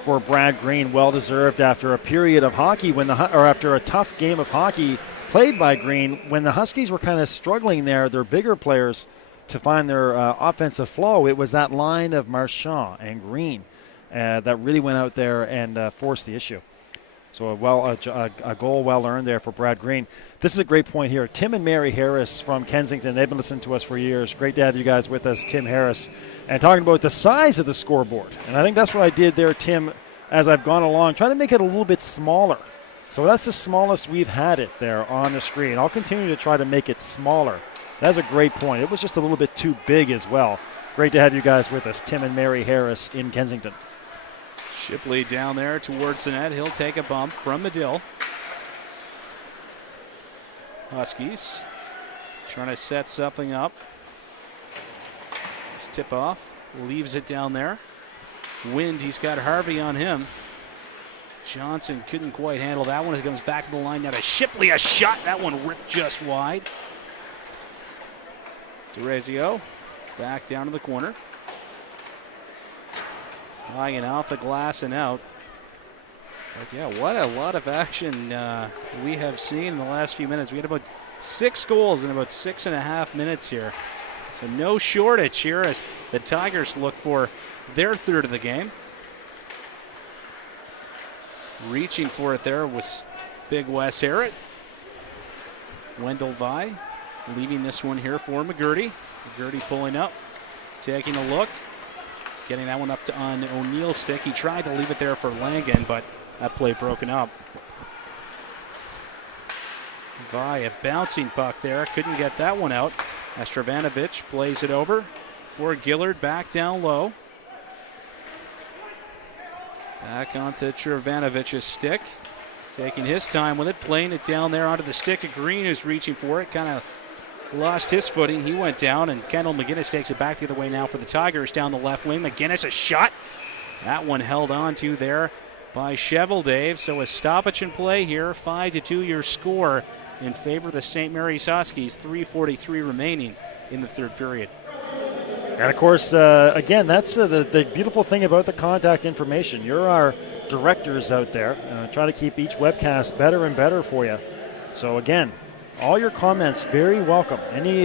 for Brad Green. Well deserved after a period of hockey after a tough game of hockey played by Green when the Huskies were kind of struggling there. Their bigger players to find their offensive flow. It was that line of Marchand and Green that really went out there and forced the issue. So a goal well earned there for Brad Green. This is a great point here. Tim and Mary Harris from Kensington, they've been listening to us for years. Great to have you guys with us, Tim Harris, and talking about the size of the scoreboard. And I think that's what I did there, Tim, as I've gone along, trying to make it a little bit smaller. So that's the smallest we've had it there on the screen. I'll continue to try to make it smaller. That's a great point. It was just a little bit too big as well. Great to have you guys with us, Tim and Mary Harris in Kensington. Shipley down there towards the net. He'll take a bump from Medill. Huskies trying to set something up. This tip off. Leaves it down there. Wind, he's got Harvey on him. Johnson couldn't quite handle that one as it comes back to the line. Now to Shipley, a shot. That one ripped just wide. DeRazio back down to the corner. High and off the glass and out. But yeah, what a lot of action we have seen in the last few minutes. We had about 6 goals in about 6.5 minutes here. So no shortage here as the Tigers look for their third of the game. Reaching for it there was big Wes Harrod. Wendell Vi leaving this one here for McGurty. McGurty pulling up, taking a look, getting that one up to on O'Neill's stick. He tried to leave it there for Langen, but that play broken up. Vi, a bouncing puck there, couldn't get that one out. Stravanovic plays it over for Gillard, back down low. Back onto Travanovic's stick. Taking his time with it, playing it down there onto the stick of Green, who's reaching for it. Kind of lost his footing. He went down, and Kendall McGinnis takes it back the other way now for the Tigers down the left wing. McGinnis, a shot. That one held on to there by Cheveldave. So a stoppage in play here. 5-2 your score in favor of the St. Mary's Huskies. 3:43 remaining in the third period. And, of course, again, that's the beautiful thing about the contact information. You're our directors out there. Try to keep each webcast better and better for you. So, again, all your comments, very welcome. Any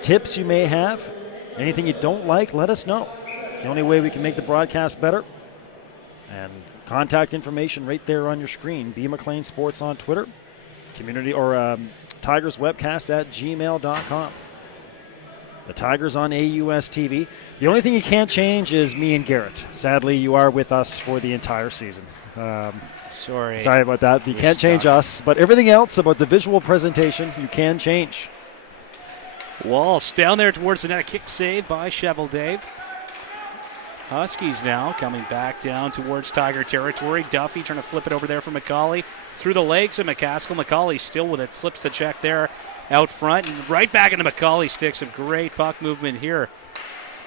tips you may have, anything you don't like, let us know. It's the only way we can make the broadcast better. And contact information right there on your screen. B. McLean Sports on Twitter. Community or Tigers Webcast at gmail.com. The Tigers on AUS TV. The only thing you can't change is me and Garrett. Sadly, you are with us for the entire season. Sorry about that. You can't change us, but everything else about the visual presentation, you can change. Walsh down there towards the net. A kick save by Cheveldave. Huskies now coming back down towards Tiger territory. Duffy trying to flip it over there for McCauley. Through the legs of McCaskill. McCauley still with it. Slips the check there out front. And right back into McCauley sticks. Some great puck movement here.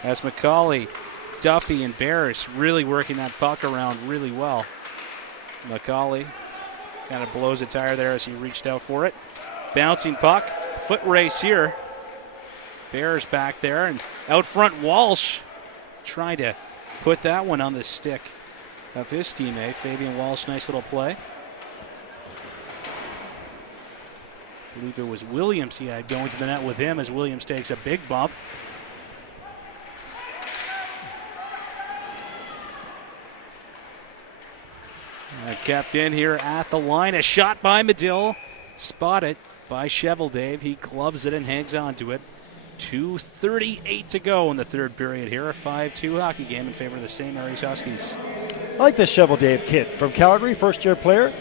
As McCauley, Duffy, and Bears really working that puck around really well. McCauley kind of blows a tire there as he reached out for it. Bouncing puck. Foot race here. Bears back there. And out front, Walsh trying to put that one on the stick of his teammate. Fabian Walsh, nice little play. I believe it was Williams he had going to the net with him as Williams takes a big bump. Kept in here at the line. A shot by Medill. Spotted by Cheveldave. He gloves it and hangs on to it. 2:38 to go in the third period here. A 5-2 hockey game in favor of the St. Mary's Huskies. I like this Cheveldave kid from Calgary, first-year player.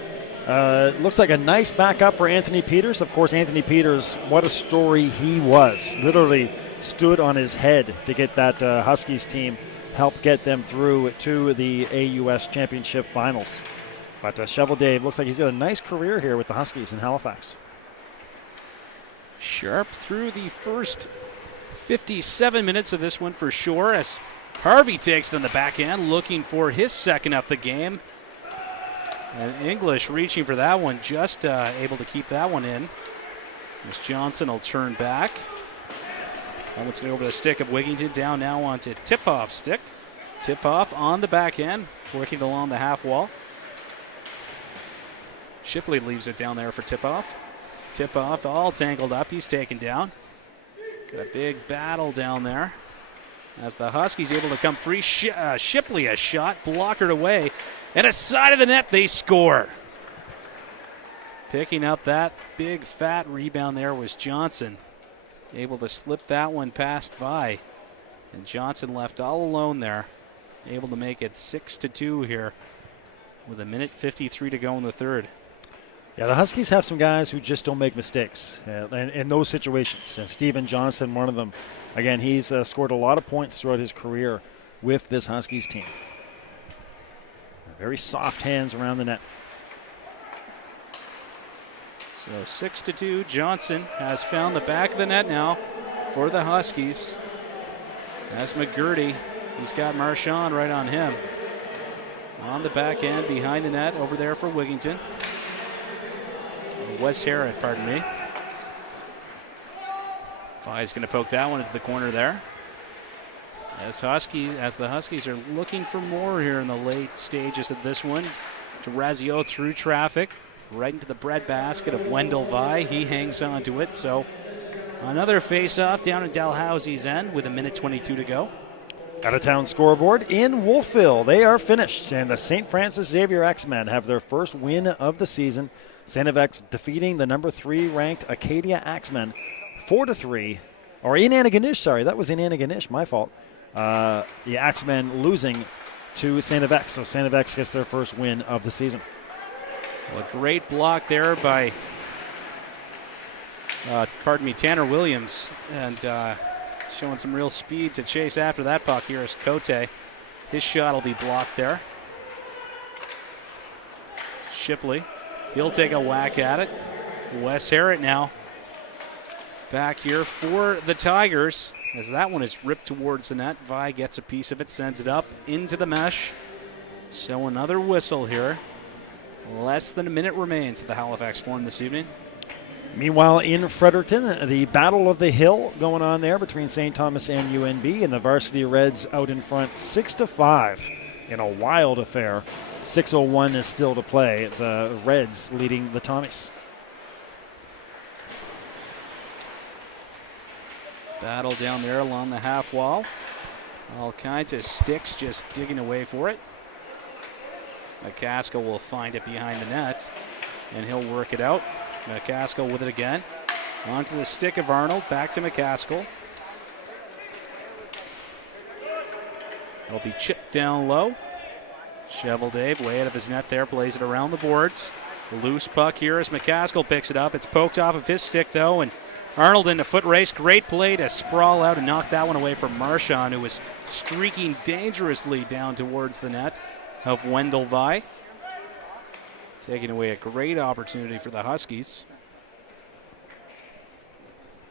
Looks like a nice backup for Anthony Peters. Of course, Anthony Peters, what a story he was. Literally stood on his head to get that Huskies team, help get them through to the AUS Championship Finals. But Cheveldave looks like he's got a nice career here with the Huskies in Halifax. Sharp through the first 57 minutes of this one for sure as Harvey takes it on the backhand, looking for his second of the game. And English reaching for that one, just able to keep that one in. As Johnson will turn back. That one's going over the stick of Wigington, down now onto Tip-Off stick. Tip-Off on the backhand, working along the half wall. Shipley leaves it down there for Tip-Off. Tip-Off all tangled up, he's taken down. Got a big battle down there. As the Huskies able to come free, Shipley a shot, blockered away. And a side of the net, they score. Picking up that big fat rebound there was Johnson. Able to slip that one past Vi. And Johnson left all alone there. Able to make it 6-2 here with 1:53 to go in the third. Yeah, the Huskies have some guys who just don't make mistakes in those situations. And Steven Johnson, one of them. Again, he's scored a lot of points throughout his career with this Huskies team. Very soft hands around the net. So 6-2, Johnson has found the back of the net now for the Huskies. As McGurdy, he's got Marchand right on him. On the back end, behind the net, over there for Wigington. Wes Harrod, pardon me. Fi's going to poke that one into the corner there. As the Huskies are looking for more here in the late stages of this one. Durazio through traffic, right into the breadbasket of Wendell Vi. He hangs on to it. So another face-off down at Dalhousie's end with 1:22 to go. Out-of-town scoreboard in Wolfville. They are finished, and the St. Francis Xavier X-Men have their first win of the season. St. X defeating the number 3 ranked Acadia Axemen 4-3. Or in Antigonish, sorry. That was in Antigonish, my fault. The Axemen losing to St. X. So St. X gets their first win of the season. Well, a great block there by, Tanner Williams. And showing some real speed to chase after that puck here is Cote. His shot will be blocked there. Shipley, he'll take a whack at it. Wes Harrod now back here for the Tigers as that one is ripped towards the net. Vi gets a piece of it, sends it up into the mesh. So another whistle here. Less than a minute remains at the Halifax Forum this evening. Meanwhile, in Fredericton, the Battle of the Hill going on there between St. Thomas and UNB, and the Varsity Reds out in front 6-5 in a wild affair. 6:01 is still to play. The Reds leading the Tommies. Battle down there along the half wall. All kinds of sticks just digging away for it. McCaskill will find it behind the net, and he'll work it out. McCaskill with it again. Onto the stick of Arnold, back to McCaskill. It'll be chipped down low. Cheval Dave way out of his net there, plays it around the boards. Loose puck here as McCaskill picks it up. It's poked off of his stick though, and Arnold in the foot race. Great play to sprawl out and knock that one away from Marchand, who was streaking dangerously down towards the net of Wendell Vi. Taking away a great opportunity for the Huskies.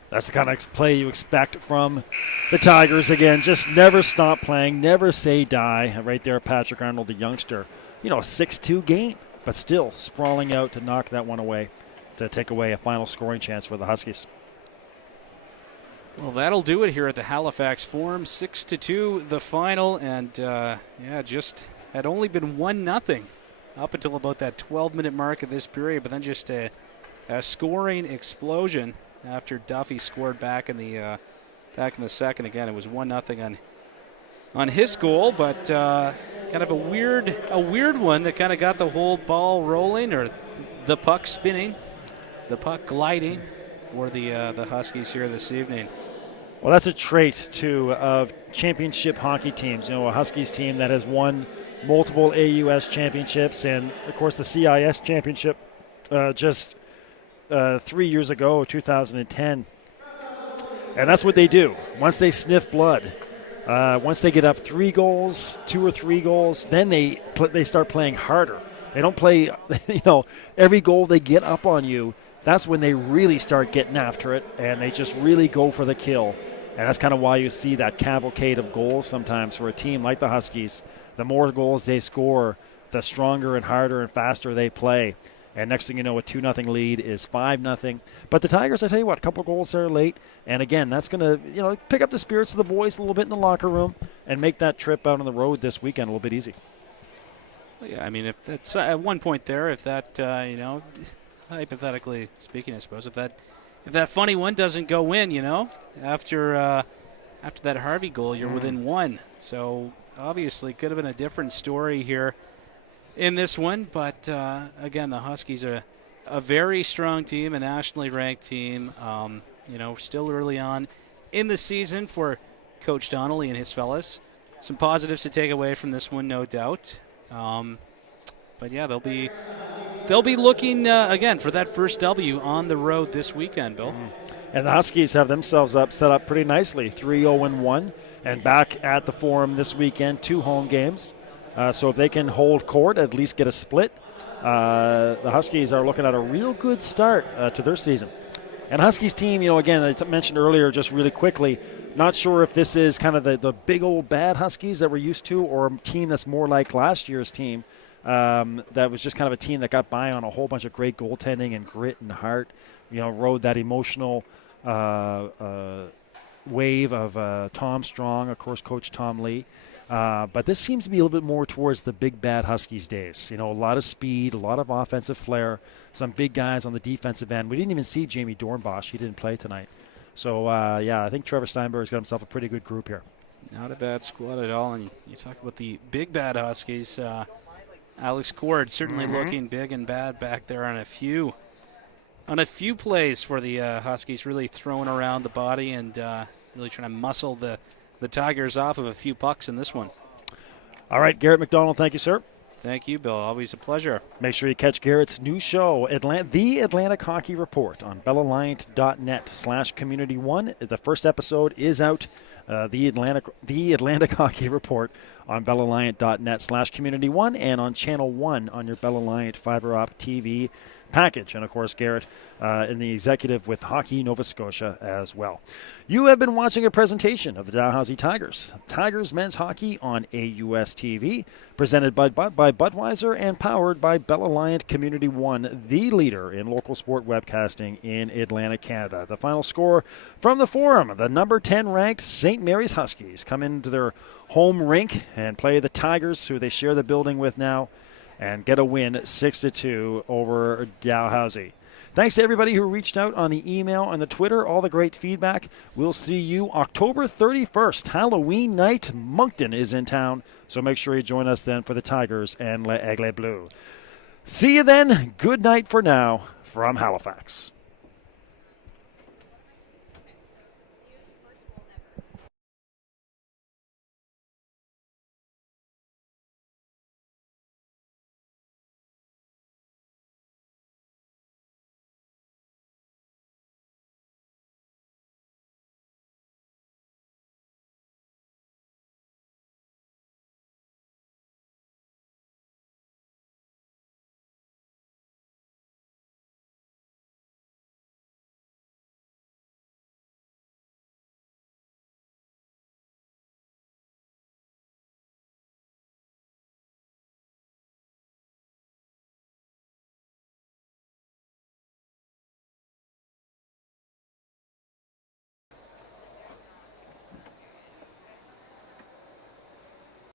That's the kind of play you expect from the Tigers. Again, just never stop playing, never say die. Right there, Patrick Arnold, the youngster. A 6-2 game, but still sprawling out to knock that one away, to take away a final scoring chance for the Huskies. Well, that'll do it here at the Halifax Forum. 6-2 the final, and just had only been 1-0 up until about that 12-minute mark of this period, but then just a scoring explosion after Duffy scored back in the second. Again, it was 1-0 on his goal, but kind of a weird one that kind of got the whole ball rolling, or the puck spinning, the puck gliding for the Huskies here this evening. Well, that's a trait, too, of championship hockey teams. A Huskies team that has won multiple AUS championships and, of course, the CIS championship just 3 years ago, 2010. And that's what they do. Once they sniff blood, once they get up 3 goals, 2 or 3 goals, then they start playing harder. They don't play, every goal they get up on you, that's when they really start getting after it, and they just really go for the kill. And that's kind of why you see that cavalcade of goals sometimes for a team like the Huskies. The more goals they score, the stronger and harder and faster they play. And next thing you know, a 2-0 lead is 5-0. But the Tigers, I tell you what, a couple goals there late. And again, that's going to pick up the spirits of the boys a little bit in the locker room and make that trip out on the road this weekend a little bit easy. Well, yeah, I mean, if that's at one point there, if that, hypothetically speaking, I suppose, if that funny one doesn't go in, after that Harvey goal, you're within 1. So obviously could have been a different story here in this one. But again, the Huskies are a very strong team, a nationally ranked team. Still early on in the season for Coach Donnelly and his fellas. Some positives to take away from this one, no doubt. But yeah, they'll be looking again for that first W on the road this weekend, Bill. And the Huskies have themselves set up pretty nicely, 3-0-1, and back at the Forum this weekend, 2 home games. So if they can hold court, at least get a split, the Huskies are looking at a real good start to their season. And Huskies team, again, I mentioned earlier just really quickly, not sure if this is kind of the big old bad Huskies that we're used to, or a team that's more like last year's team that was just kind of a team that got by on a whole bunch of great goaltending and grit and heart, rode that emotional wave of Tom Strong, of course, Coach Tom Lee. But this seems to be a little bit more towards the big bad Huskies days. A lot of speed, a lot of offensive flair, some big guys on the defensive end. We didn't even see Jamie Dornbosch. He didn't play tonight. So, I think Trevor Steinberg's got himself a pretty good group here. Not a bad squad at all. And you talk about the big bad Huskies. Alex Cord certainly looking big and bad back there on a few plays for the Huskies, really throwing around the body and really trying to muscle the Tigers off of a few pucks in this one. All right, Garrett McDonald, thank you, sir. Thank you, Bill. Always a pleasure. Make sure you catch Garrett's new show, The Atlantic Hockey Report, on bellalliant.net/community1. The first episode is out. The Atlantic Hockey Report on bellalliant.net/community1 and on Channel 1 on your Bell Alliant fiber optic TV package. And, of course, Garrett in the executive with Hockey Nova Scotia as well. You have been watching a presentation of the Dalhousie Tigers. Tigers men's hockey on AUS TV, presented by Budweiser and powered by Bell Alliant Community 1, the leader in local sport webcasting in Atlantic Canada. The final score from the Forum: the number 10 ranked St. Mary's Huskies come into their home rink and play the Tigers, who they share the building with now, and get a win 6-2 over Dalhousie. Thanks to everybody who reached out on the email and the Twitter, all the great feedback. We'll see you October 31st, Halloween night. Moncton is in town, so make sure you join us then for the Tigers and Les Aigles Bleus. See you then. Good night for now from Halifax.